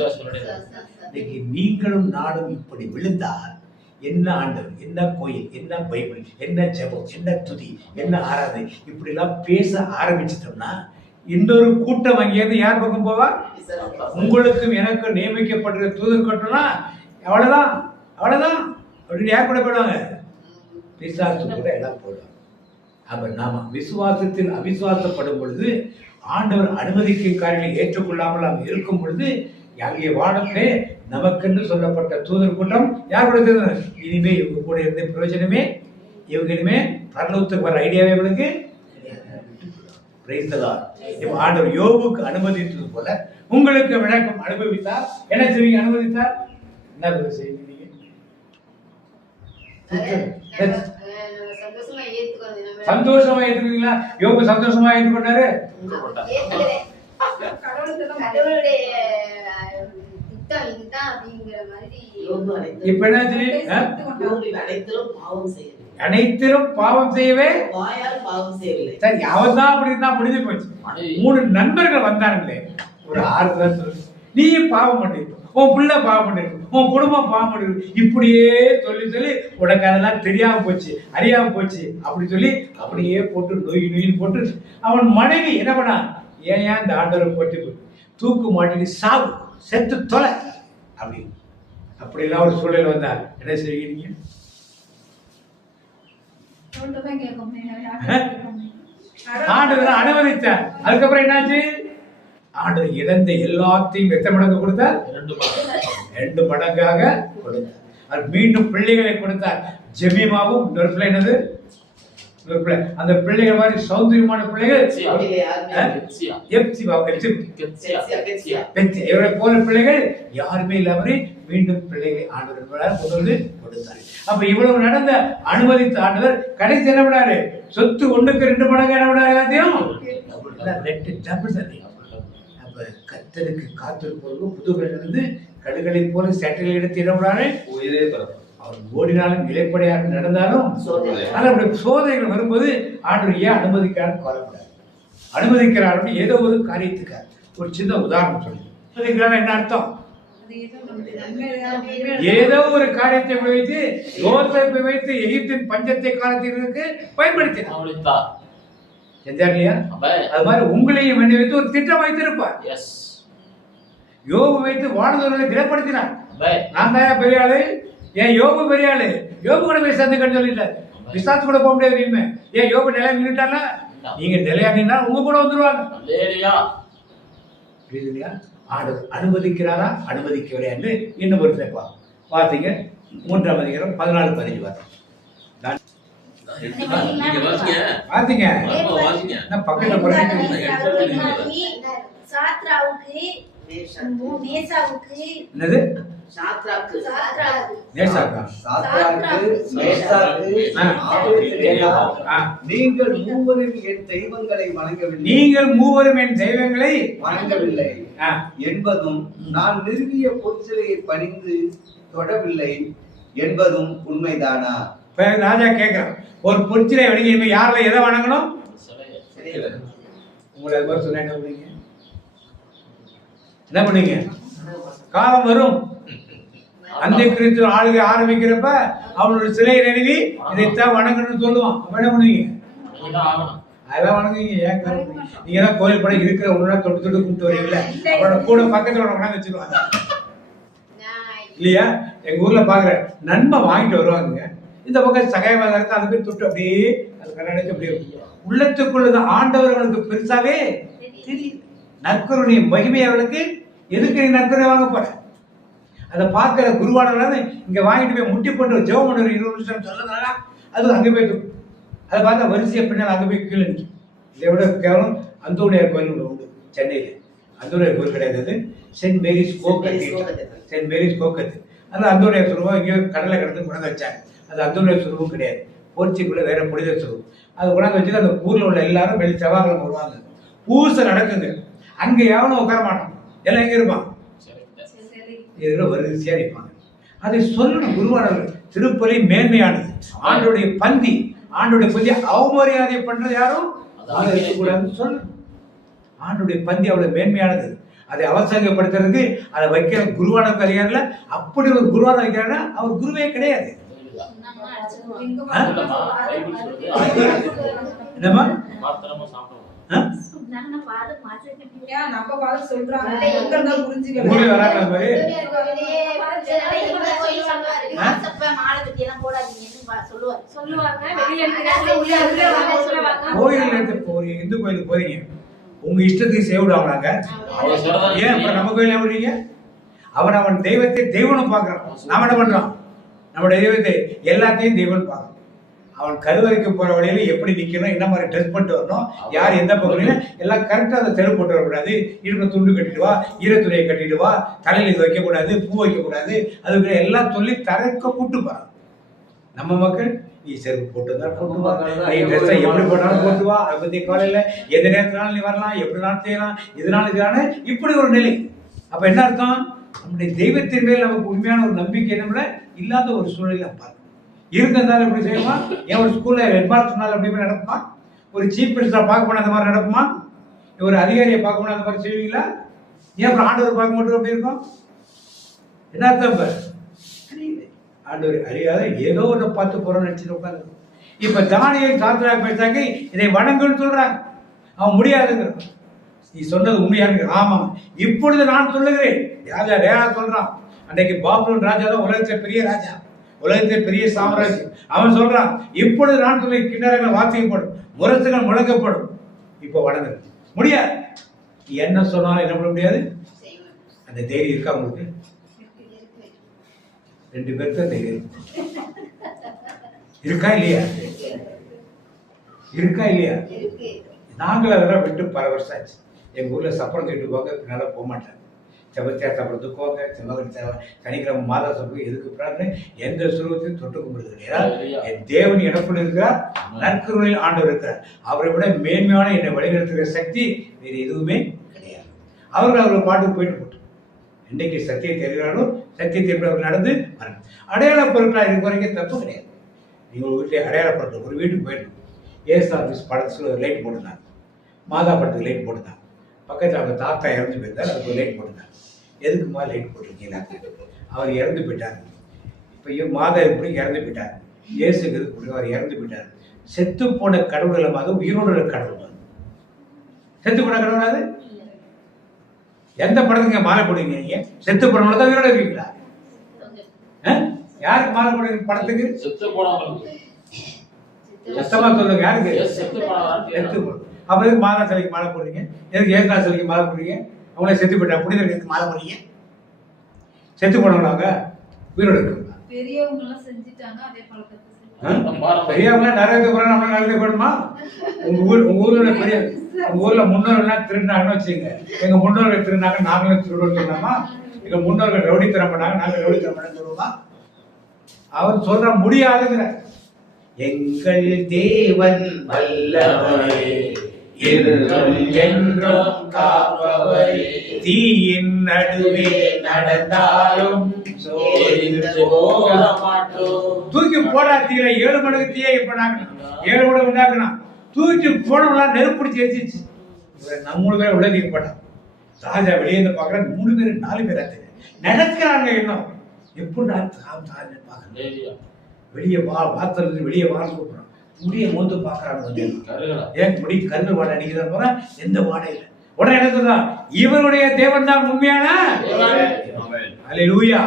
இன்னைக்கு நீங்களும் நானும் இப்படி விழுந்தால் என்ன ஆண்டவர், என்ன கோயில், என்ன பைபிள், என்ன ஜெபம், என்ன துதி, என்ன ஆராதனை இப்படிலாம் பேச ஆரம்பிச்சிட்டோம்னா இன்னொரு கூட்டம் அங்கேயிருந்து யார் பக்கம் போவா? உங்களுக்கும் எனக்கும் நியமிக்கப்படுகிற தூதர் கூட்டம்னா அவ்வளவுதான் அவ்வளவுதான் அப்படின்னு யார் கூட போயிடுவாங்க? பிசாசு கூட எல்லாம் போயிடுவாங்க. அப்ப நாம விசுவாசத்தில் அவிசுவாசப்படும் பொழுது, ஆண்டவர் அனுமதிக்கும் காரியங்களை ஏற்றுக்கொள்ளாமல் நாம் இருக்கும் பொழுது, அங்கே வானத்திலே நமக்கென்று சொல்லப்பட்ட தூதர் கூட்டம் யார் கூட இனிமே இவங்க கூட இருந்த பிரயோஜனமே, இவங்க இனிமே பரலோகத்துக்கு வர ஐடியாவே இவங்களுக்கு. ஆண்டவர் யோபுக்கு அனுமதித்தது போல உங்களுக்கு விளக்கம் அனுபவித்தார். என்ன செய்வீங்க? அனுமதித்தார் என்ன செய்வீங்க? சந்தோஷமா ஏற்றுக்கீங்களா? யோபு சந்தோஷமா ஏற்றுக்கொண்டாரு. இப்ப என்னாச்சு? அனைத்திலும் பாவம் செய்யவே சரி, அவன் தான் அப்படி இருந்தா முடிஞ்சு போச்சு. 3 நண்பர்கள் வந்தாங்களே, ஒரு ஆறுதல் சொல்லு, நீ பாவம் பண்ணிருக்க, உன் பிள்ளை பாவம் பண்ணிருக்கு, உன் குடும்பம் பாவம் பண்ணிருக்கு, இப்படியே சொல்லி சொல்லி உனக்கு அதெல்லாம் தெரியாம போச்சு, அறியாம போச்சு அப்படி சொல்லி அப்படியே போட்டு நொய் போட்டு அவன் மனைவி என்ன பண்ணா, ஏன் இந்த ஆண்டவரை போட்டு தூக்கு மாட்டிட்டு சாவு, செத்து தொலை அப்படி அப்படிலாம் ஒரு சூழல் வந்தா என்ன செய்வீங்க? ஆண்டவர் அனுமதித்தார். அதுக்கப்புறம் என்னாச்சு? ஆண்டவர் இழந்த எல்லாத்தையும் எத்தனை மடங்கு கொடுத்தார்? 2 மடங்காக கொடுத்தார். அது மீண்டும் பிள்ளைகளை கொடுத்தார். ஜெமிமாவும் இன்னொரு பிள்ளை என்னது? அந்த பிள்ளைகள் மாதிரி சௌந்தரியமான பிள்ளைகள் இவரை போல பிள்ளைகள் யாருமே இல்லாமலே மீண்டும் பிள்ளைகளை ஆண்டவர் கொண்டு கொடுத்தார். அப்ப இவ்வளவு நடந்த அனுமதித்த ஆண்டவர் கடைசி என்ன பண்ணாரு? சொத்து 1க்கு 2 மடங்கு என்ன பண்ணாரு? எல்லாத்தையும் அப்ப கர்த்தருக்கு காத்திருப்பவர்கள் புதுகளிலிருந்து கடுகளை போல சேட்டைகளை எடுத்து என்ன பண்ணாரு? அவர் ஓடினாலும் நிலைப்படையாக நடந்தாலும் சோதனைகள் வரும்போது ஆண்டவர் ஏன் அனுமதிக்கிறார்? கவலைப்படாது. அனுமதிக்கிறார் ஏதோ ஒரு காரியத்துக்காக. ஒரு சின்ன உதாரணம் சொல்லி அனுமதிக்கிறார் என்ன அர்த்தம்? ஏதோ ஒரு காரியத்தை வைத்து யோசேப்பை வைத்து எகிப்தின் பஞ்சத்தை காலத்திற்கு பயன்படுத்தினார். செஞ்சார் இல்லையா? அது மாதிரி உங்களையும் வேண்டி வைத்து ஒரு திட்டம் வைத்திருப்பார். யோபு வைத்து வாழ்ந்தவர்களை திடப்படுத்தினார். நான் தான் பெரிய ஆளு, ஏன் யோபு பெரிய ஆளு, யோபு கூட போய் சந்திக்கன்னு சொல்லிட்டாரு. விசாரிச்சு கூட போக முடியாது இனிமே. ஏன் யோபு நிலையா நின்றுட்டால, நீங்க நிலையா நின்னா உங்க கூட வந்துருவாங்க. புரியுதுலையா? ஆண்டவர் அனுமதிக்கிறாரா அனுமதிக்கவில்லையா என்று இன்னும் ஒரு சேர்ப்பா பார்த்தீங்க. 3ஆம் அதிகாரம் 14-15 வார்த்தை பாத்தீங்க. பக்கத்துல என்னது? நீங்கள் மூவரும் என் தெய்வங்களை வணங்கவில்லை, நீங்கள் மூவரும் என் தெய்வங்களை வணங்கவில்லை என்பதும், நான் நிறுவிய பொற்சிலையை பணிந்து தொடவில்லை என்பதும் உண்மைதானா? ராஜா கேட்கிறான், ஒரு பொற்சிலை வணங்கி யாரில் எதை வணங்கணும்? உங்களை அது மாதிரி சொன்ன என்ன பண்ணுவீங்க? காலம் வரும், அந்த கிறிஸ்துவ ஆளுகை ஆரம்பிக்கிறப்ப அவனோட சிலையை நிறுவி இதைத்தான் வணங்கணும்னு சொல்லுவான். அப்ப என்ன பண்ணுவீங்க? அதெல்லாம் வணங்குவீங்க. ஏன் நீங்க தான் கோயில் படம் இருக்கிற ஒண்ணு தொட்டு தொட்டு கூப்பிட்டு வரீங்களா? அவனோட கூட பக்கத்துல உணவு வச்சிருவாங்க இல்லையா? எங்க ஊர்ல பாக்குற நன்மை வாங்கிட்டு வருவாங்க, இந்த பக்கம் சகாயமாக இருக்கு, அது போய் தொட்டு அப்படியே அது கண்ணாடிக்கு அப்படியே உள்ளத்துக்குள்ளது ஆண்டவர்களுக்கு பெருசாவே தெரியும். நற்கருடைய மகிமை அவளுக்கு எதுக்கு நீ நற்கரை வாங்க போற? அதை பார்க்கிற குருவானவர்கள் இங்க வாங்கிட்டு போய் முட்டி போட்டு ஜெபம் பண்ணுற 20 நிமிஷம் சொல்லதுனால அது அங்கே போய் அதை பார்த்தா வரிசையை பின்னால் அங்கே போய் கீழே நிற்கும். இதை விட கேவலம் அந்தோனியார் கோயில் உண்டு சென்னையில். அந்தோனியார் கோயில் கிடையாது, சென்ட் மேரிஸ் கோக்கத்து. சென்ட் மேரிஸ் கோக்கத்து அது அந்தோனியார் சுரூபம் எங்கேயோ கடலை கடந்து கொண்டாந்து வச்சாங்க. அது அந்தோனியார் சுரூபம் கிடையாது, போர்ச்சுக்குள்ள வேற புனித சுரூபம். அது கொண்டாந்து வச்சுட்டு அந்த ஊரில் உள்ள எல்லாரும் வெளி செவ்வாய்க்கிழமை வருவாங்க, பூசை நடக்குங்க. அங்கே எவனும் உட்கார மாட்டான், எல்லாம் எங்கே இருப்பான்? இதில் வரிசையாக இருப்பாங்க. அதை சொல்லணும். குருவானவர்கள் திருப்பலி மேன்மையானது, ஆண்டோடைய பந்தி, ஆண்டோடைய பந்தி அவமரியாதை பண்றது யாரும் இருக்கக்கூடாதுன்னு சொல்லணும். ஆண்டோடைய பந்தி அவ்வளவு மேன்மையானது, அதை அவசரப்படுத்துறதுக்கு அதை வைக்கிற குருவானவருக்கு அதிகாரில். அப்படி ஒரு குருவான வைக்கிறாருன்னா அவர் குருவே கிடையாது. என்னம்மா கோயில் இந்து கோயிலுக்கு போறீங்க, உங்க இஷ்டத்துக்கு சேவிடுவாங்க. ஏன் நம்ம கோயில விடுறீங்க? அவன் தெய்வத்தை தெய்வனும் பாக்குறான். நாம என்ன பண்றோம்? நம்முடைய தெய்வத்தை எல்லாத்தையும் தெய்வம் பார்க்கணும். அவன் கருவறைக்கு போற வழியில எப்படி நிக்கணும், என்ன மாதிரி ட்ரெஸ் பண்ணிட்டு வரணும், யார் எந்த பகுதியில எல்லாம் கரெக்டா அதை தெரு போட்டு வரக்கூடாது. இடுப்புல துண்டு கட்டிட்டு வா, ஈரத்துறையை கட்டிட்டு வா, தலையில இது வைக்க கூடாது, பூ வைக்க கூடாது, அதுக்கு எல்லாம் சொல்லி தரக்க கூட்டு போறான். நம்ம மக்கள் நீ செருப்பு போட்டுதான் போட்டு வா, நீ ட்ரெஸ்ஸை எப்படி போட்டாலும் போட்டு வா, அதை பத்தி காலையில எந்த நேரத்தினாலும் நீ வரலாம், எப்படினாலும் செய்யலாம், இதனால இதுனால இப்படி ஒரு நிலை. அப்ப என்ன அர்த்தம்? நம்முடைய தெய்வத்தின் மேல் நமக்கு உண்மையான ஒரு நம்பிக்கை நம்மள இல்லாத ஒரு சூழ்நிலை பார்க்கணும். இருந்தாலும் எப்படி செய்யணுமா? ஏன் ஒரு ஸ்கூல்ல ஹெட்மாஸ்டர்னால அப்படி நடக்குமா? ஒரு சீஃப் மினிஸ்டரை பார்க்க போனா அந்த மாதிரி நடக்குமா? ஒரு அதிகாரியை பார்க்க போனா அந்த மாதிரி செய்வீங்களா? ஏன் அப்புறம் ஆண்டவர் பார்க்க மட்டும் அப்படி இருக்கும்? என்ன அர்த்தம்? ஆண்டவர் அறியாத ஏதோ ஒன்று பார்த்து போறோம்னு நினைச்சிட்டு உட்காந்து. இப்ப தானியேல் சாத்ராக் பேசாங்க இதை வணங்குன்னு சொல்றாங்க. அவன் முடியாதுங்கிறான். நீ சொன்னது உண்மையாக? ஆமா, இப்பொழுது நான் சொல்லுகிறேன். ராஜா ரேரா சொல்றான். அன்றைக்கு பாபுலோன் ராஜா தான் உலகத்தை பெரிய ராஜா, உலகத்தை பெரிய சாம்ராஜ்யம். அவன் சொல்றான், இப்பொழுது நான் சொல்லி கிண்ணறங்கள் வாசிக்கப்படும், முரசுகள் முழங்கப்படும். இப்போ வணங்க முடியாது. என்ன சொன்னாலும் என்ன பண்ண முடியாது. அந்த தைரியம் இருக்கா உங்களுக்கு? 2 பேருக்கு தைரியம் இருக்கா இல்லையா? இருக்கா இல்லையா? நாங்களும் அதெல்லாம் விட்டு பல வருஷம் ஆச்சு. எங்கள் ஊரில் சப்பரம் கேட்டு போங்க, நல்லா போக மாட்டாங்க. செபத்தியார் சப்பரத்துக்கு போங்க, சனிக்கிழமை மாதா சப்பரம் எதுக்கு பிரார்த்தனை, எந்த சுரூபத்தையும் தொட்டு கும்பிடுது கிடையாது. என் தேவன் எனக்குள் இருக்கிறார், நற்கருணையில் ஆண்டவர் இருக்கிறார். அவரை விட மேன்மையான என்னை வழிநடத்துகிற சக்தி வேறு எதுவுமே கிடையாது. அவர்கள் பாட்டுக்கு போயிட்டு போட்டு இன்னைக்கு சத்தியத்தை அறிகிறாரோ சத்தியத்தை எப்படி அவர் நடந்து வரணும். அடையாள பொருட்களாக இருக்க வரைக்கும் தப்பு கிடையாது. நீங்கள் வீட்டில் அடையாள பொருட்கள் ஒரு வீட்டுக்கு போயிடணும். ஏசு ஆஃபீஸ் படத்தில் லைட் போட்டுருந்தாங்க, மாதா படத்துக்கு லைட் போட்டுருந்தாங்க, பக்கத்தில் அவங்க தாத்தா இறந்து போயிருந்தார், அதுக்கு லைட் போட்டுருந்தாங்க. எதுக்குமா லைட் போட்டிருக்கீங்களா? அவர் இறந்து போயிட்டார். இப்போ மாதா எப்படி இறந்து போயிட்டார், இயேசுக்கு எதுக்கு அவர் இறந்து போயிட்டார். செத்து போன கடவுள் இல்லாமல் உயிரோடு கடவுள். செத்து போன கடவுள் அது எந்த படத்துக்கு மாலை போடுவீங்க? நீங்க செத்து போனவங்க தான் உயிரோட இருக்கீங்களா? யாருக்கு மாலை போடுவீங்க படத்துக்கு? சத்தமா சொல்லுங்க, யாருக்கு? செத்து போன. அப்ப எதுக்கு மாதா சிலைக்கு மாலை போடுறீங்க? எதுக்கு ஏசுனா சிலைக்கு மாலை போடுறீங்க? அவங்களே செத்து போயிட்டா புனிதர்களுக்கு மாலை போடுறீங்க? செத்து போனவங்க உயிரோட இருக்குங்களா? பெரியவங்க எல்லாம் செஞ்சுட்டாங்க அதே பழக்கத்தை. பெரியவங்க நிறைய நம்ம நல்லது போடுமா? உங்க ஊர்ல பெரிய உங்க ஊர்ல முன்னோர்கள் திருநாங்கன்னு வச்சுங்க. எங்க முன்னோர்கள் திருநாங்க நாங்களும் திருடுவோம் சொன்னோமா? எங்க முன்னோர்கள் ரவுடித்தனம் பண்ணாங்க, நாங்கள் ரவுடித்தனம் பண்ண சொல்லுவோமா? அவன் சொல்ற முடியாதுங்கிற. எங்கள் தேவன் வல்லவரே, என்றும் காப்பவரே, தீயின் நடுவே நடந்தாலும் போக மாட்டோம். தூக்கி போடாத்தீங்கள 7 மடங்கு தீயை இப்ப 7 மடங்கு உண்டாக்கணும். தூக்கி போனவங்களாம் நெருப்பிடிச்சு வச்சிச்சு. நம்ம 3 பேரை உள்ள போட்டான். ராஜா வெளியே இருந்து பாக்குறாங்க, 3 பேர் 4 பேர் நடக்கிறாங்க. இன்னும் எப்படி பாக்குறேன் வெளியே வார்த்தை வெளியே வாரம் கூப்பிடுறான். முடிய மோந்து பாக்குறாங்க. ஏன் முடி கருது வாடை அடிக்கிறான்னு போனா எந்த வாடை இல்லை. உடனே என்ன சொல்றான்? இவருடைய தேவன் தான் உண்மையான. அல்லேலூயா.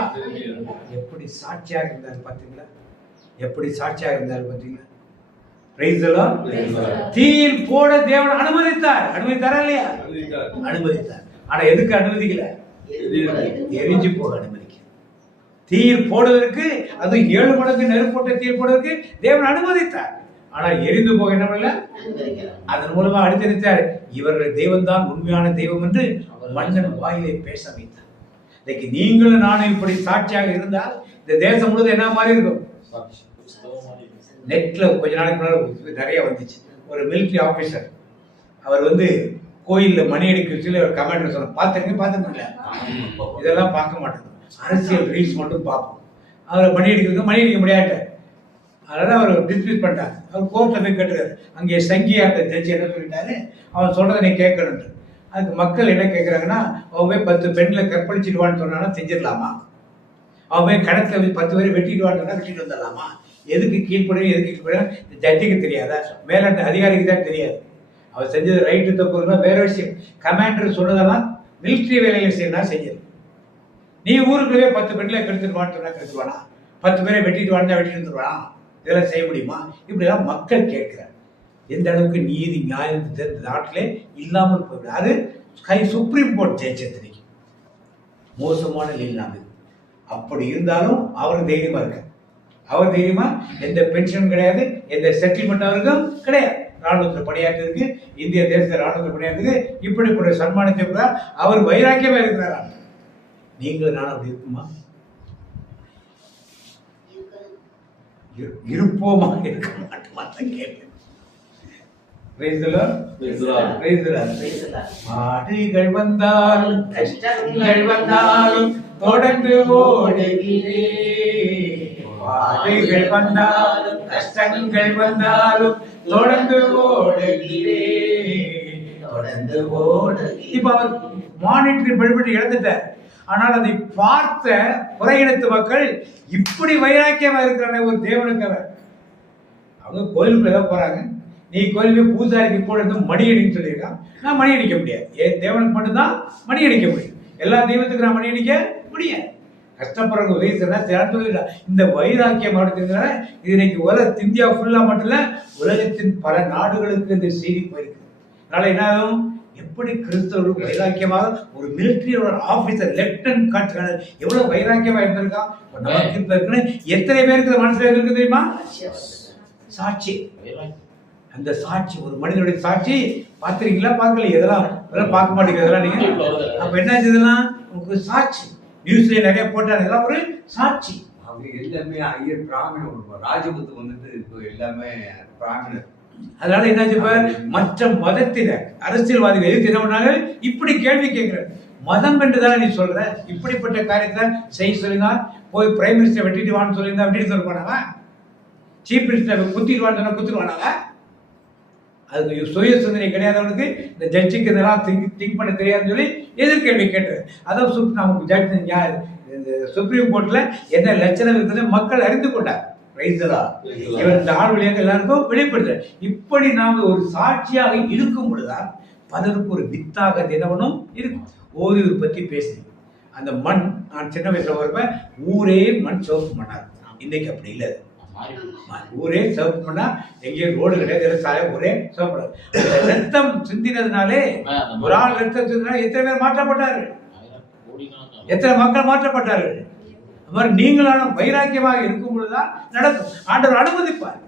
எப்படி சாட்சியாக இருந்தார் பாத்தீங்களா? எப்படி சாட்சியாக இருந்தார் பாத்தீங்களா? Price the Lord. தீயில் போட தேவன் அனுமதித்தார். அனுமதித்தாரா இல்லையா? அனுமதித்தார். ஆனா எதுக்கு அனுமதிக்கல? எரிஞ்சு போக அனுமதிக்க. தீயில் போடுவதற்கு, அது 7 மடங்கு நெருப்போட்ட தீயில் போடுவதற்கு தேவன் அனுமதித்தார். ஆனா எரிந்து போக என்ன பண்ணல? அதன் மூலமா அடித்தடித்தார். இவர்கள் தெய்வம் தான் உண்மையான தெய்வம் என்று மன்னன் வாயிலை பேச வைத்தார். இன்னைக்கு நீங்களும் நானும் இப்படி சாட்சியாக இருந்தால் இந்த தேசம் முழுவதும் என்ன மாதிரி இருக்கும்? நெட்ல கொஞ்ச நாளைக்கு முன்னாடி நிறைய வந்துச்சு. ஒரு மிலிட்டரி ஆபீசர், அவர் கோயில்ல மணி அடிக்க ஒரு கமெண்ட் சொன்ன பார்த்துருக்கீங்க? பார்த்துருக்கீங்களா? இதெல்லாம் பார்க்க மாட்டேங்க. அரசியல் ரீல்ஸ் மட்டும் பார்ப்போம். அவரை மணி அடிக்க முடியாது. அதனால் அவர் டிஸ்மிஸ் பண்ணிட்டார். அவர் கோர்ட்டில் போய் கேட்டுறாரு. அங்கே சங்கியாக ஜட்ஜி என்ன சொல்லிட்டாரு, அவன் சொல்கிறத நீ கேட்கணுன்ட்டு. அதுக்கு மக்கள் என்ன கேட்குறாங்கன்னா, அவன் போய் 10 பெண்களை கற்பழிச்சிடுவான்னு சொன்னாலும் செஞ்சிடலாமா? அவன் போய் கணக்கில் போய் 10 பேரை வெட்டிடுவான்னு சொன்னால் வெட்டிட்டு வந்துடலாமா? எதுக்கு கீழ்ப்படியும் எதுக்கு கீழ்ப்படியும் இந்த ஜட்ஜுக்கு தெரியாதா? மேலாண்ட அதிகாரிக்கு தான் தெரியாது. அவர் செஞ்சது ரைட்டு தப்பு தான் வேற விஷயம். கமாண்டர் சொன்னதெல்லாம் மிலிட்ரி வேலையில் செய்யணும் செஞ்சது. நீ ஊருக்குள்ளே 10 பெண்களை கெடுத்துடுவான்னு சொன்னால் கெடுத்துருவானா? 10 பேரை வெட்டிட்டு வாண்டா வெட்டிட்டு வந்துடுவானா? இதெல்லாம் செய்ய முடியுமா? இப்படிலாம் மக்கள் கேட்கிறார். எந்த அளவுக்கு நீதி நியாயம் இந்த நாட்டிலே இல்லாமல் போயிடும். அது சுப்ரீம் கோர்ட் ஜெயிச்சது மோசமான இல்லாமல். அப்படி இருந்தாலும் அவர் தைரியமா இருக்க. அவர் தைரியமா எந்த பென்ஷன் கிடையாது, எந்த செட்டில்மெண்ட் அவருக்கும் கிடையாது. ராணுவத்தில் பணியாற்றிருக்கு, இந்திய தேசத்தில் ராணுவத்தில் பணியாற்றிருக்கு. இப்படிப்பட்ட சன்மானத்தை கூட அவர் வைராக்கியமா இருக்கிறார். நீங்களும் நானும் அப்படி இருக்குமா? இருப்போமா இருக்க மாட்டோமா கேள்வி. பாடுகள் வந்தாலும் கஷ்டங்கள் வந்தாலும் தொடர்ந்து ஓடுகிறே. பாடுகள் வந்தாலும் கஷ்டங்கள் வந்தாலும் தொடர்ந்து ஓடுகிறே. தொடர்ந்து ஓடு. இப்ப அவர் மானிட்டரி படிப்பட்டு இழந்துட்டார். ஆனால் அதை பார்த்த புறையினத்து மக்கள் இப்படி வைராக்கியமா இருக்கிற ஒரு தேவனுக்கு அவர். அவங்க கோயிலுக்குள்ள தான் போறாங்க. நீ கோயிலுக்கு பூசாரிக்கு கூட இருந்து மணி அடின்னு சொல்லியிருக்கான். நான் மணி அடிக்க முடியாது. என் தேவனுக்கு மட்டும்தான் மணி அடிக்க முடியும். எல்லா தெய்வத்துக்கு நான் மணி அடிக்க முடியாது. கஷ்டப்படுறவங்க உதவி செய்யறா. இந்த வைராக்கியம் அப்படிங்கிறதுனால இது இன்னைக்கு இந்தியா ஃபுல்லா மட்டும் இல்ல, உலகத்தின் பல நாடுகளுக்கு இந்த செய்தி போயிருக்கு. அதனால என்ன ஆகும், எப்படி கிறிஸ்தவர்கள் வைராக்கியமாக ஒரு மிலிட்டரியோட ஆபீசர் லெப்டினன்ட் கர்னல் எவ்வளவு வைராக்கியமா இருந்திருக்கான். நமக்கு இருக்குன்னு எத்தனை பேருக்கு மனசுல இருக்கு தெரியுமா? சாட்சி. அந்த சாட்சி, ஒரு மனிதனுடைய சாட்சி பார்த்துருக்கீங்களா? பார்க்கல. இதெல்லாம் பார்க்க மாட்டேங்கிறதெல்லாம் நீங்க. அப்ப என்ன இதெல்லாம் உங்களுக்கு சாட்சி. நியூஸ்ல நிறைய போட்டாங்க. இதெல்லாம் ஒரு சாட்சி. அவங்க எல்லாமே ஐயர் பிராமணர், ராஜபுத்து வந்துட்டு இப்போ எல்லாமே பிராமணர். அதனால என்னாச்சு, இப்ப மற்ற மதத்தினர் அரசியல்வாதிகள் எதிர்த்து என்ன பண்ணாங்க, இப்படி கேள்வி கேட்கிறார். மதம் என்றுதானே நீ சொல்ற, இப்படிப்பட்ட காரியத்தை செய்ய சொல்லினா போய் பிரைம் மினிஸ்டர் வெட்டிட்டு வான்னு சொல்லியிருந்தா வெட்டிட்டு சொல்லுவானாங்க. சீஃப் மினிஸ்டர் குத்திடுவான்னு சொன்னா குத்திடுவானாங்க. அதுக்கு சுய சிந்தனை கிடையாதவனுக்கு இந்த ஜட்ஜுக்கு இதெல்லாம் திங்க் பண்ண தெரியாதுன்னு சொல்லி எதிர்கேள்வி கேட்டார். அதான் நமக்கு ஜட்ஜ் இந்த சுப்ரீம் கோர்ட்ல என்ன லட்சணம் இருக்குது மக்கள் அறிந்து கொண்டார். இவர் இந்த ஆள் வழியாக எல்லாருக்கும் வெளிப்படுத்த. இப்படி நாம் ஒரு சாட்சியாக இருக்கும் பொழுதுதான் பலருக்கு ஒரு வித்தாக தினவனும் இருக்கும். ஓய்வு பற்றி பேசுறேன். அந்த மண், நான் சின்ன வயசுல வரப்ப ஊரே மண் சிவப்பு மண்ணா இருக்கும். இன்னைக்கு அப்படி இல்லை. ஊரே சிவப்பு மண்ணா, எங்கேயும் ரோடு கிடையாது, சாலை ஒரே சிவப்பு. ரத்தம் சிந்தினதுனாலே, ஒரு ஆள் ரத்தம் சிந்தினால எத்தனை பேர் மாற்றப்பட்டார்கள், எத்தனை மக்கள் மாற்றப்பட்டார்கள். நீங்களான வைராக்கியமாக இருக்கும் பொழுதுதான் நடக்கும். ஆண்டவர் அனுமதிப்பார்.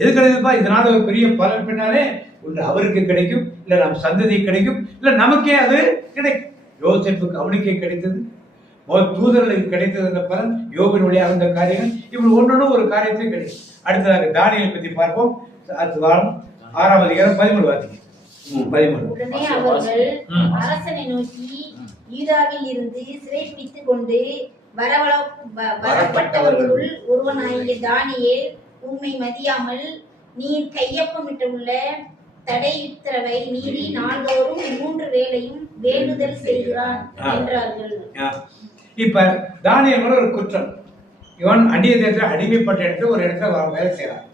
எதுக்கு அனுமதிப்பார்? இதனால ஒரு பெரிய பலன் பின்னாலே ஒன்று அவருக்கு கிடைக்கும், இல்ல நம் சந்ததி கிடைக்கும், இல்ல நமக்கே அது கிடைக்கும். யோசேப்புக்கு அவனுக்கே கிடைத்தது, தூதர்களுக்கு கிடைத்தது என்ற பலன், யோபின் வழியாக இருந்த காரியங்கள், இப்படி ஒன்னொன்னு ஒரு காரியத்தை கிடைக்கும். அடுத்ததாக தானியேலை பற்றி பார்ப்போம். 6ஆம் அதிகாரம் 13 வாசிங்க. 13. உடனே அவர்கள் அரசனை நோக்கி, யூதாவில் இருந்து சிறைப்பிடித்துக் கொண்டு வரப்பட்டவர்களுள் ஒருவனாகிய தானியேல் உம்மை மதியாமல் நீர் கையொப்பமிட்டுள்ள தடை உத்தரவை மீறி நாள்தோறும் 3 வேளையும் வேண்டுதல் செய்கிறான் என்றார்கள். இப்ப தானியேல் ஒரு குற்றம். இவன் அந்நிய தேசத்தில் அடிமைப்பட்ட இடத்துல ஒரு இடத்துல வேலை செய்யறான்.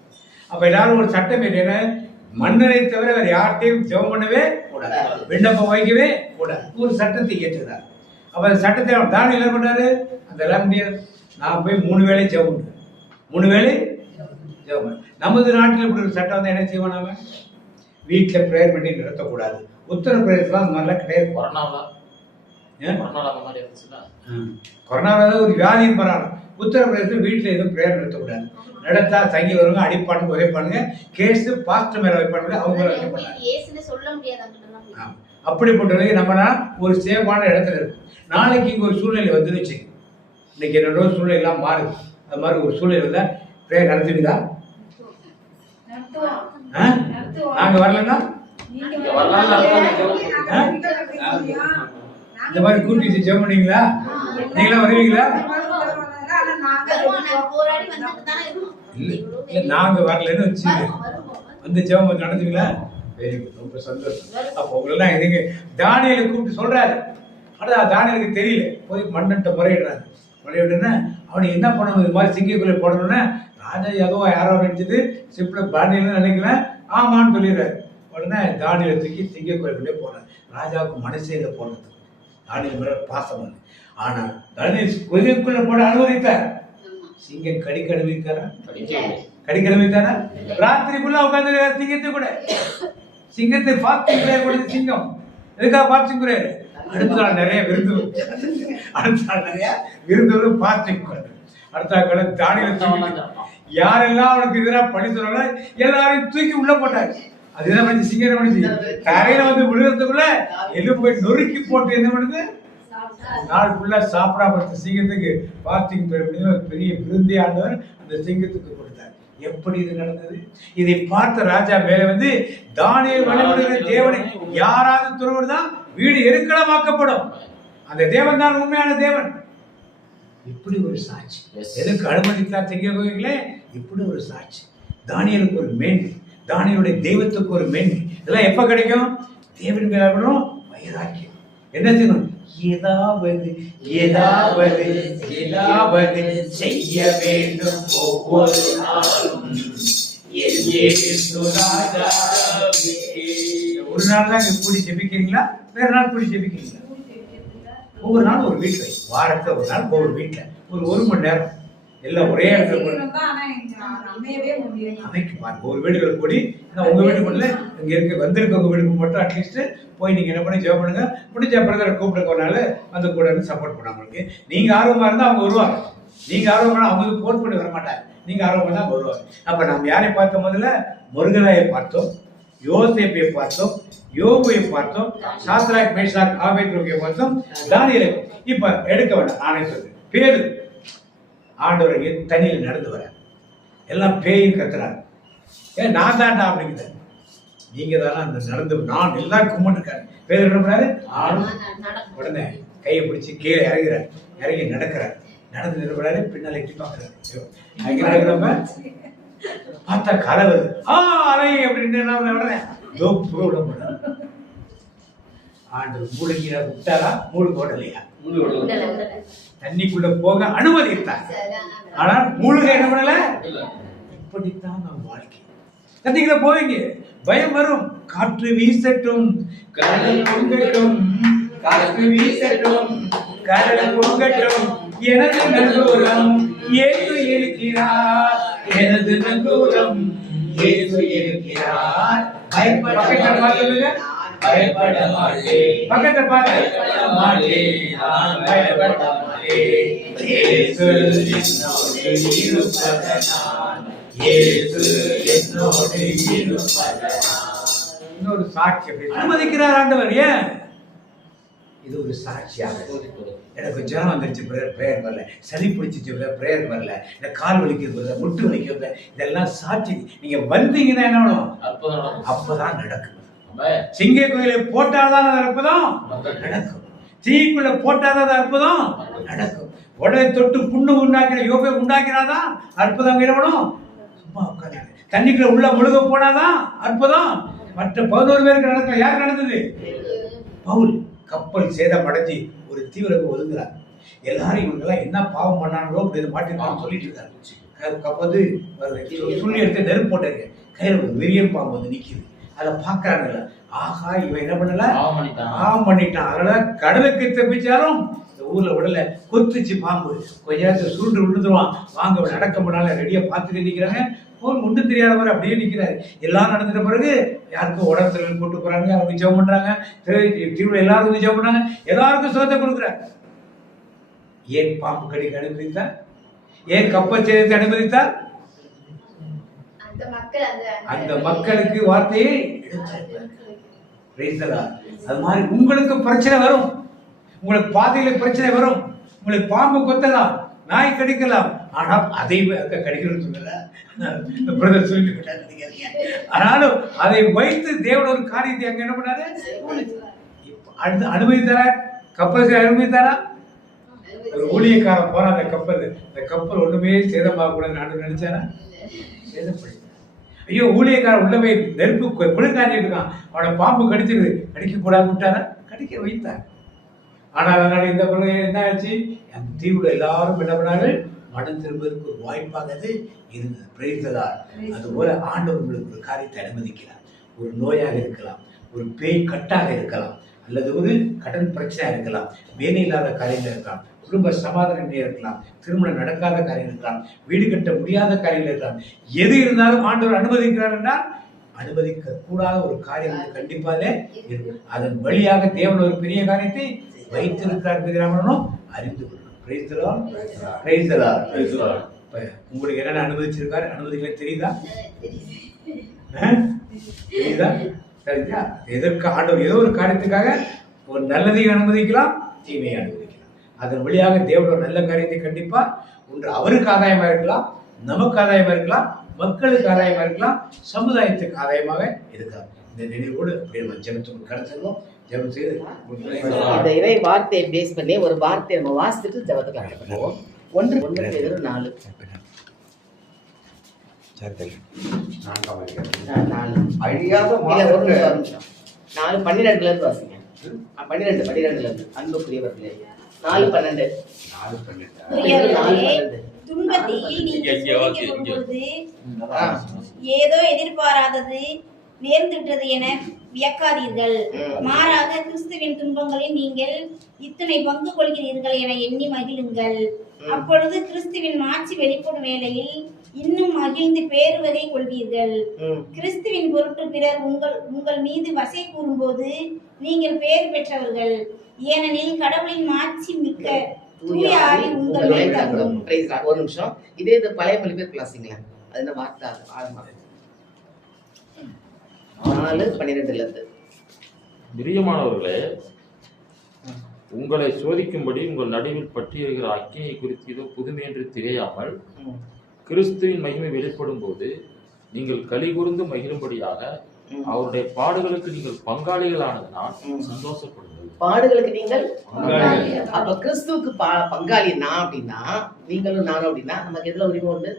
அப்ப எல்லாரும் ஒரு சட்டம் என்ன, மன்னரை தவிர வேற யார்கிட்டையும் ஜெபம் பண்ணவே கூடாது, விண்ணப்பம் வைக்கவே கூடாது, ஒரு சட்டத்தை ஏற்றுகிறார். அப்ப அந்த சட்டத்தை அவன் தானியேல் என்ன பண்றாரு, அதெல்லாம் முடியாது, நான் போய் 3 வேளை ஜெபம் பண்ணுவேன், 3 வேளை ஜெபம் பண்ண. நமது நாட்டில் இப்படி ஒரு சட்டம் வந்து என்ன செய்வோம், நாம வீட்டில் ப்ரேயர் பண்ணி நிறுத்தக்கூடாது. உத்தரப்பிரதேசலாம் அந்த மாதிரிலாம் கிடையாது. கொரோனாவில் ஒரு வியாதியும் பரவாயில்ல. உத்தரப்பிரதேசம் வீட்டில் எதுவும் ப்ரேயர் நிறுத்தக்கூடாது. நடத்தா தங்கி வருவாங்க, அடிப்பானுங்க, உதைப்பானுங்க, கேஸ் பாஸ்டர் மேல வைப்பானுங்க, அவங்க மேல வைக்கப்படுறாங்க. சொல்ல முடியாது. அப்படிப்பட்டவங்க நம்மனா ஒரு சேஃபான இடத்துல இருக்கும். நாளைக்கு இங்கே ஒரு சூழ்நிலை வந்துன்னு வச்சு, இன்னைக்கு என்னோட சூழ்நிலை எல்லாம் மாறுது, அது மாதிரி ஒரு சூழ்நிலை இருந்தால் ப்ரேயர் நடத்துவீங்களா? நாங்க வரலன்னா இந்த மாதிரி கூட்டிட்டு ஜெபம் பண்ணுவீங்களா? நீங்களா வருவீங்களா? இல்ல நாங்க வரலன்னு வச்சுங்க வந்து ஜெபம் நடந்துங்களா? வெரி குட், ரொம்ப சந்தோஷம். அப்போ உங்களெல்லாம் இதுங்க தானியலை கூப்பிட்டு சொல்றாரு. ஆனால் தானியலுக்கு தெரியல, போய் மன்னன்ட்ட முறையிடுறேன்னா அவனை என்ன பண்ணணும், இது மாதிரி சிங்கிக்குள்ளே போடணும்னா ராஜா யாரோ நினைச்சது சிம்பிளா தானியல்னு நினைக்கிறேன், ஆமான்னு சொல்லிடுறாரு. உடனே தானியலை தூக்கி சிங்கக்குள்ளே போடுறாரு. ராஜாவுக்கு மனசே இல்லை போடுறது, தானியல் மேல பாசம் இல்லை. ஆனால் தானியல் கொதிக்குள்ள போட அனுமதித்தார். சிங்கம் கடிக்க அனுமதித்தாரா? கடிக்க அனுமதித்தாரா? ராத்திரிக்குள்ள உட்காந்து சிங்கத்தை கூட சிங்கத்தை ஃபாஸ்டிங் பிரேயர் கொடுத்து சிங்கம் எதுக்காக ஃபாஸ்டிங் பிரேயர்? அடுத்த நாள் நிறைய விருந்து, அடுத்த நாள் நிறைய விருந்து ஃபாஸ்டிங். அடுத்த நாள் தானியல் யாரெல்லாம் அவனுக்கு எதிராக பழி சொல்றாங்க எல்லாரையும் தூக்கி உள்ள போட்டாங்க. அது என்ன பண்ணி சிங்கம் பண்ணிச்சு, தரையில வந்து விழுகிறதுக்குள்ள எலும்பை நொறுக்கி போட்டு என்ன பண்ணுது, நாள் ஃபுல்லா சாப்பிடாம இருந்த சிங்கத்துக்கு ஃபாஸ்டிங் பெரிய விருந்தே ஆண்டவர் அந்த சிங்கத்துக்கு கொடுத்தார். எப்படி இது நடந்தது? இதை பார்த்த ராஜா மேல வந்து தானியேல் வழிபடுகிற தேவனை யாராவது துறவுதான் வீடு எருக்களமாக்கப்படும், அந்த தேவன் தான் உண்மையான தேவன். இப்படி ஒரு சாட்சி எதுக்கு அனுமதித்தார் சிங்கங்களே? இப்படி ஒரு சாட்சி. தானியேலுக்கு ஒரு மேன்மை, தானியேலுடைய தெய்வத்துக்கு ஒரு மேன்மை. இதெல்லாம் எப்ப கிடைக்கும்? தேவன் மேலும் வைராக்கியம். என்ன செய்யணும்? ஏதாவது ஏதாவது ஏதாவது செய்ய வேண்டும் ஒவ்வொரு நாளும். ஒரு நாள் தான் கூடி ஜெபிக்கிறீங்களா? வேற நாள் கூடி ஜெபிக்கிறீங்களா? ஒவ்வொரு நாள் ஒரு வீட்டுல, வாரத்துல ஒரு நாள் ஒவ்வொரு வீட்டுல ஒரு மணி நேரம் எல்லாம் ஒரே இடத்துல அமைக்கு பாருங்க. ஒரு வீடுகளை கூடி உங்க வீட்டுக்கு மட்டும் இங்க இருக்க வந்திருக்க உங்க வீட்டுக்கு மட்டும் அட்லீஸ்ட் போய் நீங்க என்ன பண்ணி ஜெபம் பண்ணுங்க. முடிஞ்ச பிரதரை கூப்பிட்டு போனால வந்து கூட சப்போர்ட் பண்ண அவங்களுக்கு. நீங்க ஆர்வமா இருந்தா அவங்க வருவாங்க, நீங்க ஆர்வமா அவங்களுக்கு போன் பண்ணி வர மாட்டாங்க, நீங்க ஆர்வமா தான் வருவாங்க. அப்ப நம்ம யாரை பார்த்தோம்? முதல்ல முருகனாயை பார்த்தோம், யோசேப்பை பார்த்தோம், யோபுவை பார்த்தோம், சாத்ராக் மேஷாக் ஆபேத்நேகோவை பார்த்தோம், தானியேலை. இப்ப எடுக்க வேண்டாம், நானே சொல்றேன். பேரு ஆண்டவரை தண்ணியில நடந்து வர எல்லாம் பேயும் கத்துறாங்க. ஏன் நான் தாண்டா அப்படிங்கிற, நீங்க தானே அந்த நடந்து, நான் எல்லாரும் கும்பிட்டுருக்காரு. பேர் என்ன பண்ணாரு? உடனே கையை பிடிச்சி கீழே இறங்குறாரு, இறங்கி நடக்கிறார். நடந்து நிறுவனாரு, பின்னால எட்டி பார்க்கறாரு. பார்த்தா கலை வருது, அலை அப்படின்னு உடனே ஆண்டு மூழ்கிற விட்டாரா? மூழ்கு ஓடலையா? தண்ணிக்குள்ள போக அனுமதித்தார், ஆனால் மூழ்க என்ன பண்ணல. இப்படித்தான் நம் வாழ்க்கை. தண்ணிக்குள்ள போவீங்க, பயம் வரும். காற்று வீசட்டும், கடல் பொங்கட்டும், காற்று வீசட்டும், கடல் பொங்கட்டும், எனது நங்கூரம் இயேசு இருக்கிறார், எனது நங்கூரம் இயேசு இருக்கிறார். பயப்பட மாட்டேன், பயப்பட மாட்டேன், பக்கத்தை பார்க்க மாட்டேன், நான் பயப்பட மாட்டேன். இயேசு என்னோடு இருப்பதனால், இயேசு என்னோடு இருப்பதனால். இன்னொரு சாட்சி அனுமதிக்கிறார் ஆண்டவர். ஏன்? இது ஒரு சாட்சியாக. எனக்கு ஜனம் வந்துருச்சு, பிரேயர் வரல, சளி பிடிச்சிச்சு, பிரேயர் வரல, இந்த கால் வலிக்கிறது, முட்டு வலிக்கிறது, இதெல்லாம் சாட்சி. நீங்க வந்தீங்கன்னா என்ன பண்ணும்? அப்பதான் நடக்கும். சிங்க கோயிலை போட்டாதான் அது அற்புதம் நடக்கும், தீக்குள்ள போட்டாதான் அது அற்புதம் நடக்கும். உடலை தொட்டு புண்ணு உண்டாக்கிற யோபை உண்டாக்கிறாதான் அற்புதம் இடணும். சும்மா உட்காந்து தண்ணிக்குள்ள உள்ள முழுக போனாதான் அற்புதம். மற்ற 11 பேருக்கு நடக்கல. யார் நடந்தது? பவுல் கப்பல் சேதம் அடைஞ்சி ஒரு தீவிரம் ஒதுங்குறார். எல்லாரும் இவங்கெல்லாம் என்ன பாவம் பண்ணாங்களோ அப்படின்னு மாட்டிருக்கான்னு சொல்லிட்டு இருக்காரு. கப்பல் சொல்லி எடுத்து நெருப்பு போட்டாரு, கையில் ஒரு வெறியம் பாம்பு வந்து நிற்கிது. அதை பார்க்கறாங்கல்ல, ஆஹா இவன் என்ன பண்ணல, பாவம் பண்ணிட்டான். அதனால கடலுக்கு தப்பிச்சாலும் இந்த ஊர்ல விடல, கொத்துச்சு பாம்பு, கொஞ்ச நேரத்தை சுருண்டு விழுந்துருவான், வாங்க நடக்க முடியல, ரெடியா பார்த்துட்டு நிற்கிறாங்க. போல் முண்டு தெரியாதவர் அப்படியே நிற்கிறாரு. எல்லாம் நடந்துட்ட பிறகு யாருக்கும் உடம்புல கூட்டு போறாங்க, அவங்க ஜெபம் பண்றாங்க, திருவிழா எல்லாரும் வந்து ஜெபம் பண்றாங்க, எல்லாருக்கும் சுகத்தை கொடுக்குறாரு. ஏன் பாம்பு கடிக்க அனுமதித்தார்? ஏன் கப்பல் சேதத்தை அனுமதித்தார்? அந்த மக்களுக்கு வார்த்தையை அது மாதிரி உங்களுக்கு பிரச்சனை வரும், உங்களுக்கு பாதையில பிரச்சனை வரும், உங்களுக்கு பாம்பு கொத்தலாம், நாய் கடிக்கலாம், ஆனால் அதை கடிக்கணும்னு சொல்லல, பிரதர் சொல்லிட்டு விட்டாங்க. ஆனாலும் அதை வைத்து தேவன் ஒரு காரியத்தை அங்க என்ன பண்ணாரு? அனுமதித்தாரா? கப்பல் அனுமதித்தாரா? ஒரு ஊழியக்காரன் போற அந்த கப்பல் ஒண்ணுமே சேதமாகக்கூடாது நான் நினைச்சானா சேதப்படுத்த. ஐயோ ஊழியக்காரன் உள்ளவே நெருப்பு குளிர்காஞ்சி இருக்கான், அவனை பாம்பு கடிச்சிருது, கடிக்க கூடாது விட்டாரா, கடிக்க வைத்தார். ஆனால் அதனால இந்த பிறகு என்ன ஆச்சு, அந்த தீவுல எல்லாரும் என்ன பண்ணார்கள், மனம் திரும்புவதற்கு ஒரு வாய்ப்பாக அது இருந்தது. பிரைத்ததார். அதுபோல ஆண்டவர் உங்களுக்கு ஒரு காரியத்தை அனுமதிக்கிறார். ஒரு நோயாக இருக்கலாம், ஒரு பேய் கட்டாக இருக்கலாம், அல்லது ஒரு கடன் பிரச்சனையா இருக்கலாம், வேலை இல்லாத காரியங்கள் இருக்கலாம், குடும்ப சமாதானம் இருக்கலாம், திருமணம் நடக்காத காரியம் இருக்கலாம், வீடு கட்ட முடியாத காரியங்கள் இருக்கலாம். எது இருந்தாலும் ஆண்டவர் அனுமதிக்கிறார் என்றால் அனுமதிக்க கூடாத ஒரு காரியம் கண்டிப்பாக இருக்கும். அதன் வழியாக தேவன் ஒரு பெரிய காரியத்தை வைத்திருக்கிறார் அறிந்து கொள்ளணும். உங்களுக்கு என்னென்ன அனுமதிச்சிருக்காரு, அனுமதிக்கல தெரியுதா? தெரியுதா? சரிங்களா? எதற்கு ஆண்டவர் ஏதோ ஒரு காரியத்துக்காக ஒரு நல்லதையும் அனுமதிக்கலாம், தீமையை அனுமதிக்கலாம். அதன் வழியாக தேவனோட நல்ல காரியத்தை கண்டிப்பா ஒன்று அவருக்கு ஆதாயமா இருக்கலாம், நமக்கு ஆதாயமா இருக்கலாம், மக்களுக்கு ஆதாயமா இருக்கலாம், சமுதாயத்துக்கு ஆதாயமாக இருக்கலாம். இந்த நினைவோடு அப்படியே நம்ம ஜெபத்துக்கு கடத்தணும். ஜெபம் செய்து இந்த இறை வார்த்தையை பேஸ் பண்ணி ஒரு வார்த்தையை நம்ம வாசித்துட்டு ஜெபத்துக்கு அனுப்புவோம். 1 அழியாத 4:12 இருந்து வாசிங்க. 12 அன்புக்குரியவர்களே 4:12 துன்பத்தில் நீங்கள் சோதிக்கப்படும்போது ஏதோ எதிர்பாராதது நேர்ந்துவிட்டது என வியக்காதீர்கள். மாறாக கிறிஸ்துவின் துன்பங்களில் நீங்கள் இத்தனை பங்கு கொள்கிறீர்கள் என எண்ணி மகிழுங்கள். அப்பொழுது கிறிஸ்துவின் மாட்சி வெளிப்படும் வேளையில் இன்னும் மகிழ்ந்து பேருவகை கொள்வீர்கள். கிறிஸ்துவின் பொருட்டு பிறர் உங்கள் மீது வசை கூறும்போது நீங்கள் பேர் பெற்றவர்கள், ஏனெனில் கடவுளின் மாட்சி மிக்க தூய ஆவி உங்கள் மேல் தங்கும். ஒரு நிமிஷம், இதே இது பழைய மொழிபெயர்ப்பு வாசிங்களா? அது என்ன வார்த்தை ஆழமாக 4:12 பிரியமானவர்களே, உங்களை சோதிக்கும்படி உங்கள் நடுவில் பற்றியிருக்கிற அக்கினியை குறித்து இதோ புதுமை என்று திகையாமல் கிறிஸ்துவின் மகிமை வெளிப்படும் போது நீங்கள் கலிகூர்ந்து மகிழும்படியாக அவருடைய பாடுகளுக்கு நீங்கள் பங்காளிகளானதனால் சந்தோஷப்படுங்கள். பாடுகளுக்கு நீங்கள் அப்ப கிறிஸ்துவுக்கு பங்காளி நான் அப்படின்னா, நீங்களும் நானும் அப்படின்னா நமக்கு எதுல உரிமை உண்டு?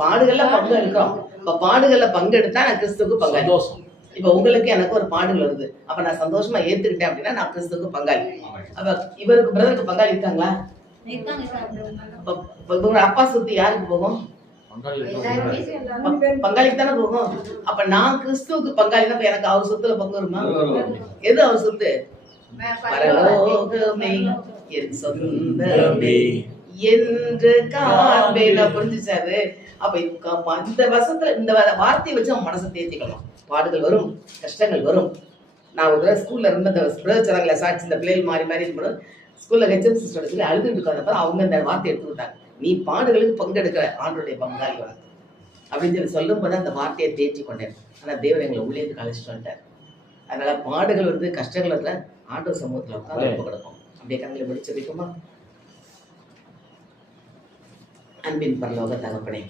பாடுகள்ல பங்கு எடுக்கிறோம். இப்ப பாடுகள்ல பங்கெடுத்தா நான் கிறிஸ்துவுக்கு பங்காளி. இப்ப உங்களுக்கு எனக்கு ஒரு பாடுகள் வருது, அப்ப நான் சந்தோஷமா ஏத்துக்கிட்டேன் அப்படின்னா நான் கிறிஸ்துவுக்கு பங்காளி. அப்ப இவருக்கு பிரதருக்கு பங்காளி இருக்காங்களா? அப்பா சொத்து யாருக்கு போகும்? பங்காளிக்கு தானே போகும். அப்ப நான் கிறிஸ்துவுக்கு பங்காளினா எனக்கு அவர் சொத்துல பங்கு வருமா? எது அவர் சொத்து? பரலோகமே என் சொந்தமே என்று காண்பேன். புரிஞ்சுச்சாரு? அப்ப இந்த வருஷத்துல இந்த வார்த்தையை வச்சு அவன் மனசை தேர்த்திக்கலாம். பாடுகள் வரும், கஷ்டங்கள் வரும். நான் ஒரு ஸ்கூல்ல இருந்த பிரதச்சரங்களை சாட்சி இந்த பிள்ளைகள் மாறி மாறி இருக்கணும். ஸ்கூல்ல ஹெச்எம் சிஸ்டரோட சொல்லி அழுதுட்டு இருக்காங்க. அவங்க இந்த வார்த்தை எடுத்து விட்டாங்க, நீ பாடுகளுக்கு பங்கெடுக்கிற ஆண்டோடைய பங்காளி வளர்த்து அப்படின்னு சொல்லி சொல்லும் போது அந்த வார்த்தையை தேர்ச்சி கொண்டேன். ஆனா தேவன் எங்களை உள்ளேந்து அழைச்சிட்டு வந்துட்டார். அதனால பாடுகள் வந்து கஷ்டங்கள் வந்து ஆண்டவர் சமூகத்துல உட்காந்து கிடக்கும். அப்படியே கண்களை முடிச்சு வைக்குமா? அன்பின் பரலோக தகப்பனே,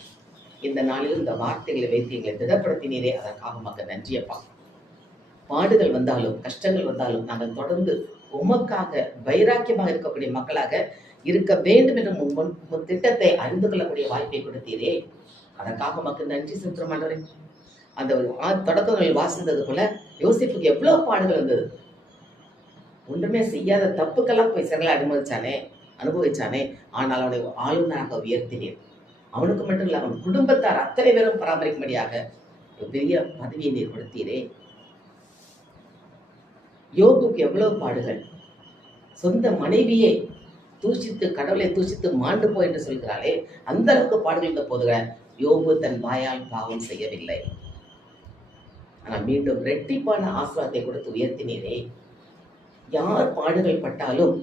இந்த நாளில் இந்த வார்த்தைகளை வைத்து எங்களை திடப்படுத்தினீரே, அதற்காக மக்கள் நன்றியப்பா. பாடுகள் வந்தாலும் கஷ்டங்கள் வந்தாலும் நாங்கள் தொடர்ந்து உமக்காக வைராக்கியமாக இருக்கக்கூடிய மக்களாக இருக்க வேண்டும் என்ற முன் திட்டத்தை அறிந்து கொள்ளக்கூடிய வாய்ப்பை கொடுத்தீரே, அதற்காக மக்கள் நன்றி செலுத்துறோம். அந்த தொடக்கங்கள் வாசித்தது போல யோசிப்புக்கு எவ்வளவு பாடுகள் வந்தது. ஒன்றுமே செய்யாத தப்புக்கெல்லாம் போய் சிறைகளை அனுபவிச்சானே. ஆனால் அவனை ஆளுநராக உயர்த்தினேன். அவனுக்கு மட்டும் இல்லை, அவன் குடும்பத்தார் அத்தனை பேரும் பராமரிக்கும்படியாக பெரிய பதவியை நீர் கொடுத்தீரே. யோகுக்கு எவ்வளவு பாடுகள். சொந்த மனைவியே தூஷித்து, கடவுளை தூஷித்து மாண்டு போ என்று சொல்கிறாளே, அந்த அளவுக்கு பாடுகள் இருந்த போதுக யோகு தன் வாயால் பாவம் செய்யவில்லை. ஆனால் மீண்டும் ரெட்டிப்பான ஆசீர்வாதத்தை கொடுத்து உயர்த்தினீரே. யார் பாடுகள் பட்டாலும்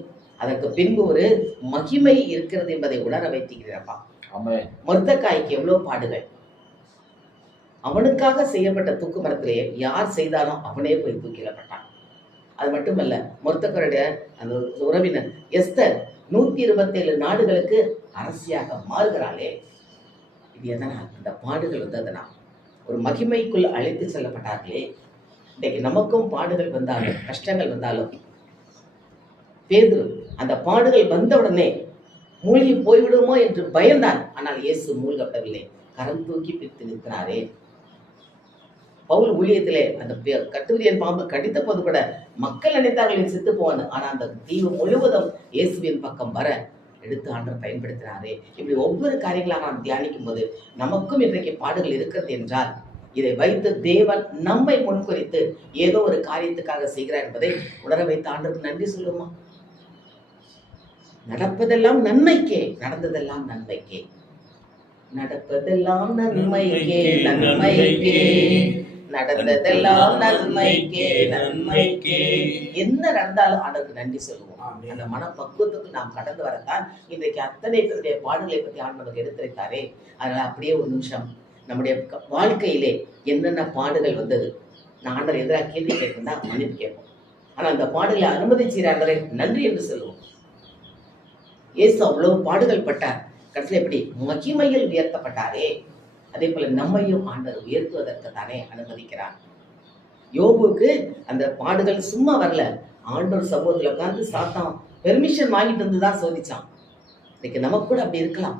அதற்கு பின்பு ஒரு மகிமை இருக்கிறது என்பதை உணர வைத்தீங்கிறப்பா. மொர்தெகாய்க்கு எவ்வளவு பாடுகள். அவனுக்காக செய்யப்பட்ட தூக்கு மரத்திலே யார் செய்தானோ அவனே போய் தூக்கிடப்பட்டான். அது மட்டுமல்ல, மொர்தெகாயுடைய அந்த உறவினர் எஸ்தர் 127 நாடுகளுக்கு அரசியாக மாறுகிறாளே. இது எதனால்? அந்த பாடுகள் வந்ததுனால் ஒரு மகிமைக்குள் அழைத்து செல்லப்பட்டார்களே. இன்றைக்கு நமக்கும் பாடுகள் வந்தாலும் கஷ்டங்கள் வந்தாலும் பேதுரு அந்த பாடுகள் வந்தவுடனே மூழ்கி போய்விடுமோ என்று பயந்தான். ஆனால் இயேசு மூழ்கப்படவில்லை, கரம் தூக்கி பிடித்து நிற்கிறாரே. பவுல் ஊழியத்திலே அந்த கட்டுவிரியன் பாம்பு கடித்த போது கூட மக்கள் நினைத்தார்கள் செத்து போவான். ஆனா அந்த தீவு முழுவதும் இயேசுவின் பக்கம் வர எடுத்து ஆண்டவர் பயன்படுத்தினாரே. இப்படி ஒவ்வொரு காரியங்களாக நாம் தியானிக்கும் போது நமக்கும் இன்றைக்கு பாடுகள் இருக்கிறது என்றால் இதை வைத்து தேவன் நம்மை முன்குறித்து ஏதோ ஒரு காரியத்துக்காக செய்கிறார் என்பதை உணர வைத்து ஆண்டவருக்கு நன்றி சொல்லுமா? நடப்பதெல்லாம் நன்மைக்கே, நடந்ததெல்லாம் நன்மைக்கே, நடப்பதெல்லாம் நன்மைக்கே, நன்மைக்கே, நடந்ததெல்லாம் நன்மைக்கே, நன்மைக்கே. என்ன நடந்தாலும் ஆண்டவருக்கு நன்றி சொல்லுவோம். அந்த மனப்பக்குவத்துக்கு நாம் கடந்து வரத்தான் இன்றைக்கு அத்தனை பேருடைய பாடுகளை பற்றி ஆண்டவருக்கு எடுத்துரைத்தாரே. அதனால அப்படியே ஒரு நிமிஷம் நம்முடைய வாழ்க்கையிலே என்னென்ன பாடுகள் வந்தது, நான் ஆண்டவர் எதிராக கேள்வி கேட்குன்னா மன்னிப்பு கேட்போம். ஆனால் அந்த பாடுகளை அனுமதிச்சீராண்டவரை நன்றி என்று சொல்லுவோம். இயேசு அவ்வளவு பாடுகள் பட்டார், கடைசியில் எப்படி மகிமையில் உயர்த்தப்பட்டாரே. அதே போல நம்மையும் ஆண்டவர் உயர்த்துவதற்கு தானே அனுமதிக்கிறார். யோபுக்கு அந்த பாடுகள் சும்மா வரல, ஆண்டவர் சமூகத்தில் உட்கார்ந்து சாத்தான் பெர்மிஷன் வாங்கிட்டு வந்துதான் சோதிச்சான். இன்னைக்கு நமக்கு கூட அப்படி இருக்கலாம்.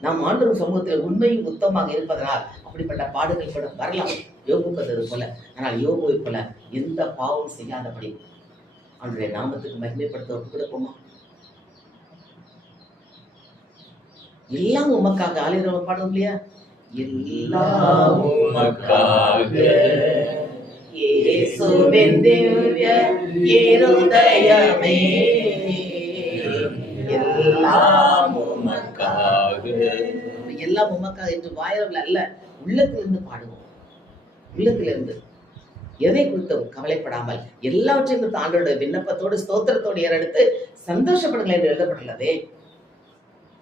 நாம் ஆண்டவர் சமூகத்தில் உண்மையும் உத்தமாக இருப்பதனால் அப்படிப்பட்ட பாடுகள் கூட வரலாம். யோபுக்கு அது போல. ஆனால் யோபுவை போல எந்த பாவம் செய்யாதபடி அவனுடைய நாமத்துக்கு மகிமைப்படுத்த கொடுப்போமா? எல்லாம் உமக்காக ஆலயத்துல பாடுவோம் இல்லையா? எல்லாம் உமக்காக இயேசுவின் திவ்ய இருதயமே, எல்லாம் உமக்காக. எல்லாம் உமக்காக என்று வாயில அல்ல, உள்ளத்திலிருந்து பாடுவோம். உள்ளத்திலிருந்து எதை குறித்தும் கவலைப்படாமல் எல்லாவற்றையும் குறித்து ஆண்டவருடைய விண்ணப்பத்தோடு ஸ்தோத்திரத்தோடு ஏறெடுத்து சந்தோஷப்படுங்கள் என்று எழுதப்பட்டுள்ளதே.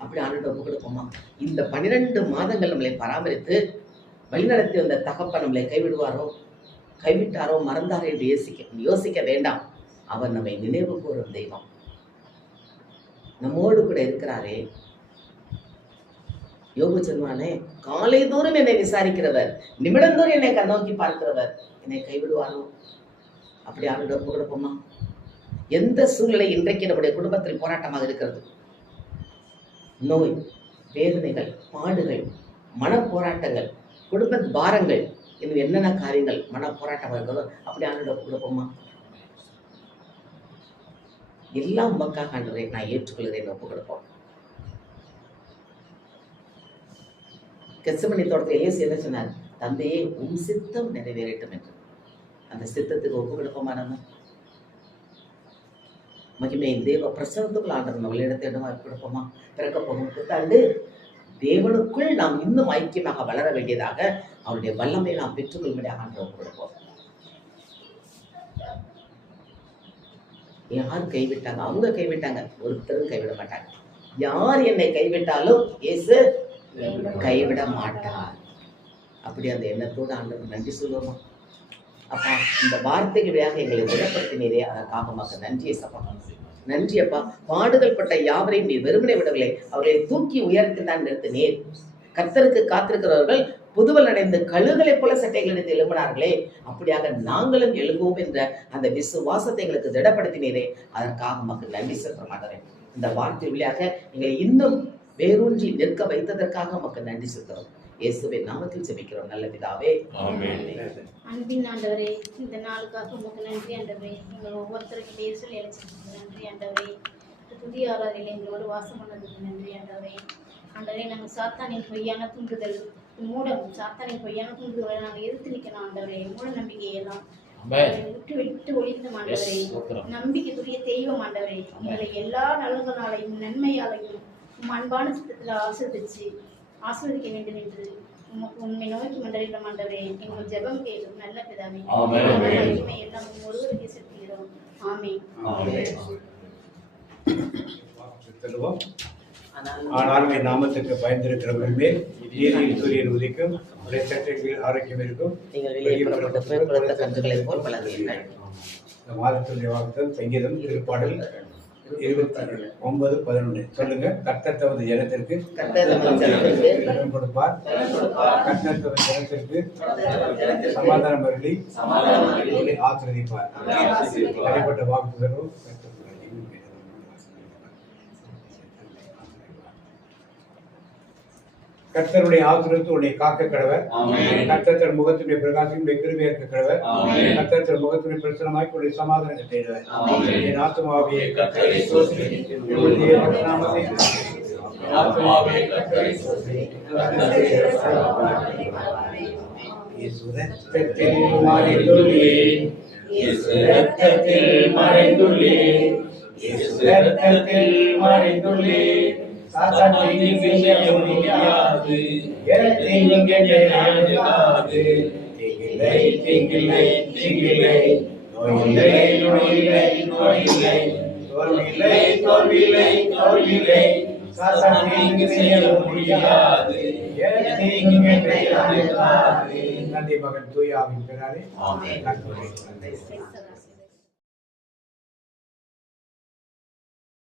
அப்படி ஆண்டவரை ஒப்பு கொடுப்போமா? இந்த 12 மாதங்கள் நம்மளை பராமரித்து வழிநடத்தி வந்த தகப்பன் நம்மளை கைவிடுவாரோ, கைவிட்டாரோ, மறந்தாரோ என்று யோசிக்க வேண்டாம். அவர் நம்மை நினைவு கூறும் தெய்வம், நம்மோடு கூட இருக்கிறாரே. யோபு சொல்வானே, காலை தோறும் என்னை விசாரிக்கிறவர், நிமிடந்தோறும் என்னை கண்ணோக்கி பார்க்கிறவர், என்னை கைவிடுவாரோ? அப்படி ஆண்டவரை ஒப்பு கொடுப்போமா? எந்த சூழ்நிலை இன்றைக்கு நம்முடைய குடும்பத்தில் போராட்டமாக இருக்கிறது, நோய், வேதனைகள், பாடுகள், மனப்போராட்டங்கள், குடும்ப பாரங்கள், இன்னும் என்னென்ன காரியங்கள் மன போராட்டமாக இருக்கிறதோ அப்படி ஆண்டவரை கொடுப்போமா? எல்லாம் உமக்காக ஆண்டவரை நான் ஏற்றுக்கொள்கிறேன் ஒப்பு கொடுப்போம். கெத்செமனே தோட்டத்தில் இயேசு என்ன சொன்னார்? தந்தையே உம் சித்தம் நிறைவேறட்டும் என்று. அந்த சித்தத்துக்கு ஒப்பு கொடுப்போமா? நம்ம மகிமையின் தேவ பிரசனத்துக்குள் ஆண்டவர் நம்மளிடத்தை இடமா கொடுப்போமா? பிறக்க போகும் புத்தாண்டு தேவனுக்குள் நாம் இன்னும் ஐக்கியமாக வளர வேண்டியதாக அவருடைய வல்லமையை நாம் பெற்றுக்கொள்ளும்படியாக ஆண்டவர் கொடுப்போம். யார் கைவிட்டாங்க? அவங்க கைவிட்டாங்க, ஒருத்தரும் கைவிட மாட்டாங்க. யார் என்னை கைவிட்டாலும் இயேசு கைவிட மாட்டார். அப்படி அந்த எண்ணத்தோடு ஆண்டவர் நன்றி சொல்லுவோமா? அப்பா, இந்த வார்த்தைகளாக எங்களை குணப்படுத்தினீரே, அதற்காக மக்கள் நன்றியை சப்பா. நன்றி அப்பா. பாடுகள் பட்ட யாவரையும் நீர் வெறுமனை விடவில்லை, அவர்களை தூக்கி உயர்த்தி தான் நிறுத்தினீர். கர்த்தருக்கு காத்திருக்கிறவர்கள் புதுவல் அடைந்து கழுகளைப் போல சட்டைகள் எடுத்து எழும்பினார்களே, அப்படியாக நாங்களும் எழுவோம் என்ற அந்த விசுவாசத்தை எங்களுக்கு திடப்படுத்தினீரே, அதற்காக மக்கள் நன்றி செலுத்த மாட்டேன். இந்த வார்த்தை வழியாக எங்களை இன்னும் வேரூன்றி நிற்க வைத்ததற்காக மக்கள் நன்றி செலுத்துகிறோம். இயேசுவின் நாமத்தில் ஜெபிக்கிறோம் நல்ல பிதாவே, ஆமென். அன்பின் ஆண்டவரே, இந்த நாளுக்காக உங்களுக்கு நன்றி ஆண்டவரே. எங்கள் ஒவ்வொருத்தருக்கு பேர் சொல்லி அழைச்சிருக்கு நன்றி ஆண்டவரே. புதிய ஆராதனையில் எங்களோடு வாசம் பண்ணதுக்கு நன்றி ஆண்டவரே. ஆண்டவரே, நாங்கள் சாத்தானின் பொய்யான தூண்டுதல் சாத்தானின் பொய்யான தூண்டுதலை நாங்கள் எதிர்த்து நிற்கணும் ஆண்டவரே. மூட நம்பிக்கையெல்லாம் விட்டு ஒழிந்த ஆண்டவரே, நம்பிக்கைக்குரிய தெய்வம் ஆண்டவரே. எங்களை எல்லா நலன்களாலையும் நன்மையாலையும் அன்பான சித்தத்தில் ஆசீர்வதிக்க வேண்டும் என்று உண்மை நோக்கி மண்டலிடம் ஆண்டவரே. எங்கள் ஜெபம் கேளும் நல்ல பிதாவே. எல்லாம் ஒருவருக்கே செலுத்துகிறோம். ஆமென். ஆனால் என் நாமத்துக்கு பயந்திருக்கிறவர்கள் மேல் நீதியின் சூரியன் உதிக்கும், ஆரோக்கியம் இருக்கும். இந்த மாதத்துடைய வாக்குத்தம் சங்கீதம் திருப்பாடல் 29:11 சொல்லுங்க. கர்த்தர் தமது ஜனத்திற்கு பலன் கொடுப்பார், கர்த்தர் தமது ஜனத்திற்கு சமாதானம் அருளி ஆசீர்வதிப்பார். அப்படிப்பட்ட வாக்குத்தரும் கர்த்தருடைய ஆசீர்வாதத்தை உன்னை காக்க கடவர். ஆமென். கர்த்தர் தன் முகத்தினுடைய பிரகாசம் கிருபையா இருக்க கடவர். ஆமென். கர்த்தர் தன் முகத்தினுடைய பிரசனமாய் உன்னை சமாதானம் செய்வார். ஆமென். என் ஆத்துமாவே கர்த்தரை ஸ்தோத்திரி. உம்முடைய நாமத்தை என் ஆத்துமாவே கர்த்தரை ஸ்தோத்திரி. இயேசு ரத்தத்தில் மறைந்துள்ளேன். இயேசு ரத்தத்தில் மறைந்துள்ளேன். இயேசு ரத்தத்தில் மறைந்துள்ளேன். சாத்தான் தீங்கு செய்ய முடியாது. தீங்கு அணுகாது. தீங்கில்லை, தீங்கில்லை, தீங்கில்லை. நோயில்லை, நோயில்லை, நோயில்லை. தோல்வியில்லை, தோல்வியில்லை, தோல்வியில்லை. சாத்தான் தீங்கு செய்ய முடியாது. தீங்கு அணுகாது. நன்றி மகன் தூயாவின் பெயராலே ஆமென். நன்றி.